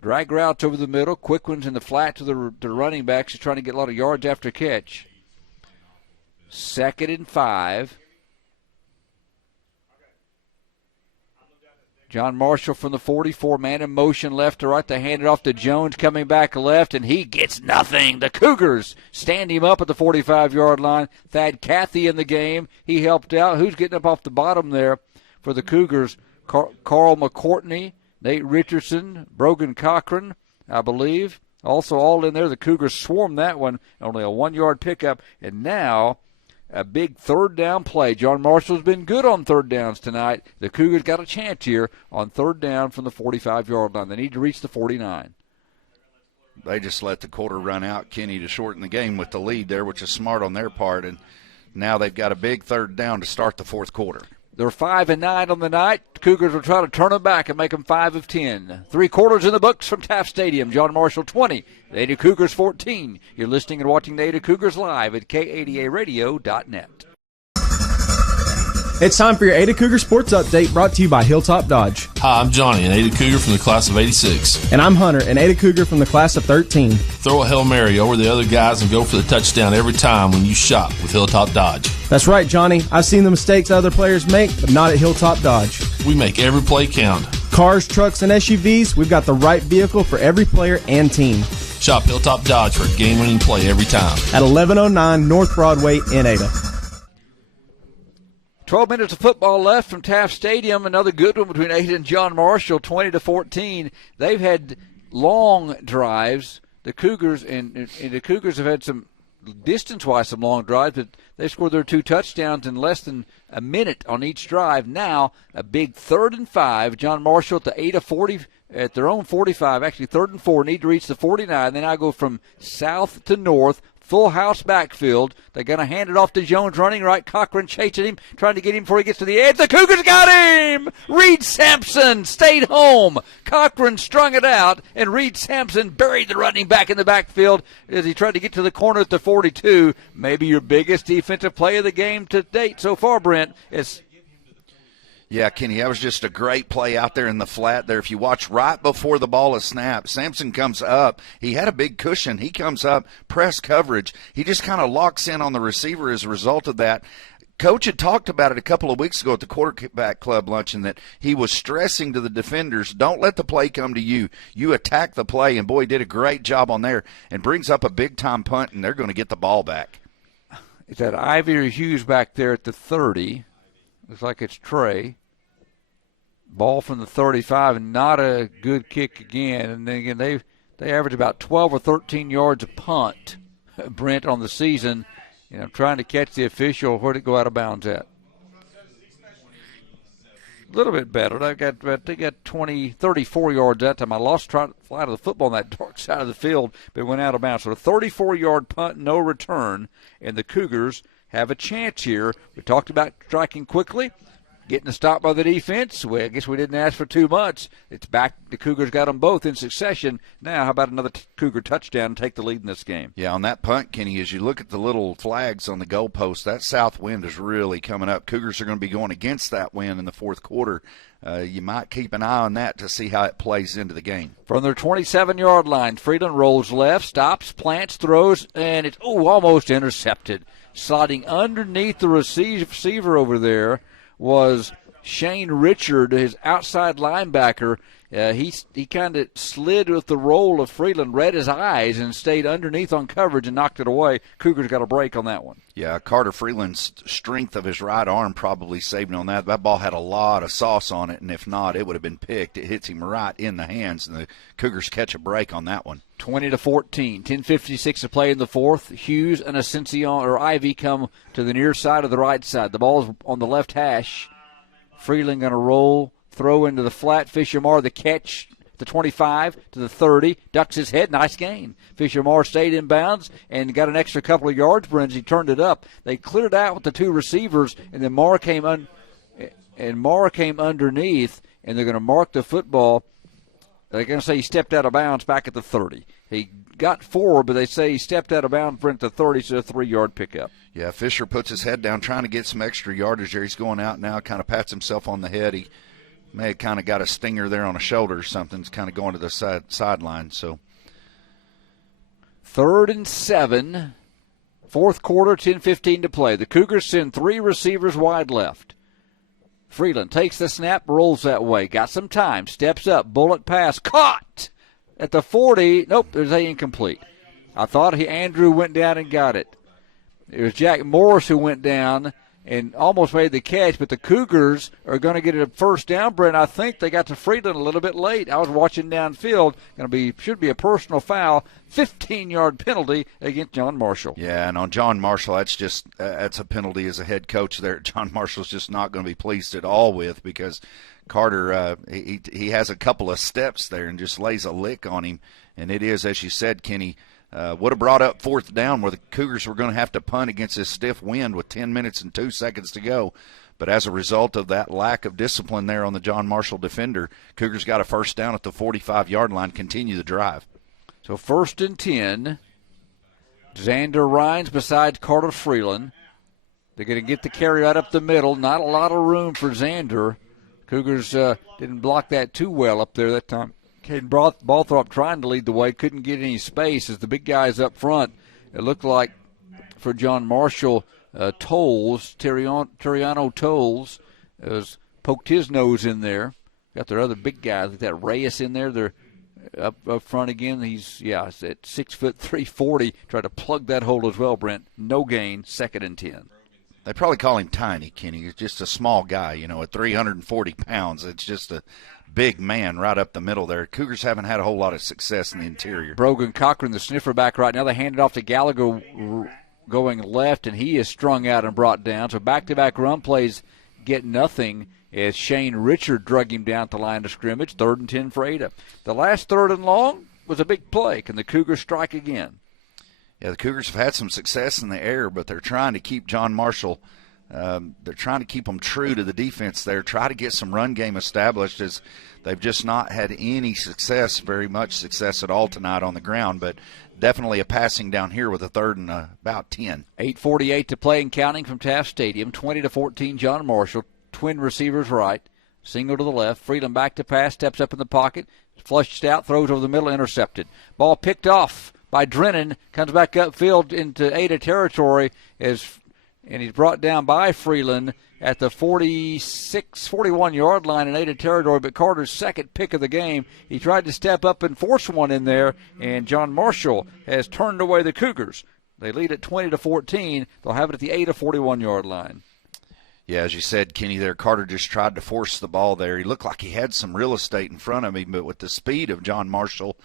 drag routes over the middle, quick ones in the flat to the running backs, just trying to get a lot of yards after catch. 2nd and 5. John Marshall from the 44, man in motion left to right. They hand it off to Jones coming back left, and he gets nothing. The Cougars stand him up at the 45-yard line. Thad Cathy in the game. He helped out. Who's getting up off the bottom there for the Cougars? Carl McCourtney, Nate Richardson, Brogan Cochran, I believe. Also all in there. The Cougars swarmed that one. Only a 1-yard pickup. And now a big 3rd down play. John Marshall's been good on 3rd downs tonight. The Cougars got a chance here on 3rd down from the 45-yard line. They need to reach the 49. They just let the quarter run out, Kenny, to shorten the game with the lead there, which is smart on their part. And now they've got a big 3rd down to start the 4th quarter. They're 5 and 9 on the night. The Cougars will try to turn them back and make them 5 of 10. 3 quarters in the books from Taft Stadium. John Marshall 20, the Ada Cougars 14. You're listening and watching the Ada Cougars live at K80ARadio.net. It's time for your Ada Cougar Sports Update, brought to you by Hilltop Dodge. Hi, I'm Johnny, an Ada Cougar from the class of 86. And I'm Hunter, an Ada Cougar from the class of 13. Throw a Hail Mary over the other guys and go for the touchdown every time when you shop with Hilltop Dodge. That's right, Johnny. I've seen the mistakes other players make, but not at Hilltop Dodge. We make every play count. Cars, trucks, and SUVs, we've got the right vehicle for every player and team. Shop Hilltop Dodge for a game-winning play every time. At 1109 North Broadway in Ada. 12 minutes of football left from Taft Stadium. Another good one between Ada and John Marshall, 20-14. They've had long drives. The Cougars and the Cougars have had some distance-wise some long drives, but they scored their 2 touchdowns in less than a minute on each drive. Now a big 3rd and 5. John Marshall at the Ada 40 at their own 45. Actually 3rd and 4. Need to reach the 49. They now go from south to north. Full house backfield. They're going to hand it off to Jones running right. Cochran chasing him, trying to get him before he gets to the edge. The Cougars got him! Reed Sampson stayed home. Cochran strung it out, and Reed Sampson buried the running back in the backfield as he tried to get to the corner at the 42. Maybe your biggest defensive play of the game to date so far, Brent. Yeah, Kenny, that was just a great play out there in the flat there. If you watch right before the ball is snapped, Sampson comes up. He had a big cushion. He comes up, press coverage. He just kind of locks in on the receiver as a result of that. Coach had talked about it a couple of weeks ago at the quarterback club luncheon that he was stressing to the defenders, don't let the play come to you. You attack the play, and boy, he did a great job on there and brings up a big-time punt, and they're going to get the ball back. Is that Ivy or Hughes back there at the 30? Looks like it's Trey. Ball from the 35, and not a good kick again. And then again, they average about 12 or 13 yards a punt, Brent, on the season. I'm trying to catch the official. Where'd it go out of bounds at? little bit better. They got 34 yards that time. I lost trying to fly to the football on that dark side of the field, but went out of bounds. So a 34-yard punt, no return, and the Cougars have a chance here. We talked about striking quickly, getting a stop by the defense. Well, I guess we didn't ask for too much. It's back. The Cougars got them both in succession. Now, how about another Cougar touchdown and take the lead in this game? Yeah, on that punt, Kenny, as you look at the little flags on the goalpost, that south wind is really coming up. Cougars are going to be going against that wind in the fourth quarter. You might keep an eye on that to see how it plays into the game. From their 27-yard line, Freeland rolls left, stops, plants, throws, and it's almost intercepted. Sliding underneath the receiver over there was Shane Richard, his outside linebacker. He kind of slid with the roll of Freeland, read his eyes, and stayed underneath on coverage and knocked it away. Cougars got a break on that one. Yeah, Carter Freeland's strength of his right arm probably saved him on that. That ball had a lot of sauce on it, and if not, it would have been picked. It hits him right in the hands, and the Cougars catch a break on that one. 20-14, 10:56 to play in the fourth. Hughes and Ascension or Ivy come to the near side of the right side. The ball is on the left hash. Freeland going to roll, throw into the flat. Fisher-Marr the catch, the 25 to the 30, ducks his head, nice gain. Fisher-Marr stayed in bounds and got an extra couple of yards. He turned it up. They cleared out with the two receivers, and then Marr came underneath, and they're going to mark the football. They're going to say he stepped out of bounds back at the 30. He got 4, but they say he stepped out of bounds for at the 30, so a 3-yard pickup. Yeah, Fisher puts his head down, trying to get some extra yardage there. He's going out now, kind of pats himself on the head. He may have kind of got a stinger there on a shoulder or something. It's kind of going to the sideline. So 3rd and 7, fourth quarter, 10:15 to play. The Cougars send 3 receivers wide left. Freeland takes the snap, rolls that way, got some time, steps up, bullet pass, caught at the 40. Nope, there's a incomplete. I thought Andrew went down and got it. It was Jack Morris who went down and almost made the catch, but the Cougars are going to get a first down, Brent. I think they got to Freeland a little bit late. I was watching downfield. Should be a personal foul, 15-yard penalty against John Marshall. Yeah, and on John Marshall, that's a penalty as a head coach there. John Marshall's just not going to be pleased at all with, because Carter, he has a couple of steps there and just lays a lick on him. And it is, as you said, Kenny, would have brought up 4th down where the Cougars were going to have to punt against this stiff wind with 10 minutes and 2 seconds to go. But as a result of that lack of discipline there on the John Marshall defender, Cougars got a first down at the 45-yard line, continue the drive. So 1st and 10, Xander Rhines beside Carter Freeland. They're going to get the carry right up the middle. Not a lot of room for Xander. Cougars didn't block that too well up there that time. Caden Balthrop trying to lead the way, couldn't get any space as the big guys up front. It looked like for John Marshall, Terriano Tolles has poked his nose in there. Got their other big guys, like that Reyes in there. They're up front again. He's at 6 foot 340. Tried to plug that hole as well, Brent. No gain, 2nd and 10. They probably call him tiny, Kenny. He's just a small guy, at 340 pounds. It's just a big man right up the middle there. Cougars haven't had a whole lot of success in the interior. Brogan Cochran, the sniffer back right now. They hand it off to Gallagher going left, and he is strung out and brought down. So back-to-back run plays get nothing as Shane Richard drug him down to the line of scrimmage. 3rd and 10 for Ada. The last 3rd and long was a big play. Can the Cougars strike again? Yeah, the Cougars have had some success in the air, but they're trying to keep John Marshall. They're trying to keep them true to the defense there, try to get some run game established, as they've just not had any success, very much success at all tonight on the ground, but definitely a passing down here with a 3rd and about 10. 8:48 to play and counting from Taft Stadium. 20-14 John Marshall. Twin receivers right. Single to the left. Freeland back to pass, steps up in the pocket, flushed out, throws over the middle, intercepted. Ball picked off by Drennan, comes back upfield into Ada territory and he's brought down by Freeland at the 41-yard line in Ada territory, but Carter's second pick of the game. He tried to step up and force one in there, and John Marshall has turned away the Cougars. They lead at 20-14. They'll have it at the Ada 41-yard line. Yeah, as you said, Kenny, there, Carter just tried to force the ball there. He looked like he had some real estate in front of him, but with the speed of John Marshall,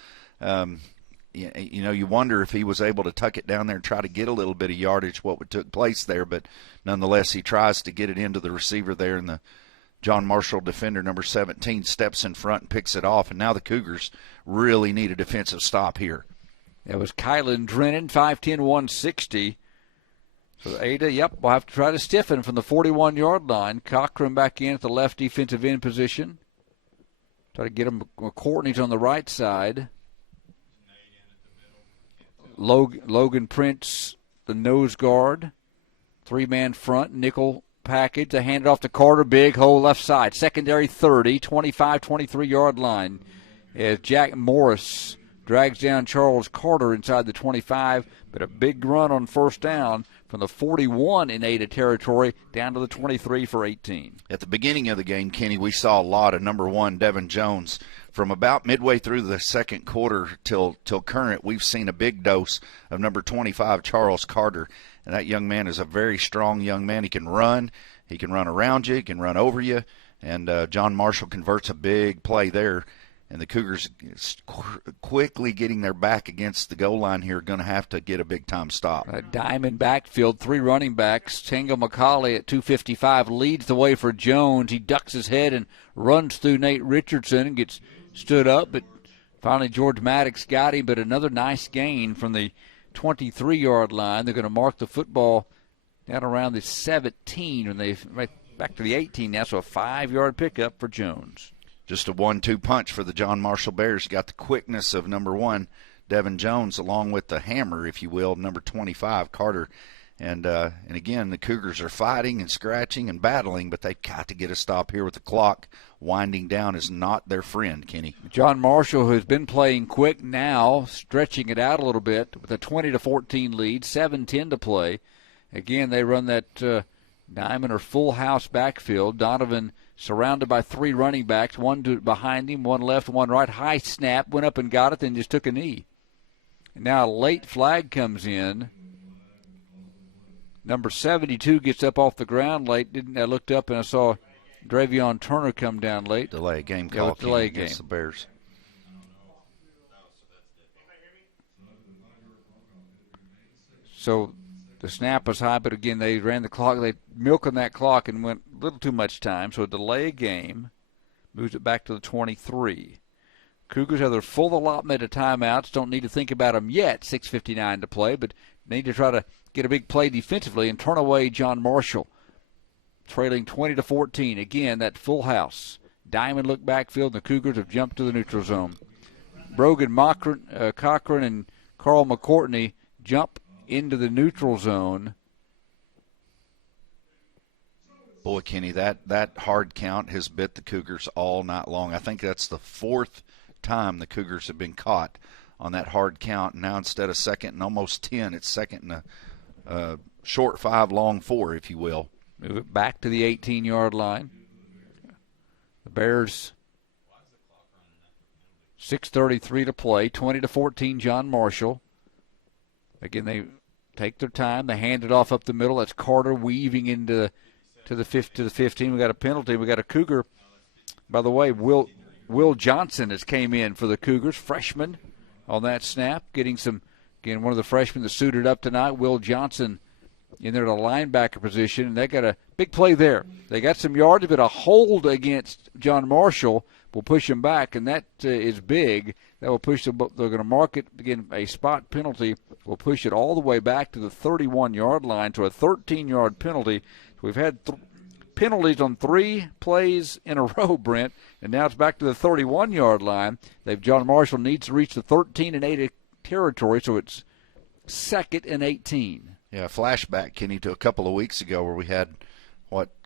you wonder if he was able to tuck it down there and try to get a little bit of yardage, what would took place there. But nonetheless, he tries to get it into the receiver there in the John Marshall, defender number 17, steps in front and picks it off, and now the Cougars really need a defensive stop here. It was Kylan Drennan, 5'10", 160. So Ada, will have to try to stiffen from the 41-yard line. Cochran back in at the left defensive end position. Try to get him. Courtney's on the right side. Logan Prince, the nose guard. 3-man front, nickel package. They hand it off to Carter. Big hole left side. Secondary 30, 25, 23-yard line. As Jack Morris drags down Charles Carter inside the 25, but a big run on first down from the 41 in Ada territory down to the 23 for 18. At the beginning of the game, Kenny, we saw a lot of number 1, Devin Jones. From about midway through the second quarter till current, we've seen a big dose of number 25, Charles Carter. And that young man is a very strong young man. He can run around you, he can run over you. And John Marshall converts a big play there. And the Cougars quickly getting their back against the goal line here, going to have to get a big-time stop. A diamond backfield, 3 running backs. Tango McCauley at 255 leads the way for Jones. He ducks his head and runs through Nate Richardson and gets stood up. But finally George Maddox got him, but another nice gain from the 23-yard line. They're going to mark the football down around the 17 when they back to the 18 now, so a 5-yard pickup for Jones. Just a 1-2 punch for the John Marshall Bears. You got the quickness of number 1, Devin Jones, along with the hammer, if you will, number 25, Carter. And again, the Cougars are fighting and scratching and battling, but they've got to get a stop here with the clock winding down is not their friend, Kenny. John Marshall, who's been playing quick now, stretching it out a little bit with a 20-14 lead, 7:10 to play. Again, they run that diamond or full house backfield. Donovan surrounded by 3 running backs, one behind him, one left, one right. High snap, went up and got it, then just took a knee. And now a late flag comes in. Number 72 gets up off the ground late. I looked up and I saw Dravion Turner come down late. Delay game call against the Bears. So the snap was high, but again, they ran the clock. They milking that clock and went a little too much time. So a delay game moves it back to the 23. Cougars have their full allotment of timeouts. Don't need to think about them yet. 6:59 to play, but need to try to get a big play defensively and turn away John Marshall. Trailing 20-14. Again, that full house. Diamond look backfield, and the Cougars have jumped to the neutral zone. Brogan Cochran and Carl McCourtney jump into the neutral zone. Boy, Kenny, that hard count has bit the Cougars all night long. I think that's the 4th time the Cougars have been caught on that hard count. Now instead of second and almost 10, it's second and a short 5, long 4, if you will. Move it back to the 18-yard line. The Bears, 6:33 to play, 20-14, John Marshall. Again, they take their time. They hand it off up the middle. That's Carter weaving into the 15. We got a penalty. We got a Cougar. By the way, Will Johnson has came in for the Cougars, freshman on that snap, getting some. Again, one of the freshmen that suited up tonight, Will Johnson, in there at a linebacker position, and they got a big play there. They got some yardage, but a hold against John Marshall will push him back, and that is big. That will push them. They're going to mark it, again, a spot penalty will push it all the way back to the 31-yard line to a 13-yard penalty. We've had penalties on 3 plays in a row, Brent, and now it's back to the 31-yard line. John Marshall needs to reach the 13-8 territory, so it's 2nd and 18. Yeah, flashback, Kenny, to a couple of weeks ago where we had,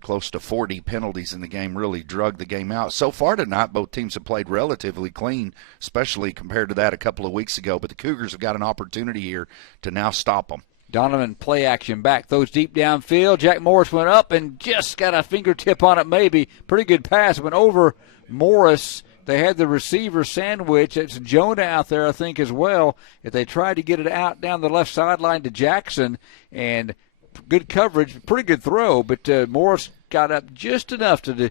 close to 40 penalties in the game, really drug the game out. So far tonight, both teams have played relatively clean, especially compared to that a couple of weeks ago. But the Cougars have got an opportunity here to now stop them. Donovan play action back, throws deep downfield. Jack Morris went up and just got a fingertip on it maybe. Pretty good pass. Went over Morris. They had the receiver sandwich. It's Jonah out there, I think, as well. If they tried to get it out down the left sideline to Jackson, and good coverage, pretty good throw, but Morris got up just enough to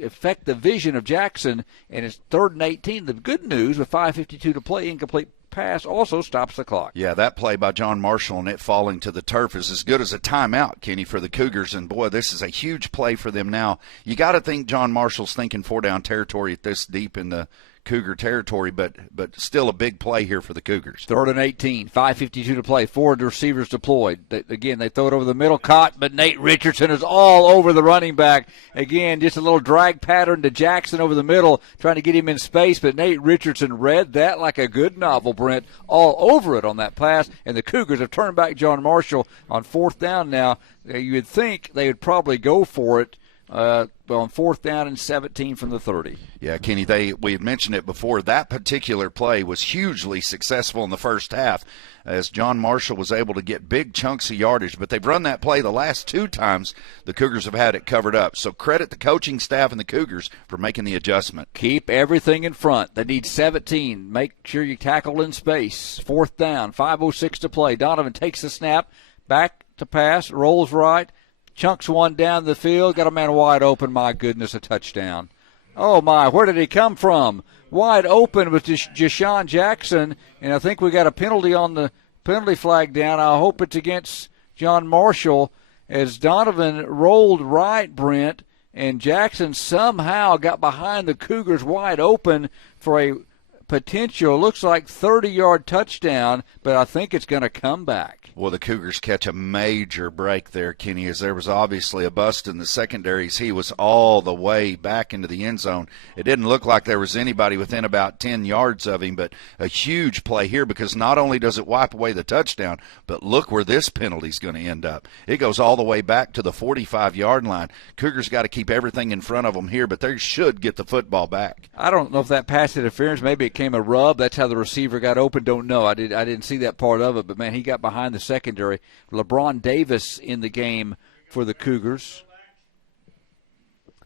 affect the vision of Jackson, and it's 3rd and 18. The good news with 5:52 to play, incomplete pass also stops the clock. Yeah, that play by John Marshall and it falling to the turf is as good as a timeout, Kenny, for the Cougars. And, boy, this is a huge play for them now. You got to think John Marshall's thinking 4-down territory at this deep in the Cougar territory, but still a big play here for the Cougars. 3rd and 18, 5:52 to play. 4 receivers deployed. Again, they throw it over the middle. Caught, but Nate Richardson is all over the running back. Again, just a little drag pattern to Jackson over the middle, trying to get him in space, but Nate Richardson read that like a good novel, Brent, all over it on that pass, and the Cougars have turned back John Marshall on 4th down now. You would think they would probably go for it on 4th down and 17 from the 30. Yeah, Kenny, we had mentioned it before. That particular play was hugely successful in the first half as John Marshall was able to get big chunks of yardage. But they've run that play the last 2 times the Cougars have had it covered up. So credit the coaching staff and the Cougars for making the adjustment. Keep everything in front. They need 17. Make sure you tackle in space. 4th down, 5:06 to play. Donovan takes the snap, back to pass, rolls right. Chunks one down the field, got a man wide open. My goodness, a touchdown. Oh, my, where did he come from? Wide open with Jashawn Jackson, and I think we got a penalty on the penalty flag down. I hope it's against John Marshall as Donovan rolled right, Brent, and Jackson somehow got behind the Cougars wide open for a potential, looks like 30-yard touchdown, but I think it's going to come back. Well, the Cougars catch a major break there, Kenny, as there was obviously a bust in the secondaries. He was all the way back into the end zone. It didn't look like there was anybody within about 10 yards of him, but a huge play here because not only does it wipe away the touchdown, but look where this penalty's going to end up. It goes all the way back to the 45-yard line. Cougars got to keep everything in front of them here, but they should get the football back. I don't know if that pass interference, maybe it came a rub. That's how the receiver got open. Don't know. I didn't see that part of it, but, man, he got behind the secondary. LeBron Davis in the game for the Cougars.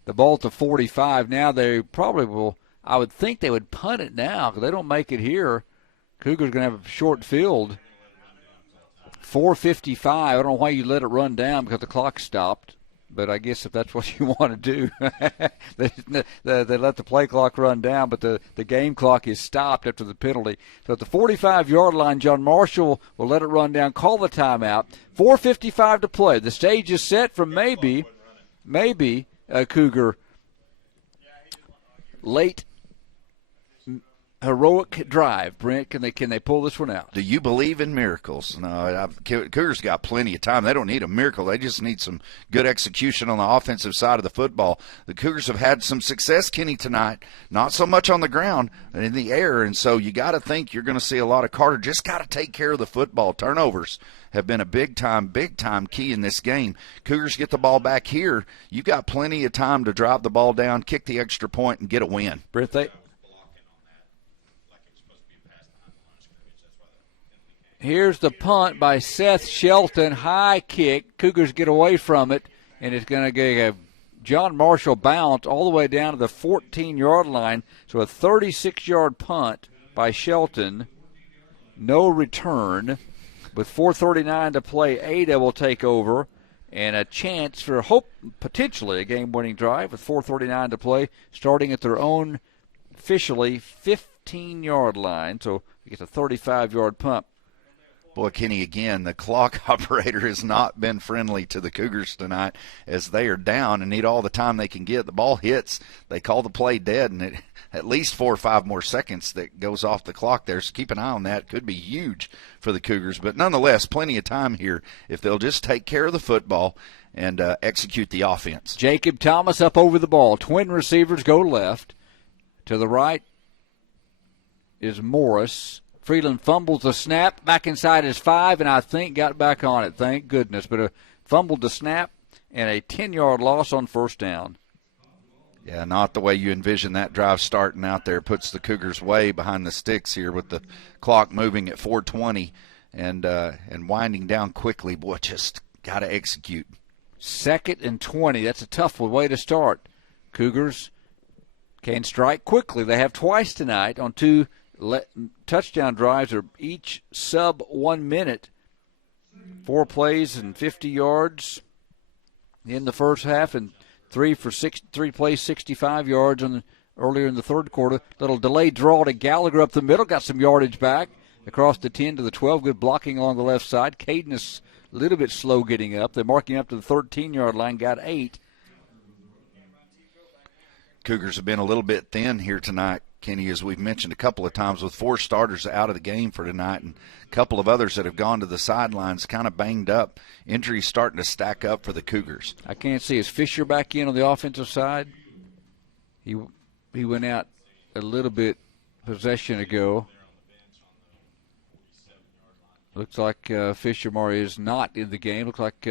The ball to 45. Now they probably will, I would think they would punt it now because they don't make it here. Cougars going to have a short field. 4:55. I don't know why you let it run down because the clock stopped. But I guess if that's what you want to do, they let the play clock run down, but the game clock is stopped after the penalty. So at the 45-yard line, John Marshall will let it run down, call the timeout. 4:55 to play. The stage is set for maybe a Cougar late heroic drive. Brent, can they pull this one out? Do you believe in miracles? No, Cougars got plenty of time. They don't need a miracle. They just need some good execution on the offensive side of the football. The Cougars have had some success, Kenny, tonight. Not so much on the ground, but in the air. And so you got to think you're going to see a lot of Carter. Just got to take care of the football. Turnovers have been a big time key in this game. Cougars get the ball back here. You've got plenty of time to drive the ball down, kick the extra point, and get a win. Brent, here's the punt by Seth Shelton. High kick. Cougars get away from it, and it's going to get a John Marshall bounce all the way down to the 14-yard line. So a 36-yard punt by Shelton. No return. With 4:39 to play, Ada will take over. And a chance for potentially a game-winning drive with 4:39 to play, starting at their own officially 15-yard line. So it gets a 35-yard punt. Boy, Kenny, again, the clock operator has not been friendly to the Cougars tonight as they are down and need all the time they can get. The ball hits, they call the play dead, and at least 4 or 5 more seconds that goes off the clock there. So keep an eye on that. Could be huge for the Cougars. But nonetheless, plenty of time here if they'll just take care of the football and execute the offense. Jacob Thomas up over the ball. Twin receivers go left. To the right is Morris. Freeland fumbles the snap, back inside his 5, and I think got back on it, thank goodness. But fumbled the snap and a 10-yard loss on 1st down. Yeah, not the way you envision that drive starting out there. Puts the Cougars way behind the sticks here with the clock moving at 4:20 and winding down quickly. Boy, just got to execute. 2nd and 20. That's a tough way to start. Cougars can strike quickly. They have twice tonight on 2 touchdown drives are each sub 1 minute. 4 plays and 50 yards in the first half, and 3 plays 65 yards earlier in the third quarter. Little delayed draw to Gallagher up the middle, got some yardage back. across the 10 to the 12. Good blocking along the left side. Caden is a little bit slow getting up. They're marking up to the 13-yard line, got 8. Cougars have been a little bit thin here tonight, Kenny, as we've mentioned a couple of times, with 4 starters out of the game for tonight and a couple of others that have gone to the sidelines kind of banged up. Injuries starting to stack up for the Cougars. I can't see. Is Fisher back in on the offensive side? He went out a little bit possession ago. Looks like Fisher Murray is not in the game. Looks like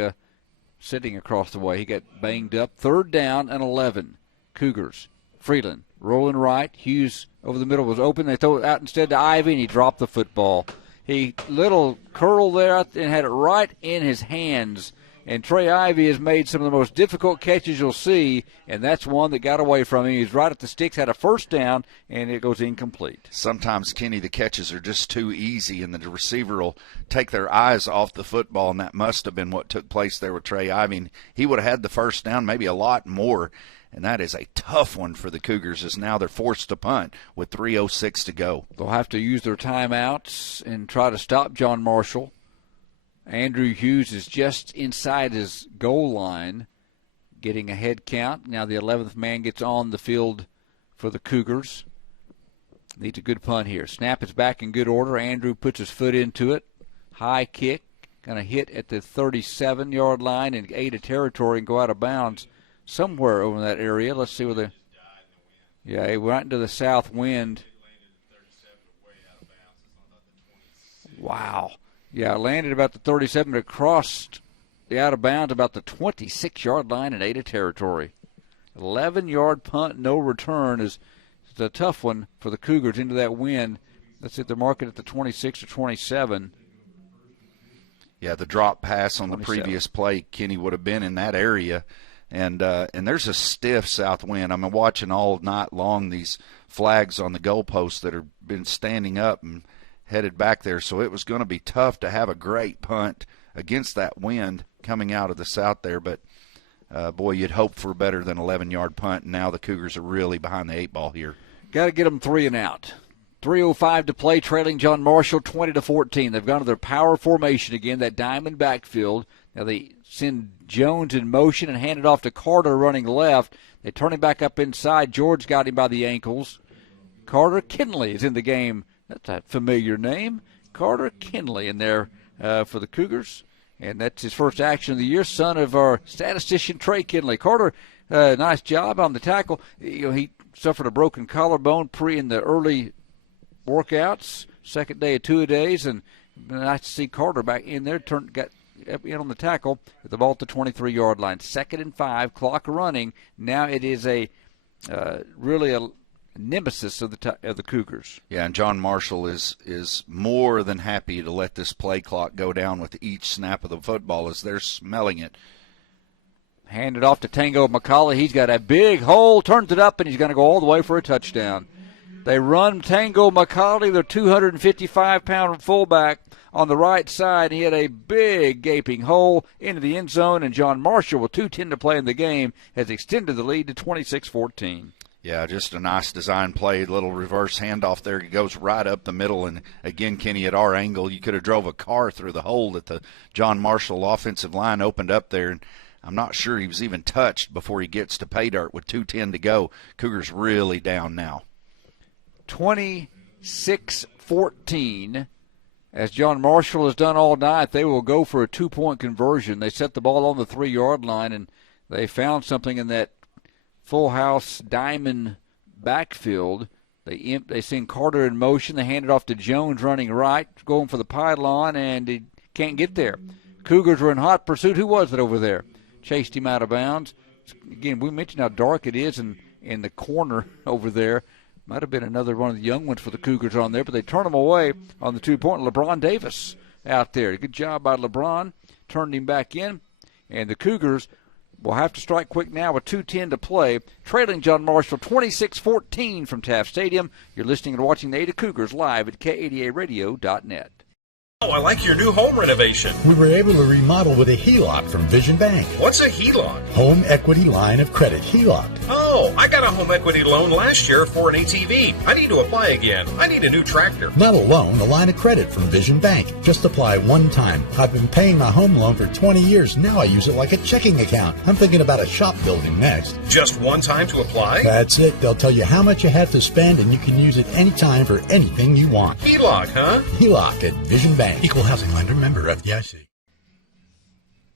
sitting across the way. He got banged up. 3rd down and 11. Cougars. Freeland rolling right. Hughes over the middle was open. They throw it out instead to Ivy, and he dropped the football. He little curl there and had it right in his hands. And Trey Ivy has made some of the most difficult catches you'll see, and that's one that got away from him. He's right at the sticks, had a 1st down, and it goes incomplete. Sometimes, Kenny, the catches are just too easy, and the receiver will take their eyes off the football, and that must have been what took place there with Trey Ivy. He would have had the 1st down, maybe a lot more. And that is a tough one for the Cougars, as now they're forced to punt with 3:06 to go. They'll have to use their timeouts and try to stop John Marshall. Andrew Hughes is just inside his goal line, getting a head count. Now the 11th man gets on the field for the Cougars. Needs a good punt here. Snap is back in good order. Andrew puts his foot into it. High kick, going to hit at the 37-yard line and Ada territory and go out of bounds somewhere over in that area. Let's see where it went into the south wind. Wow. Yeah, it landed about the 37, but crossed the out of bounds about the 26-yard line in Ada territory. 11-yard punt, no return is a tough one for the Cougars into that wind. Let's see if they're marking at the 26 or 27. Yeah, the drop pass on 27. The previous play, Kenny, would have been in that area. And there's a stiff south wind. I'm watching all night long these flags on the goalposts that have been standing up and headed back there. So it was going to be tough to have a great punt against that wind coming out of the south there. But, boy, you'd hope for better than 11-yard punt. And now the Cougars are really behind the 8 ball here. Got to get them 3 and out. 3:05 to play, trailing John Marshall 20-14. They've gone to their power formation again, that diamond backfield. Now they send Jones in motion and hand it off to Carter running left. They turn him back up inside. George got him by the ankles. Carter Kinley is in the game. That's a familiar name. Carter Kinley in there for the Cougars. And that's his first action of the year, son of our statistician Trey Kinley. Carter, nice job on the tackle. He suffered a broken collarbone in the early workouts, second day of 2-a-days, and nice to see Carter back in there, got in on the tackle with the ball at the 23-yard line. 2nd and 5, clock running. Now it is really a nemesis of the Cougars. Yeah, and John Marshall is more than happy to let this play clock go down with each snap of the football as they're smelling it. Hand it off to Tango McCauley. He's got a big hole, turns it up, and he's going to go all the way for a touchdown. They run Tango McCauley, their 255-pound fullback, on the right side. He had a big gaping hole into the end zone, and John Marshall, with 2:10 to play in the game, has extended the lead to 26-14. Yeah, just a nice design play, little reverse handoff there. It goes right up the middle, and again, Kenny, at our angle, you could have drove a car through the hole that the John Marshall offensive line opened up there, and I'm not sure he was even touched before he gets to pay dirt with 2:10 to go. Cougars really down now. 26-14. As John Marshall has done all night, they will go for a 2-point conversion. They set the ball on the 3-yard line, and they found something in that full house diamond backfield. They send Carter in motion. They hand it off to Jones running right, going for the pylon, and he can't get there. Cougars were in hot pursuit. Who was it over there? Chased him out of bounds. Again, we mentioned how dark it is in the corner over there. Might have been another one of the young ones for the Cougars on there, but they turn him away on the 2-point. LeBron Davis out there. Good job by LeBron. Turned him back in. And the Cougars will have to strike quick now with 2:10 to play. Trailing John Marshall 26-14 from Taft Stadium. You're listening and watching the Ada Cougars live at K80ARadio.net. Oh, I like your new home renovation. We were able to remodel with a HELOC from Vision Bank. What's a HELOC? Home Equity Line of Credit, HELOC. Oh, Hello, I got a home equity loan last year for an ATV. I need to apply again. I need a new tractor. Not a loan, a line of credit from Vision Bank. Just apply one time. I've been paying my home loan for 20 years. Now I use it like a checking account. I'm thinking about a shop building next. Just one time to apply? That's it. They'll tell you how much you have to spend, and you can use it anytime for anything you want. HELOC, huh? HELOC at Vision Bank. Equal housing lender, member FDIC.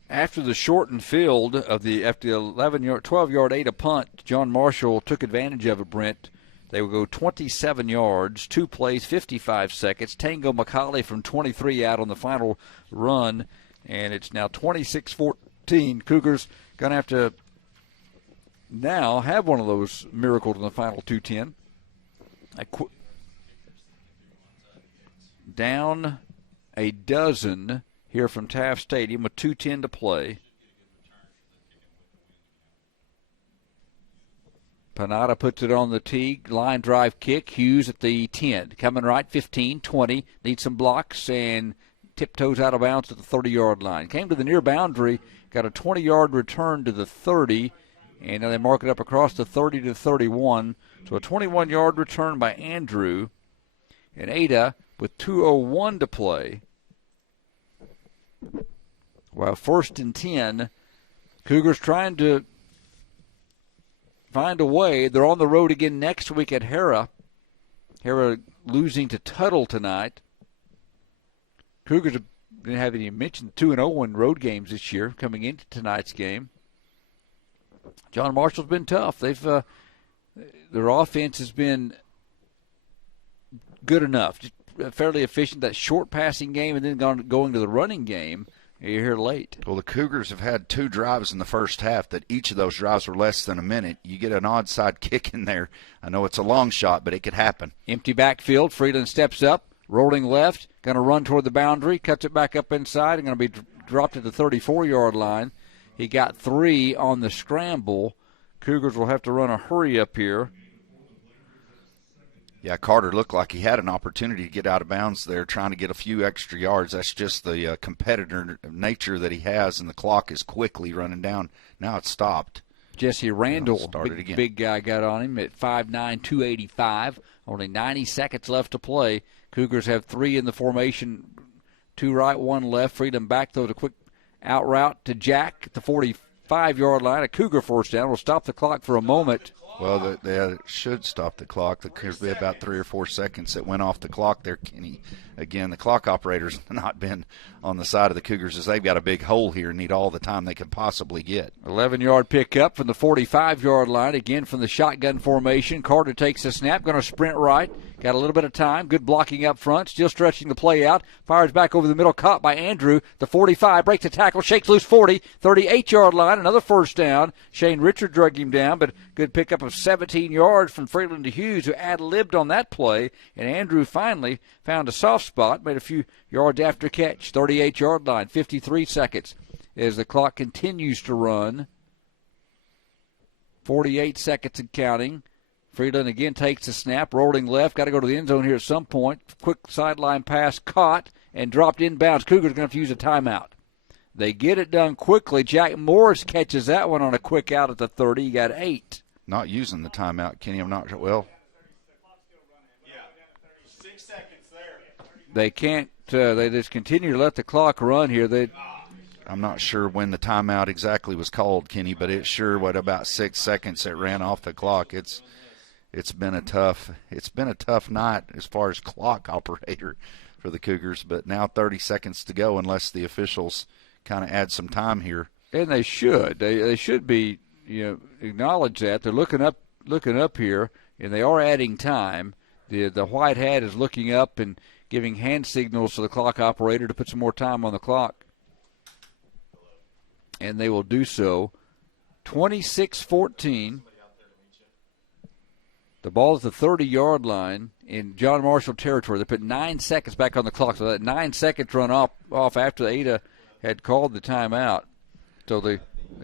After the shortened field of the 12-yard Ada punt, John Marshall took advantage of it, Brent. They will go 27 yards, 2 plays, 55 seconds. Tango McCauley from 23 out on the final run, and it's now 26-14. Cougars going to have to now have one of those miracles in the final 2:10. Down a dozen here from Taft Stadium with 2:10 to play. Panada puts it on the tee. Line drive kick. Hughes at the 10. Coming right, 15, 20. Needs some blocks and tiptoes out of bounds at the 30-yard line. Came to the near boundary. Got a 20-yard return to the 30. And now they mark it up across the 30 to 31. So a 21-yard return by Andrew. And Ada with 2:01 to play. Well, 1st and 10. Cougars trying to find a way. They're on the road again next week at Hera. Hera losing to Tuttle tonight. Cougars didn't have any mention 2-0 road games this year coming into tonight's game. John Marshall's been tough. Their offense has been good enough, just fairly efficient. That short passing game, and then going to the running game. You're here late. Well, the Cougars have had 2 drives in the first half that each of those drives were less than a minute. You get an onside kick in there. I know it's a long shot, but it could happen. Empty backfield. Freeland steps up, rolling left, going to run toward the boundary, cuts it back up inside, and going to be dropped at the 34-yard line. He got 3 on the scramble. Cougars will have to run a hurry up here. Yeah, Carter looked like he had an opportunity to get out of bounds there, trying to get a few extra yards. That's just the competitor nature that he has, and the clock is quickly running down. Now it's stopped. Jesse Randall, big guy, got on him at 5'9", 285. Only 90 seconds left to play. Cougars have 3 in the formation, 2 right, 1 left. Freedom back, though, to quick out route to Jack at the 45-yard line. A Cougar first down. Will stop the clock for a moment. Well, they should stop the clock. There's been about 3 or 4 seconds that went off the clock there, Kenny. Again, the clock operator's not been on the side of the Cougars, as they've got a big hole here and need all the time they can possibly get. 11-yard pickup from the 45-yard line. Again, from the shotgun formation. Carter takes a snap, going to sprint right. Got a little bit of time. Good blocking up front. Still stretching the play out. Fires back over the middle. Caught by Andrew. The 45. Breaks the tackle. Shakes loose 40. 38-yard line. Another first down. Shane Richard drug him down, but good pickup of 17 yards from Freeland to Hughes, who ad-libbed on that play. And Andrew finally found a soft spot. Made a few yards after catch. 38-yard line. 53 seconds as the clock continues to run. 48 seconds and counting. Freeland again takes the snap, rolling left. Got to go to the end zone here at some point. Quick sideline pass caught and dropped inbounds. Cougars are going to have to use a timeout. They get it done quickly. Jack Morris catches that one on a quick out at the 30. He got 8. Not using the timeout, Kenny. I'm not sure. Well, 6 seconds there. They can't. They just continue to let the clock run here. I'm not sure when the timeout exactly was called, Kenny, but it's sure about 6 seconds it ran off the clock. It's been a tough night as far as clock operator for the Cougars, but now 30 seconds to go unless the officials kind of add some time here. And they should. They should be, acknowledge that. They're looking up here, and they are adding time. The white hat is looking up and giving hand signals to the clock operator to put some more time on the clock. And they will do so. 26-14. The ball is the 30-yard line in John Marshall territory. They put 9 seconds back on the clock, so that 9 seconds run off after Ada had called the timeout. So they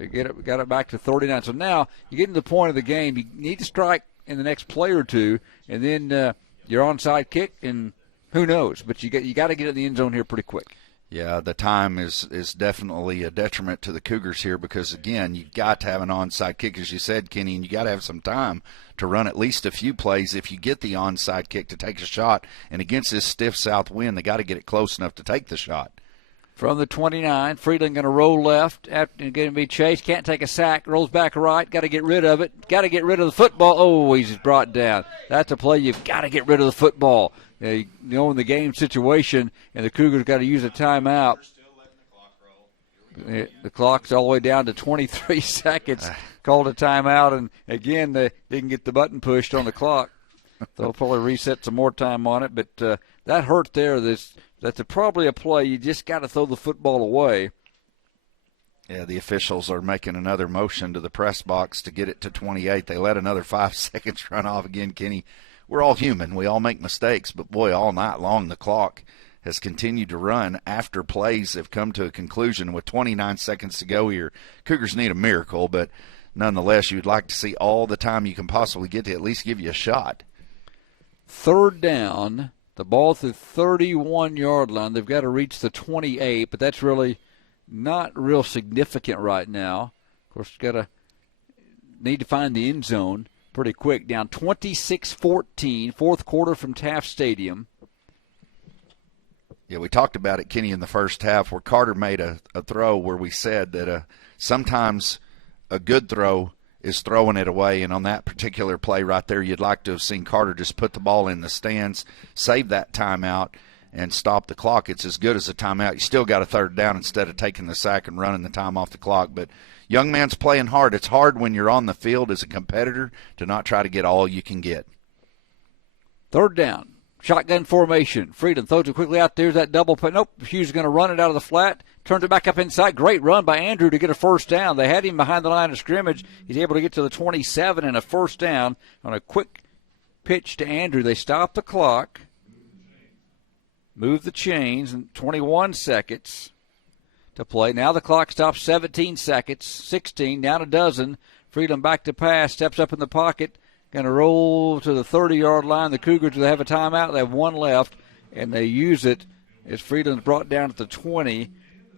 got it back to 39. So now you get to the point of the game. You need to strike in the next play or two, and then your onside kick, and who knows? But you got to get in the end zone here pretty quick. Yeah, the time is definitely a detriment to the Cougars here because, again, you've got to have an onside kick, as you said, Kenny, and you got to have some time to run at least a few plays if you get the onside kick to take a shot. And against this stiff south wind, they got to get it close enough to take the shot. From the 29, Friedland going to roll left after going to be chased. Can't take a sack. Rolls back right. Got to get rid of it. Got to get rid of the football. Oh, he's brought down. That's a play. You've got to get rid of the football. You know, in the game situation, and the Cougars got to use a timeout. The clock's all the way down to 23 seconds. Called a timeout, and again, they didn't get the button pushed on the clock. They'll probably reset some more time on it, but that hurt there. That's probably a play. You just got to throw the football away. Yeah, the officials are making another motion to the press box to get it to 28. They let another 5 seconds run off again, Kenny. We're all human. We all make mistakes, but, boy, all night long the clock has continued to run after plays have come to a conclusion with 29 seconds to go here. Cougars need a miracle, but nonetheless, you'd like to see all the time you can possibly get to at least give you a shot. Third down, the ball at the 31-yard line. They've got to reach the 28, but that's really not real significant right now. Of course, need to find the end zone pretty quick. Down 26-14, fourth quarter from Taft Stadium. Yeah, we talked about it, Kenny, in the first half where Carter made a throw where we said that sometimes a good throw is throwing it away, and on that particular play right there, you'd like to have seen Carter just put the ball in the stands, save that timeout, and stop the clock. It's as good as a timeout. You still got a third down instead of taking the sack and running the time off the clock, but young man's playing hard. It's hard when you're on the field as a competitor to not try to get all you can get. Third down. Shotgun formation. Friedland throws it quickly out. There's that double play. Nope. Hughes is going to run it out of the flat. Turns it back up inside. Great run by Andrew to get a first down. They had him behind the line of scrimmage. He's able to get to the 27 and a first down on a quick pitch to Andrew. They stop the clock. Move the chains. And 21 seconds to play. Now the clock stops 17 seconds. 16, down a dozen. Friedland back to pass. Steps up in the pocket. Going to roll to the 30-yard line. The Cougars, they have a timeout. They have one left, and they use it as Friedland's brought down at the 20.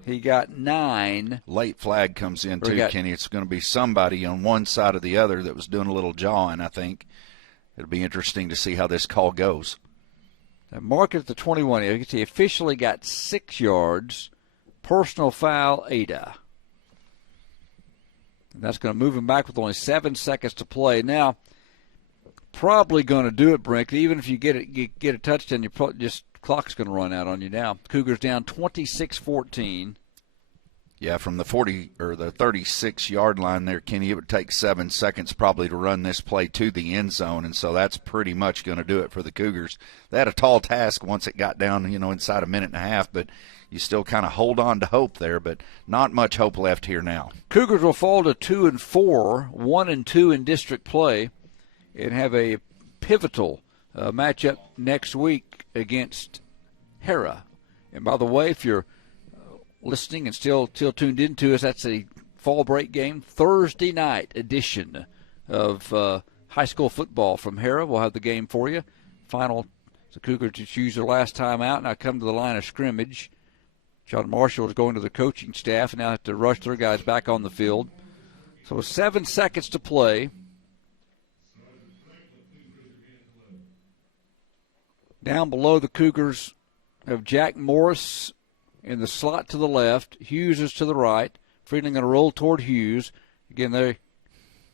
He got 9. Late flag comes in, too, Kenny. It's going to be somebody on one side or the other that was doing a little jawing, I think. It'll be interesting to see how this call goes. Now mark it at the 21. He officially got 6 yards. Personal foul, Ada. And that's going to move him back with only 7 seconds to play. Now, probably going to do it, Brink. Even if you get a touchdown, clock's going to run out on you now. Cougars down 26-14. Yeah, from the 40 or the 36-yard line there, Kenny, it would take 7 seconds probably to run this play to the end zone, and so that's pretty much going to do it for the Cougars. They had a tall task once it got down, inside a minute and a half, but you still kind of hold on to hope there, but not much hope left here now. Cougars will fall to 2-4, 1-2 in district play, and have a pivotal matchup next week against Hera. And by the way, if you're listening and still tuned into us, that's a fall break game, Thursday night edition of high school football from Hera. We'll have the game for you. The Cougars to choose their last time out. Now come to the line of scrimmage. John Marshall is going to the coaching staff and now have to rush their guys back on the field. So 7 seconds to play. Down below the Cougars have Jack Morris in the slot to the left. Hughes is to the right. Friedland going to roll toward Hughes. Again, and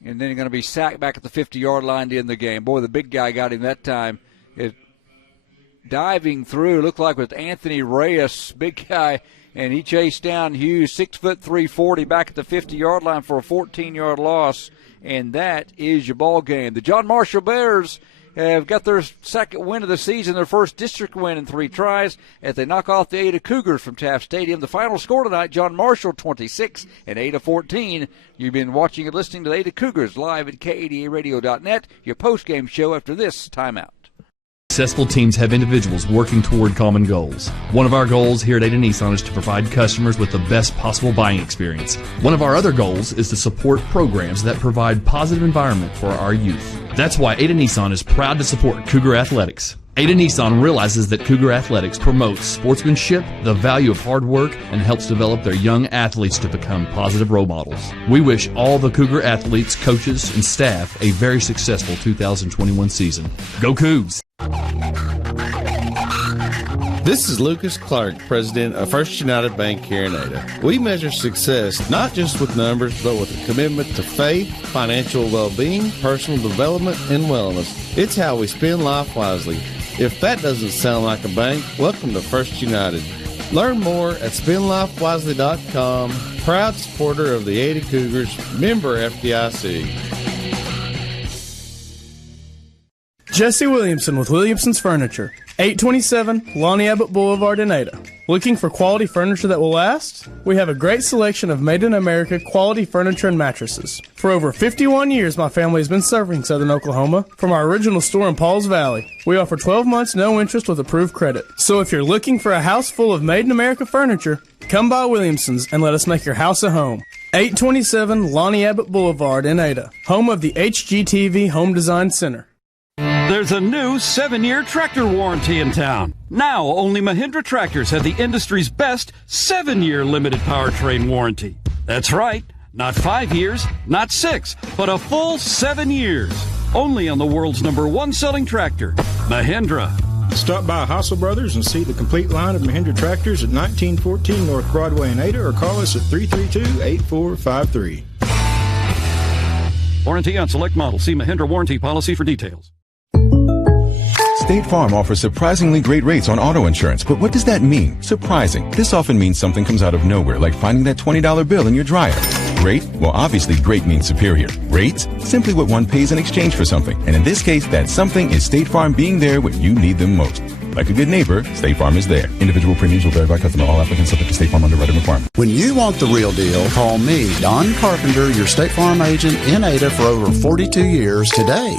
then he's going to be sacked back at the 50-yard line to end the game. Boy, the big guy got him that time. Diving through, looked like with Anthony Reyes, big guy, and he chased down Hughes, 6'3", 340, back at the 50-yard line for a 14-yard loss, and that is your ball game. The John Marshall Bears have got their second win of the season, their first district win in 3 tries, as they knock off the Ada Cougars from Taft Stadium. The final score tonight, John Marshall 26 and Ada 14. You've been watching and listening to the Ada Cougars live at KADARadio.net, your post-game show after this timeout. Successful teams have individuals working toward common goals. One of our goals here at Ada Nissan is to provide customers with the best possible buying experience. One of our other goals is to support programs that provide positive environment for our youth. That's why Ada Nissan is proud to support Cougar Athletics. Ada Nissan realizes that Cougar Athletics promotes sportsmanship, the value of hard work, and helps develop their young athletes to become positive role models. We wish all the Cougar athletes, coaches, and staff a very successful 2021 season. Go Cougs! This is Lucas Clark, president of First United Bank here in Ada. We measure success not just with numbers, but with a commitment to faith, financial well-being, personal development, and wellness. It's how we spend life wisely. If that doesn't sound like a bank, welcome to First United. Learn more at spendlifewisely.com. Proud supporter of the Ada Cougars, member FDIC. Jesse Williamson with Williamson's Furniture, 827 Lonnie Abbott Boulevard in Ada. Looking for quality furniture that will last? We have a great selection of made in America quality furniture and mattresses. For over 51 years, my family has been serving Southern Oklahoma from our original store in Pauls Valley. We offer 12 months no interest with approved credit. So if you're looking for a house full of made in America furniture, come by Williamson's and let us make your house a home. 827 Lonnie Abbott Boulevard in Ada, home of the HGTV Home Design Center. There's a new 7-year tractor warranty in town. Now, only Mahindra tractors have the industry's best 7-year limited powertrain warranty. That's right, not 5 years, not 6, but a full 7 years. Only on the world's #1 selling tractor, Mahindra. Stop by Hassel Brothers and see the complete line of Mahindra tractors at 1914 North Broadway in Ada, or call us at 332-8453. Warranty on select models. See Mahindra warranty policy for details. State Farm offers surprisingly great rates on auto insurance, but what does that mean? Surprising. This often means something comes out of nowhere, like finding that $20 bill in your dryer. Great? Well, obviously great means superior. Rates? Simply what one pays in exchange for something. And in this case, that something is State Farm being there when you need them most. Like a good neighbor, State Farm is there. Individual premiums will vary by customer. All applicants subject to State Farm underwriting requirements. When you want the real deal, call me, Don Carpenter, your State Farm agent in Ada for over 42 years today.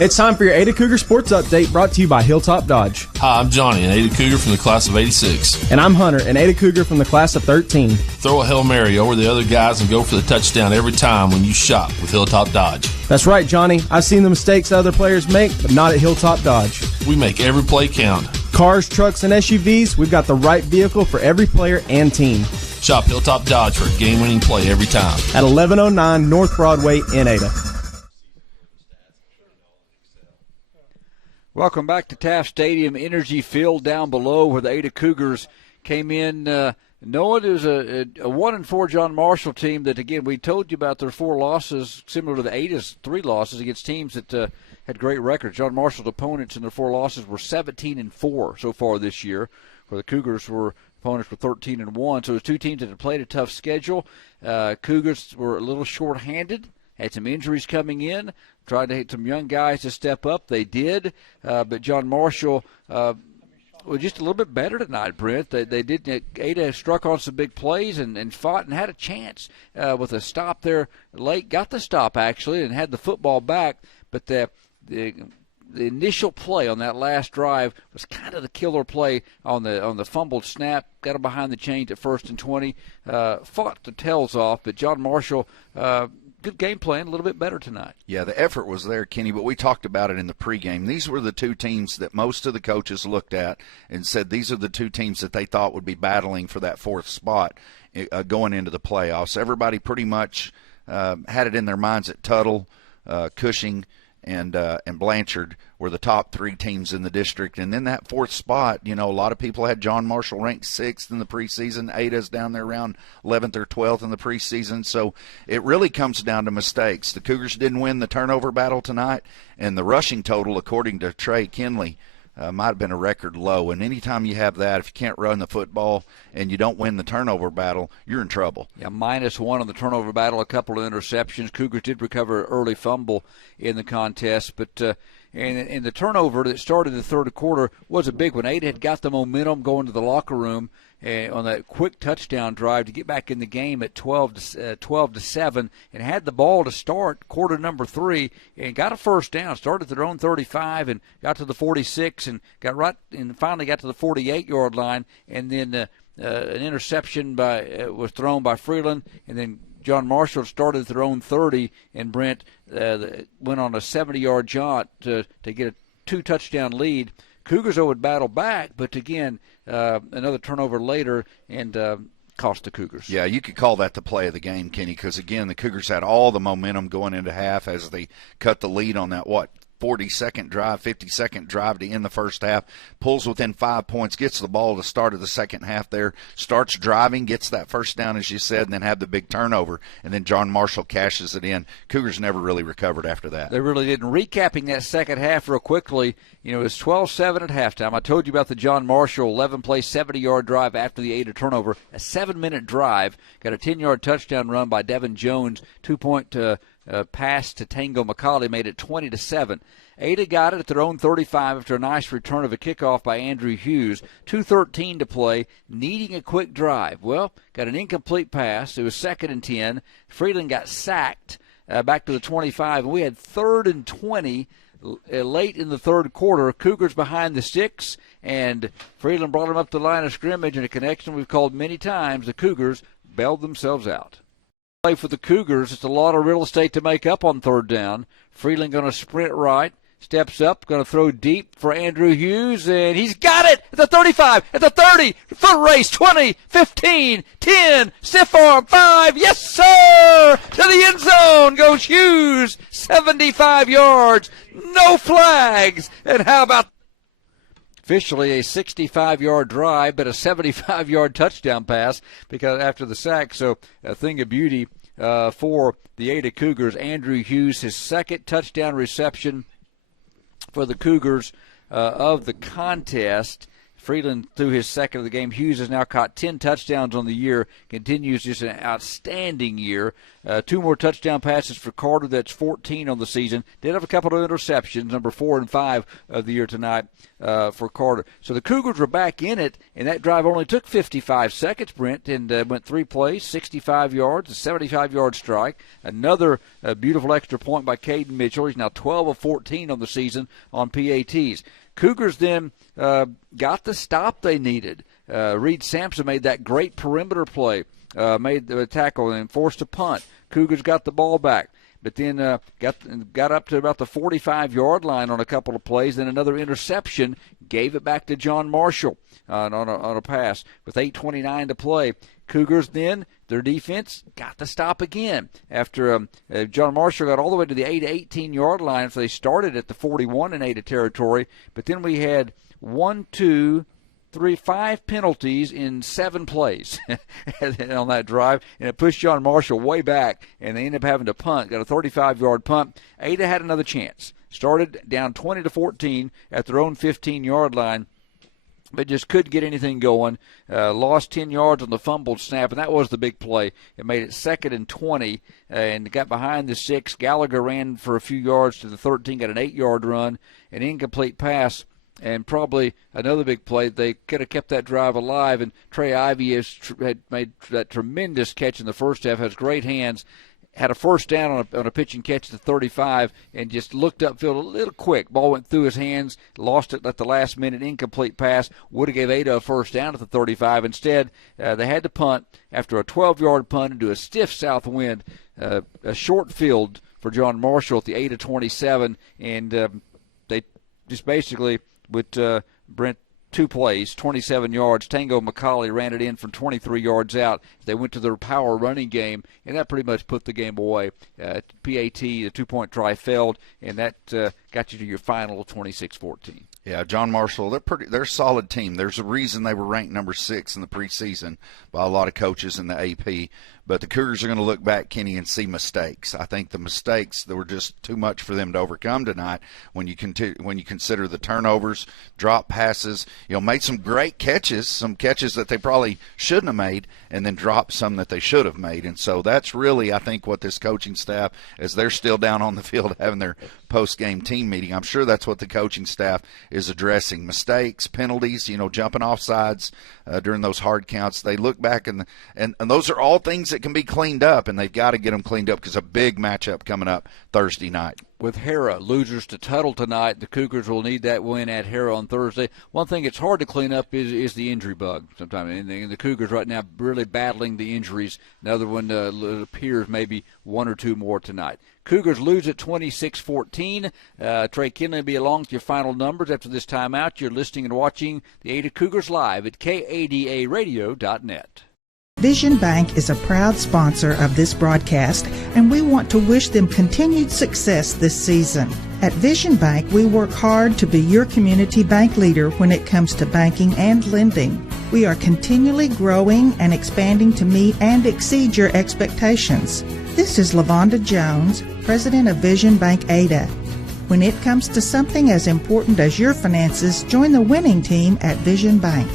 It's time for your Ada Cougar Sports Update, brought to you by Hilltop Dodge. Hi, I'm Johnny, an Ada Cougar from the class of 86. And I'm Hunter, an Ada Cougar from the class of 13. Throw a Hail Mary over the other guys and go for the touchdown every time when you shop with Hilltop Dodge. That's right, Johnny. I've seen the mistakes other players make, but not at Hilltop Dodge. We make every play count. Cars, trucks, and SUVs, we've got the right vehicle for every player and team. Shop Hilltop Dodge for a game-winning play every time. At 1109 North Broadway in Ada. Welcome back to Taft Stadium, Energy Field down below, where the Ada Cougars came in knowing it was a 1-4 John Marshall team that, again, we told you about their 4 losses, similar to the Ada's 3 losses against teams that had great records. John Marshall's opponents in their 4 losses were 17-4 so far this year, where the Cougars opponents were 13-1. So it was 2 teams that had played a tough schedule. Cougars were a little short-handed. Had some injuries coming in, tried to hit some young guys to step up. They did, but John Marshall was just a little bit better tonight, Brent. They did. Ada struck on some big plays and fought and had a chance with a stop there late. Got the stop, actually, and had the football back. But the initial play on that last drive was kind of the killer play on the fumbled snap. Got him behind the chains at 1st and 20. Fought the tails off, but John Marshall good game plan, a little bit better tonight. Yeah, the effort was there, Kenny, but we talked about it in the pregame. These were the 2 teams that most of the coaches looked at and said these are the 2 teams that they thought would be battling for that 4th spot going into the playoffs. Everybody pretty much had it in their minds that Tuttle, Cushing, and Blanchard were the top 3 teams in the district. And then that 4th spot, a lot of people had John Marshall ranked 6th in the preseason. Ada's down there around 11th or 12th in the preseason. So it really comes down to mistakes. The Cougars didn't win the turnover battle tonight, and the rushing total, according to Trey Kinley, might have been a record low. And anytime you have that, if you can't run the football and you don't win the turnover battle, you're in trouble. Yeah, -1 on the turnover battle, a couple of interceptions. Cougars did recover an early fumble in the contest, but and the turnover that started the third quarter was a big one. Ada had got the momentum going to the locker room on that quick touchdown drive to get back in the game at 12-7, and had the ball to start quarter number 3 and got a first down. Started at their own 35 and got to the 46 and finally got to the 48-yard line, and then an interception was thrown by Freeland, and then John Marshall started at their own 30, and Brent went on a 70-yard jaunt to get a 2-touchdown lead. Cougars would battle back, but again, another turnover later and cost the Cougars. Yeah, you could call that the play of the game, Kenny, because, again, the Cougars had all the momentum going into half as they cut the lead on that, 40-second drive, 50-second drive to end the first half, pulls within 5 points, gets the ball at the start of the second half there, starts driving, gets that first down, as you said, and then have the big turnover, and then John Marshall cashes it in. Cougars never really recovered after that. They really didn't. Recapping that second half real quickly, it was 12-7 at halftime. I told you about the John Marshall 11-play, 70-yard drive after the Ada turnover, a 7-minute drive, got a 10-yard touchdown run by Devin Jones, 2-point pass to Tango McCauley made it 20-7. Ada got it at their own 35 after a nice return of a kickoff by Andrew Hughes. 2:13 to play, needing a quick drive. Well, got an incomplete pass. It was 2nd and 10. Freeland got sacked back to the 25, and we had 3rd and 20 late in the third quarter. Cougars behind the sticks, and Freeland brought them up the line of scrimmage in a connection we've called many times. The Cougars bailed themselves out. Play for the Cougars. It's a lot of real estate to make up on third down. Freeland going to sprint right, steps up, going to throw deep for Andrew Hughes, and he's got it at the 35, at the 30, foot race, 20, 15, 10, stiff arm, 5, yes sir, to the end zone goes Hughes, 75 yards, no flags, and how about officially a 65-yard drive, but a 75-yard touchdown pass because after the sack. So a thing of beauty for the Ada Cougars. Andrew Hughes, his second touchdown reception for the Cougars of the contest. Freeland threw his second of the game. Hughes has now caught 10 touchdowns on the year, continues just an outstanding year. 2 more touchdown passes for Carter. That's 14 on the season. Did have a couple of interceptions, number 4 and 5 of the year tonight for Carter. So the Cougars were back in it, and that drive only took 55 seconds, Brent, and went 3 plays, 65 yards, a 75-yard strike. Another beautiful extra point by Caden Mitchell. He's now 12 of 14 on the season on PATs. Cougars then got the stop they needed. Reed Sampson made that great perimeter play, made the tackle and forced a punt. Cougars got the ball back, but then got up to about the 45-yard line on a couple of plays. Then another interception, gave it back to John Marshall on a pass with 8:29 to play. Cougars then, their defense got the stop again after John Marshall got all the way to the 18-yard line. So they started at the 41 in Ada territory, but then we had 5 penalties in 7 plays on that drive, and it pushed John Marshall way back, and they ended up having to punt. Got a 35-yard punt. Ada had another chance. Started down 20-14 at their own 15-yard line, but just couldn't get anything going. Lost 10 yards on the fumbled snap, and that was the big play. It made it 2nd and 20, and got behind the 6. Gallagher ran for a few yards to the 13, got an 8-yard run, an incomplete pass, and probably another big play. They could have kept that drive alive, and Trey Ivey had made that tremendous catch in the first half, has great hands, had a first down on a pitch and catch at the 35, and just looked upfield a little quick. Ball went through his hands, lost it at the last minute, incomplete pass. Would have gave Ada a first down at the 35. Instead, they had to punt after a 12-yard punt into a stiff south wind, a short field for John Marshall at the 8-27, and they just basically, with Brent, 2 plays, 27 yards. Tango McCauley ran it in from 23 yards out. They went to their power running game, and that pretty much put the game away. PAT, the 2-point try failed, and that got you to your final 26-14. Yeah, John Marshall, they're a solid team. There's a reason they were ranked number 6 in the preseason by a lot of coaches in the AP. But the Cougars are going to look back, Kenny, and see mistakes. I think the mistakes that were just too much for them to overcome tonight when you consider the turnovers, drop passes, made some great catches, some catches that they probably shouldn't have made, and then dropped some that they should have made. And so that's really, I think, what this coaching staff, as they're still down on the field having their post-game team meeting, I'm sure that's what the coaching staff is addressing. Mistakes, penalties, jumping off sides during those hard counts. They look back, and those are all things that can be cleaned up, and they've got to get them cleaned up because a big matchup coming up Thursday night. with Hera. Losers to Tuttle tonight. The Cougars will need that win at Hera on Thursday. One thing it's hard to clean up is the injury bug sometimes. And the Cougars right now really battling the injuries. Another one appears maybe one or two more tonight. Cougars lose at 26-14. Trey Kinley will be along with your final numbers after this timeout. You're listening and watching the Ada Cougars live at kadaradio.net. Vision Bank is a proud sponsor of this broadcast, and we want to wish them continued success this season. At Vision Bank, we work hard to be your community bank leader when it comes to banking and lending. We are continually growing and expanding to meet and exceed your expectations. This is LaVonda Jones, President of Vision Bank Ada. When it comes to something as important as your finances, join the winning team at Vision Bank.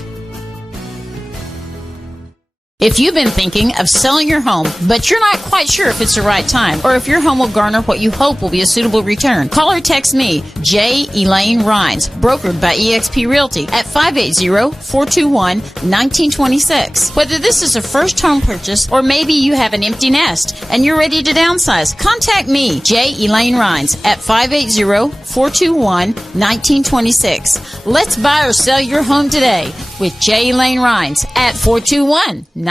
If you've been thinking of selling your home, but you're not quite sure if it's the right time, or if your home will garner what you hope will be a suitable return, call or text me, J. Elaine Rhines, brokered by eXp Realty, at 580-421-1926. Whether this is a first home purchase, or maybe you have an empty nest and you're ready to downsize, contact me, J. Elaine Rhines, at 580-421-1926. Let's buy or sell your home today with J. Elaine Rhines at 421-1926.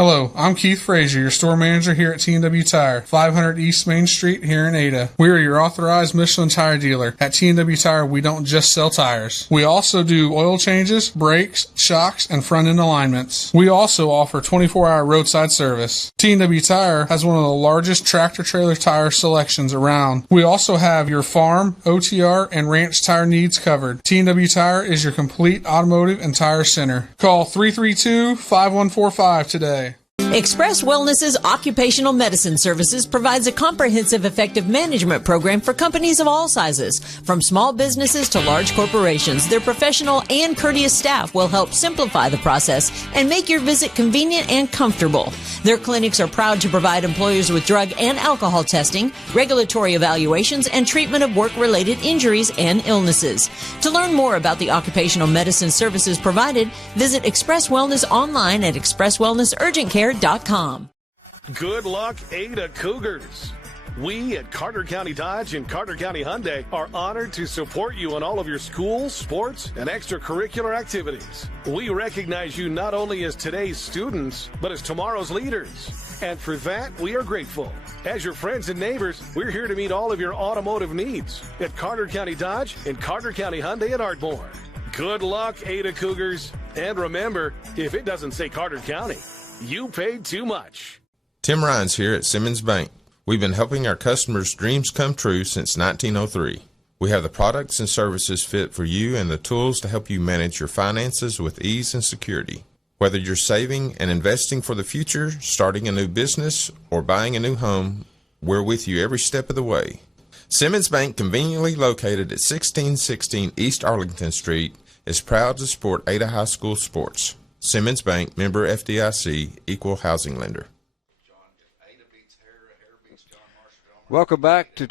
Hello, I'm Keith Frazier, your store manager here at T&W Tire, 500 East Main Street here in Ada. We are your authorized Michelin tire dealer. At T&W Tire, we don't just sell tires. We also do oil changes, brakes, shocks, and front-end alignments. We also offer 24-hour roadside service. T&W Tire has one of the largest tractor-trailer tire selections around. We also have your farm, OTR, and ranch tire needs covered. T&W Tire is your complete automotive and tire center. Call 332-5145 today. Express Wellness's Occupational Medicine Services provides a comprehensive effective management program for companies of all sizes. From small businesses to large corporations, their professional and courteous staff will help simplify the process and make your visit convenient and comfortable. Their clinics are proud to provide employers with drug and alcohol testing, regulatory evaluations, and treatment of work-related injuries and illnesses. To learn more about the occupational medicine services provided, visit Express Wellness online at expresswellnessurgentcare.com. Good luck, Ada Cougars. We at Carter County Dodge and Carter County Hyundai are honored to support you in all of your school, sports, and extracurricular activities. We recognize you not only as today's students, but as tomorrow's leaders. And for that, we are grateful. As your friends and neighbors, we're here to meet all of your automotive needs at Carter County Dodge and Carter County Hyundai at Ardmore. Good luck, Ada Cougars. And remember, if it doesn't say Carter County, you paid too much. Tim Rhines here at Simmons Bank. We've been helping our customers' dreams come true since 1903. We have the products and services fit for you and the tools to help you manage your finances with ease and security. Whether you're saving and investing for the future, starting a new business, or buying a new home, we're with you every step of the way. Simmons Bank, conveniently located at 1616 East Arlington Street, is proud to support Ada High School sports. Simmons Bank, member FDIC, equal housing lender. Welcome back to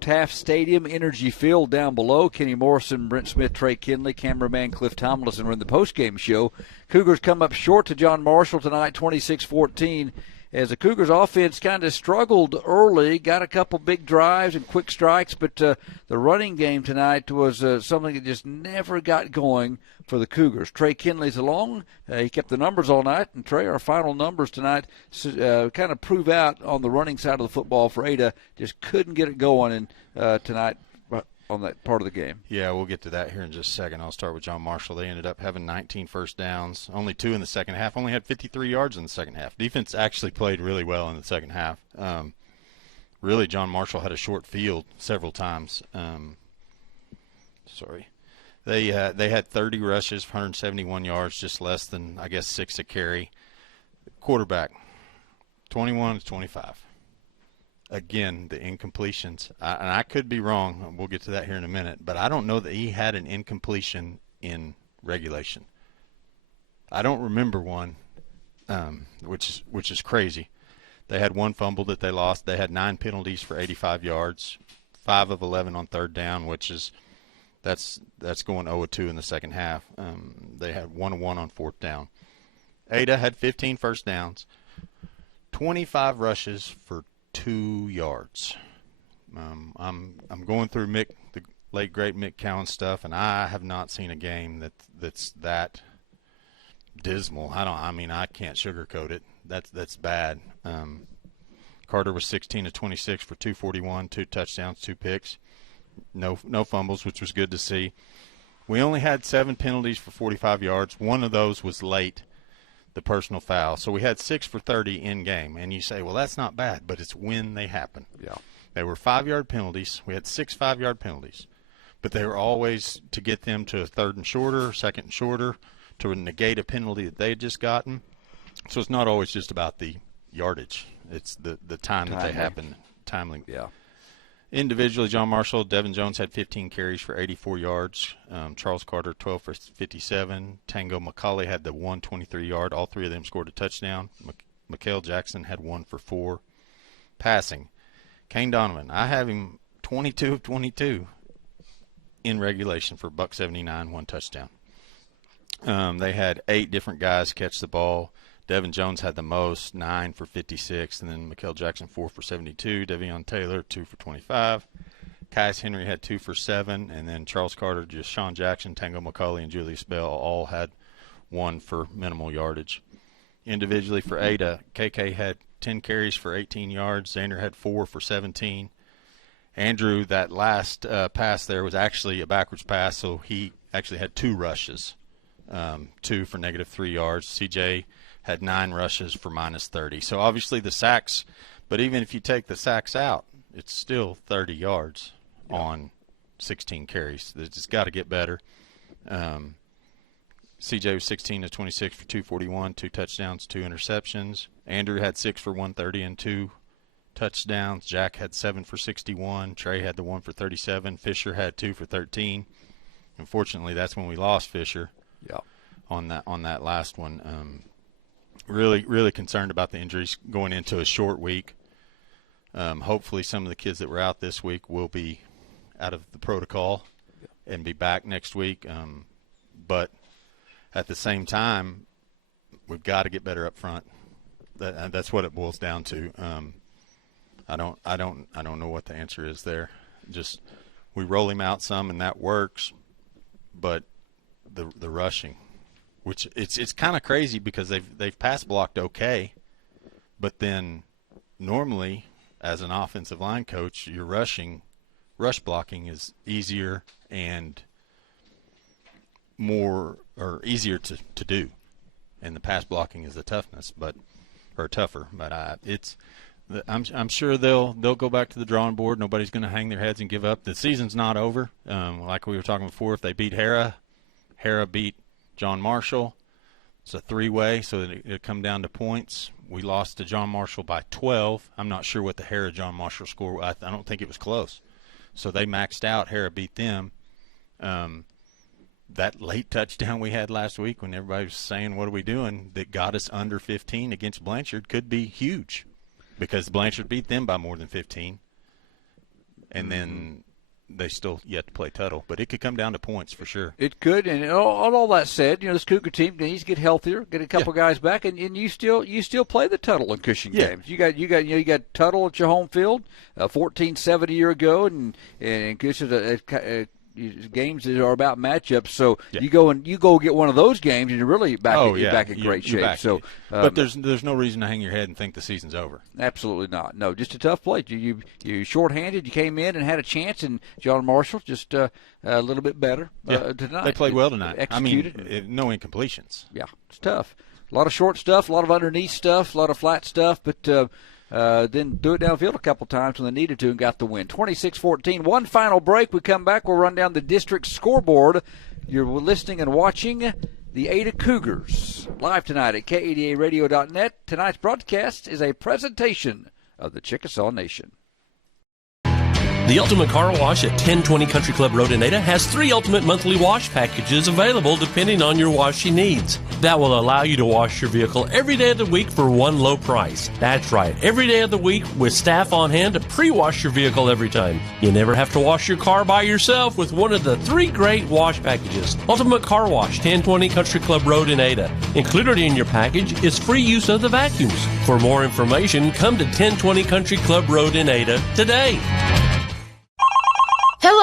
Taft Stadium, Energy Field down below. Kenny Morrison, Brent Smith, Trey Kinley, cameraman Cliff Tomlinson were in the postgame show. Cougars come up short to John Marshall tonight, 26-14. As the Cougars offense kind of struggled early, got a couple big drives and quick strikes, but the running game tonight was something that just never got going for the Cougars. Trey Kinley's along. He kept the numbers all night, and Trey, our final numbers tonight kind of prove out on the running side of the football for Ada. Just couldn't get it going tonight on that part of the game. Yeah, we'll get to that here in just a second. I'll start with John Marshall. They ended up having 19 first downs, only 2 in the second half, only had 53 yards in the second half. Defense actually played really well in the second half. Really, John Marshall had a short field several times. They had 30 rushes, 171 yards, just less than, I guess, 6 a carry. Quarterback, 21 to 25. Again, the incompletions, and I could be wrong. We'll get to that here in a minute, but I don't know that he had an incompletion in regulation. I don't remember one, which is crazy. They had one fumble that they lost. They had 9 penalties for 85 yards, 5 of 11 on third down, which is that's going 0-2 in the second half. They had 1-1 on fourth down. Ada had 15 first downs, 25 rushes for 2 yards. I'm going through the late great Mick Cowan stuff, and I have not seen a game that's that dismal. I can't sugarcoat it. That's bad. Carter was 16 of 26 for 241, 2 touchdowns, 2 picks, no fumbles, which was good to see. We only had 7 penalties for 45 yards. One of those was late, the personal foul. So we had 6 for 30 in game. And you say, well, that's not bad, but it's when they happen. Yeah. They were 5-yard penalties. We had 6 5-yard penalties. But they were always to get them to a 3rd and shorter, 2nd and shorter, to negate a penalty that they had just gotten. So it's not always just about the yardage. It's the time that they happen, timely. Yeah. Individually, John Marshall, Devin Jones had 15 carries for 84 yards. Charles Carter, 12 for 57. Tango McCauley had the 123-yard. All 3 of them scored a touchdown. Mikael Jackson had 1 for 4. Passing, Kane Donovan, I have him 22 of 22 in regulation for $179, 1 touchdown. They had 8 different guys catch the ball. Devin Jones had the most, 9 for 56, and then Mikael Jackson 4 for 72. Devion Taylor 2 for 25. Caius Henry had 2 for 7, and then Charles Carter, just Sean Jackson, Tango McCauley, and Julius Bell all had 1 for minimal yardage. Individually for Ada, KK had 10 carries for 18 yards. Xander had 4 for 17. Andrew, that last pass there was actually a backwards pass, so he actually had 2 rushes, 2 for -3 yards. CJ had 9 rushes for -30. So obviously the sacks, but even if you take the sacks out, it's still 30 yards on 16 carries. It's got to get better. CJ was 16 of 26 for 241, 2 touchdowns, 2 interceptions. Andrew had 6 for 130 and 2 touchdowns. Jack had 7 for 61. Trey had the 1 for 37. Fisher had 2 for 13. Unfortunately, that's when we lost Fisher. Yeah. On that last one. Really concerned about the injuries going into a short week. Hopefully some of the kids that were out this week will be out of the protocol and be back next week. But at the same time, we've got to get better up front. That's what it boils down to. I don't know what the answer is there. Just we roll him out some and that works, but the rushing, which it's kind of crazy because they've pass blocked okay, but then normally as an offensive line coach, your rush blocking is easier and easier to do, and the pass blocking is the toughness, tougher. But I'm sure they'll go back to the drawing board. Nobody's going to hang their heads and give up. The season's not over. Like we were talking before, if they beat Hara beat John Marshall. It's a 3-way, so it'll come down to points. We lost to John Marshall by 12. I'm not sure what the Hara-John Marshall score was. I don't think it was close. So they maxed out. Hara beat them. That late touchdown we had last week when everybody was saying, what are we doing, that got us under 15 against Blanchard could be huge because Blanchard beat them by more than 15. And then they still yet to play Tuttle, but it could come down to points for sure. It could, and all that said, this Cougar team needs to get healthier, get a couple guys back, and you still play the Tuttle and Cushing games. You got Tuttle at your home field, 14-7 a year ago, and Cushing games that are about matchups. So you go get one of those games, and you're really back in great shape. So, but there's no reason to hang your head and think the season's over. Absolutely not. No, just a tough play. You shorthanded. You came in and had a chance, and John Marshall just a little bit better tonight. They played well tonight. Executed. No incompletions. Yeah, it's tough. A lot of short stuff, a lot of underneath stuff, a lot of flat stuff, but then do it downfield a couple times when they needed to and got the win. 26-14. One final break. We come back. We'll run down the district scoreboard. You're listening and watching the Ada Cougars live tonight at KADARadio.net. Tonight's broadcast is a presentation of the Chickasaw Nation. The Ultimate Car Wash at 1020 Country Club Road in Ada has 3 ultimate monthly wash packages available depending on your washing needs. That will allow you to wash your vehicle every day of the week for one low price. That's right, every day of the week with staff on hand to pre-wash your vehicle every time. You never have to wash your car by yourself with one of the 3 great wash packages. Ultimate Car Wash, 1020 Country Club Road in Ada. Included in your package is free use of the vacuums. For more information, come to 1020 Country Club Road in Ada today.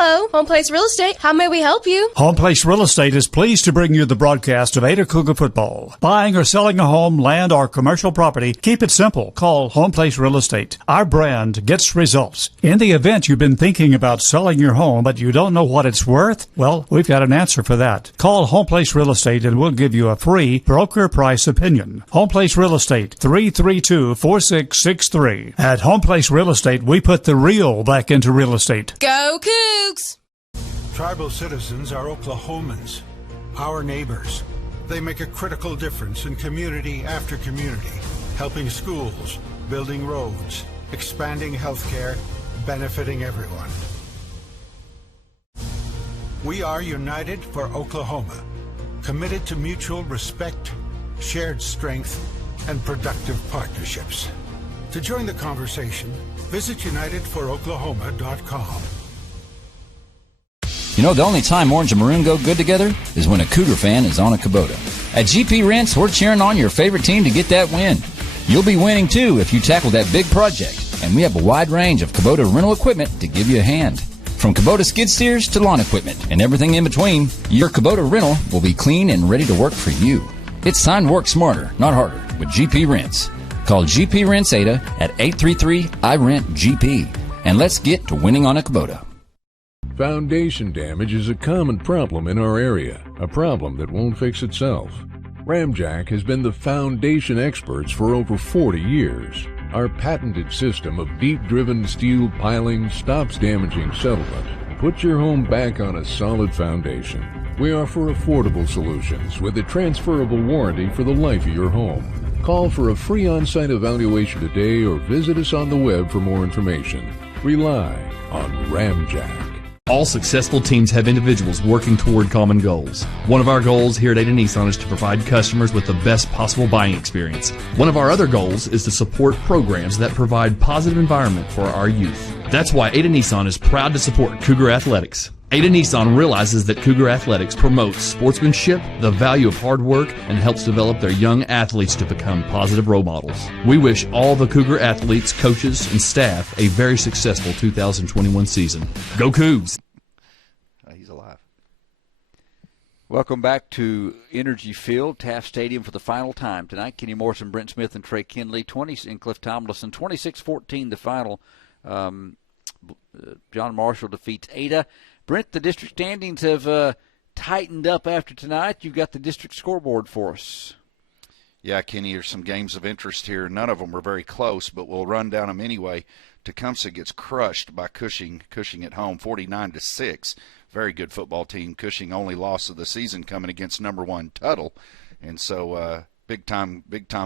Hello, Home Place Real Estate. How may we help you? Home Place Real Estate is pleased to bring you the broadcast of Ada Cougar football. Buying or selling a home, land, or commercial property, keep it simple. Call Home Place Real Estate. Our brand gets results. In the event you've been thinking about selling your home, but you don't know what it's worth, well, we've got an answer for that. Call Home Place Real Estate and we'll give you a free broker price opinion. Home Place Real Estate, 332-4663. At Home Place Real Estate, we put the real back into real estate. Go Cougs! Tribal citizens are Oklahomans, our neighbors. They make a critical difference in community after community, helping schools, building roads, expanding healthcare, benefiting everyone. We are united for Oklahoma, committed to mutual respect, shared strength, and productive partnerships. To join the conversation, visit unitedforoklahoma.com. You know, the only time orange and maroon go good together is when a Cougar fan is on a Kubota. At GP Rents, we're cheering on your favorite team to get that win. You'll be winning, too, if you tackle that big project. And we have a wide range of Kubota rental equipment to give you a hand. From Kubota skid steers to lawn equipment and everything in between, your Kubota rental will be clean and ready to work for you. It's time to work smarter, not harder, with GP Rents. Call GP Rents Ada at 833-I-RENT-GP. And let's get to winning on a Kubota. Foundation damage is a common problem in our area, a problem that won't fix itself. Ramjack has been the foundation experts for over 40 years. Our patented system of deep-driven steel piling stops damaging settlement. Put your home back on a solid foundation. We offer affordable solutions with a transferable warranty for the life of your home. Call for a free on-site evaluation today or visit us on the web for more information. Rely on Ramjack. All successful teams have individuals working toward common goals. One of our goals here at Ada Nissan is to provide customers with the best possible buying experience. One of our other goals is to support programs that provide positive environment for our youth. That's why Ada Nissan is proud to support Cougar Athletics. Ada Nissan realizes that Cougar Athletics promotes sportsmanship, the value of hard work, and helps develop their young athletes to become positive role models. We wish all the Cougar athletes, coaches, and staff a very successful 2021 season. Go Cougs! He's alive. Welcome back to Energy Field, Taft Stadium for the final time tonight. Kenny Morrison, Brent Smith, and Trey Kinley, and Cliff Tomlinson. 26-14 the final. John Marshall defeats Ada. Brent, the district standings have tightened up after tonight. You've got the district scoreboard for us. Yeah, Kenny, there's some games of interest here. None of them were very close, but we'll run down them anyway. Tecumseh gets crushed by Cushing at home, 49-6. Very good football team. Cushing only loss of the season coming against number 1 Tuttle. And so big time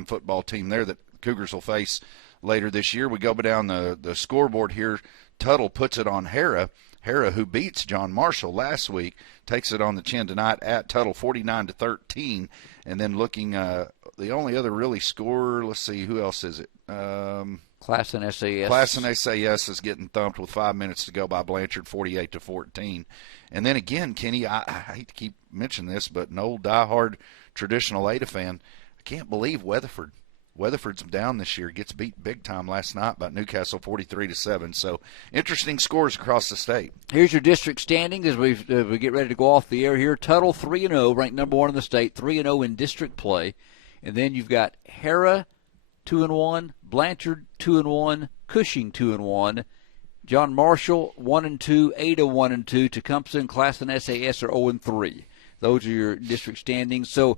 football team there that Cougars will face later this year. We go down the scoreboard here. Tuttle puts it on Hera. Hera, who beats John Marshall last week, takes it on the chin tonight at Tuttle, 49-13. And then looking, the only other really scorer, let's see, who else is it? Classen SAS. Classen SAS is getting thumped with 5 minutes to go by Blanchard, 48-14. And then again, Kenny, I hate to keep mentioning this, but an old diehard traditional Ada fan, I can't believe Weatherford's down this year. Gets beat big time last night by Newcastle, 43-7. So interesting scores across the state. Here's your district standings as we get ready to go off the air here. Tuttle 3-0, ranked number 1 in the state, 3-0 in district play. And then you've got Hera 2-1, Blanchard 2-1, Cushing 2-1, John Marshall 1-2, Ada 1-2, Tecumseh and Classen SAS are 0-3. Those are your district standings. So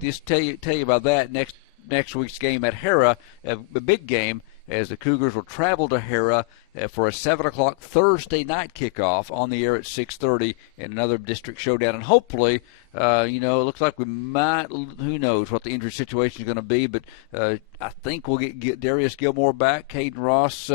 just tell you about that next week's game at Hera, a big game, as the Cougars will travel to Hera for a 7 o'clock Thursday night kickoff on the air at 6:30 in another district showdown. And hopefully, it looks like we might, who knows what the injury situation is going to be, but I think we'll get Darius Gilmore back. Caden Ross,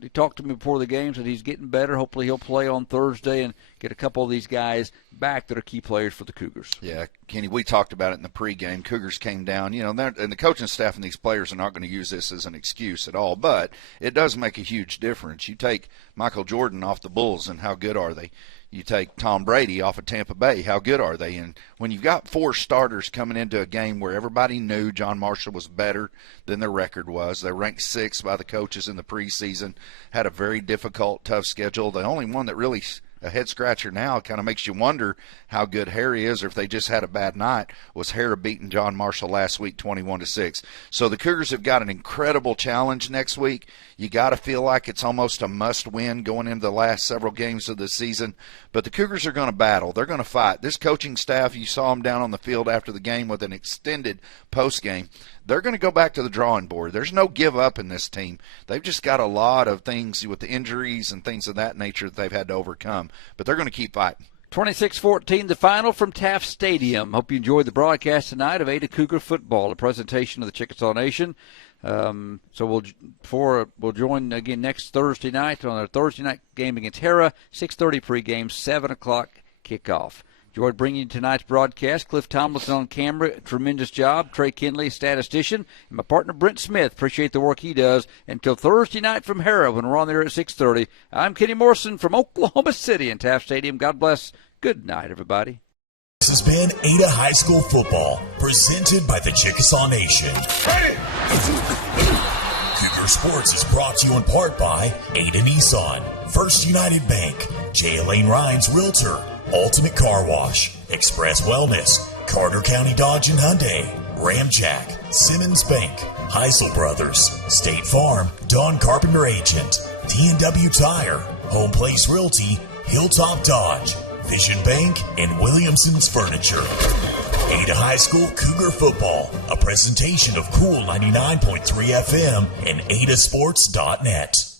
he talked to me before the game, said he's getting better. Hopefully he'll play on Thursday and get a couple of these guys back that are key players for the Cougars. Yeah, Kenny, we talked about it in the pregame. Cougars came down, and the coaching staff and these players are not going to use this as an excuse at all, but it does make a huge difference. You take Michael Jordan off the Bulls, and how good are they? You take Tom Brady off of Tampa Bay. How good are they? And when you've got 4 starters coming into a game where everybody knew John Marshall was better than their record was, they're ranked 6th by the coaches in the preseason, had a very difficult, tough schedule. The only one that really a head-scratcher now kind of makes you wonder how good Harry is, or if they just had a bad night, was Harry beating John Marshall last week 21-6. So the Cougars have got an incredible challenge next week. You got to feel like it's almost a must-win going into the last several games of the season. But the Cougars are going to battle. They're going to fight. This coaching staff, you saw them down on the field after the game with an extended post-game. They're going to go back to the drawing board. There's no give up in this team. They've just got a lot of things with the injuries and things of that nature that they've had to overcome. But they're going to keep fighting. 26-14, the final from Taft Stadium. Hope you enjoyed the broadcast tonight of Ada Cougar football, a presentation of the Chickasaw Nation. So we'll join again next Thursday night on our Thursday night game against Hera, 6:30 pregame, 7 o'clock kickoff. Enjoyed bringing you tonight's broadcast. Cliff Tomlinson on camera, tremendous job. Trey Kinley, statistician, and my partner Brent Smith. Appreciate the work he does. Until Thursday night from Hera when we're on there at 6:30. I'm Kenny Morrison from Oklahoma City in Taft Stadium. God bless. Good night, everybody. This has been Ada High School football, presented by the Chickasaw Nation. Cougar Sports is brought to you in part by Ada Nissan, First United Bank, J. Elaine Rhines Realtor, Ultimate Car Wash, Express Wellness, Carter County Dodge and Hyundai, Ramjack, Simmons Bank, Heisel Brothers, State Farm, Don Carpenter Agent, T&W Tire, Home Place Realty, Hilltop Dodge, Vision Bank, and Williamson's Furniture. Ada High School Cougar Football, a presentation of Cool 99.3 FM and adasports.net.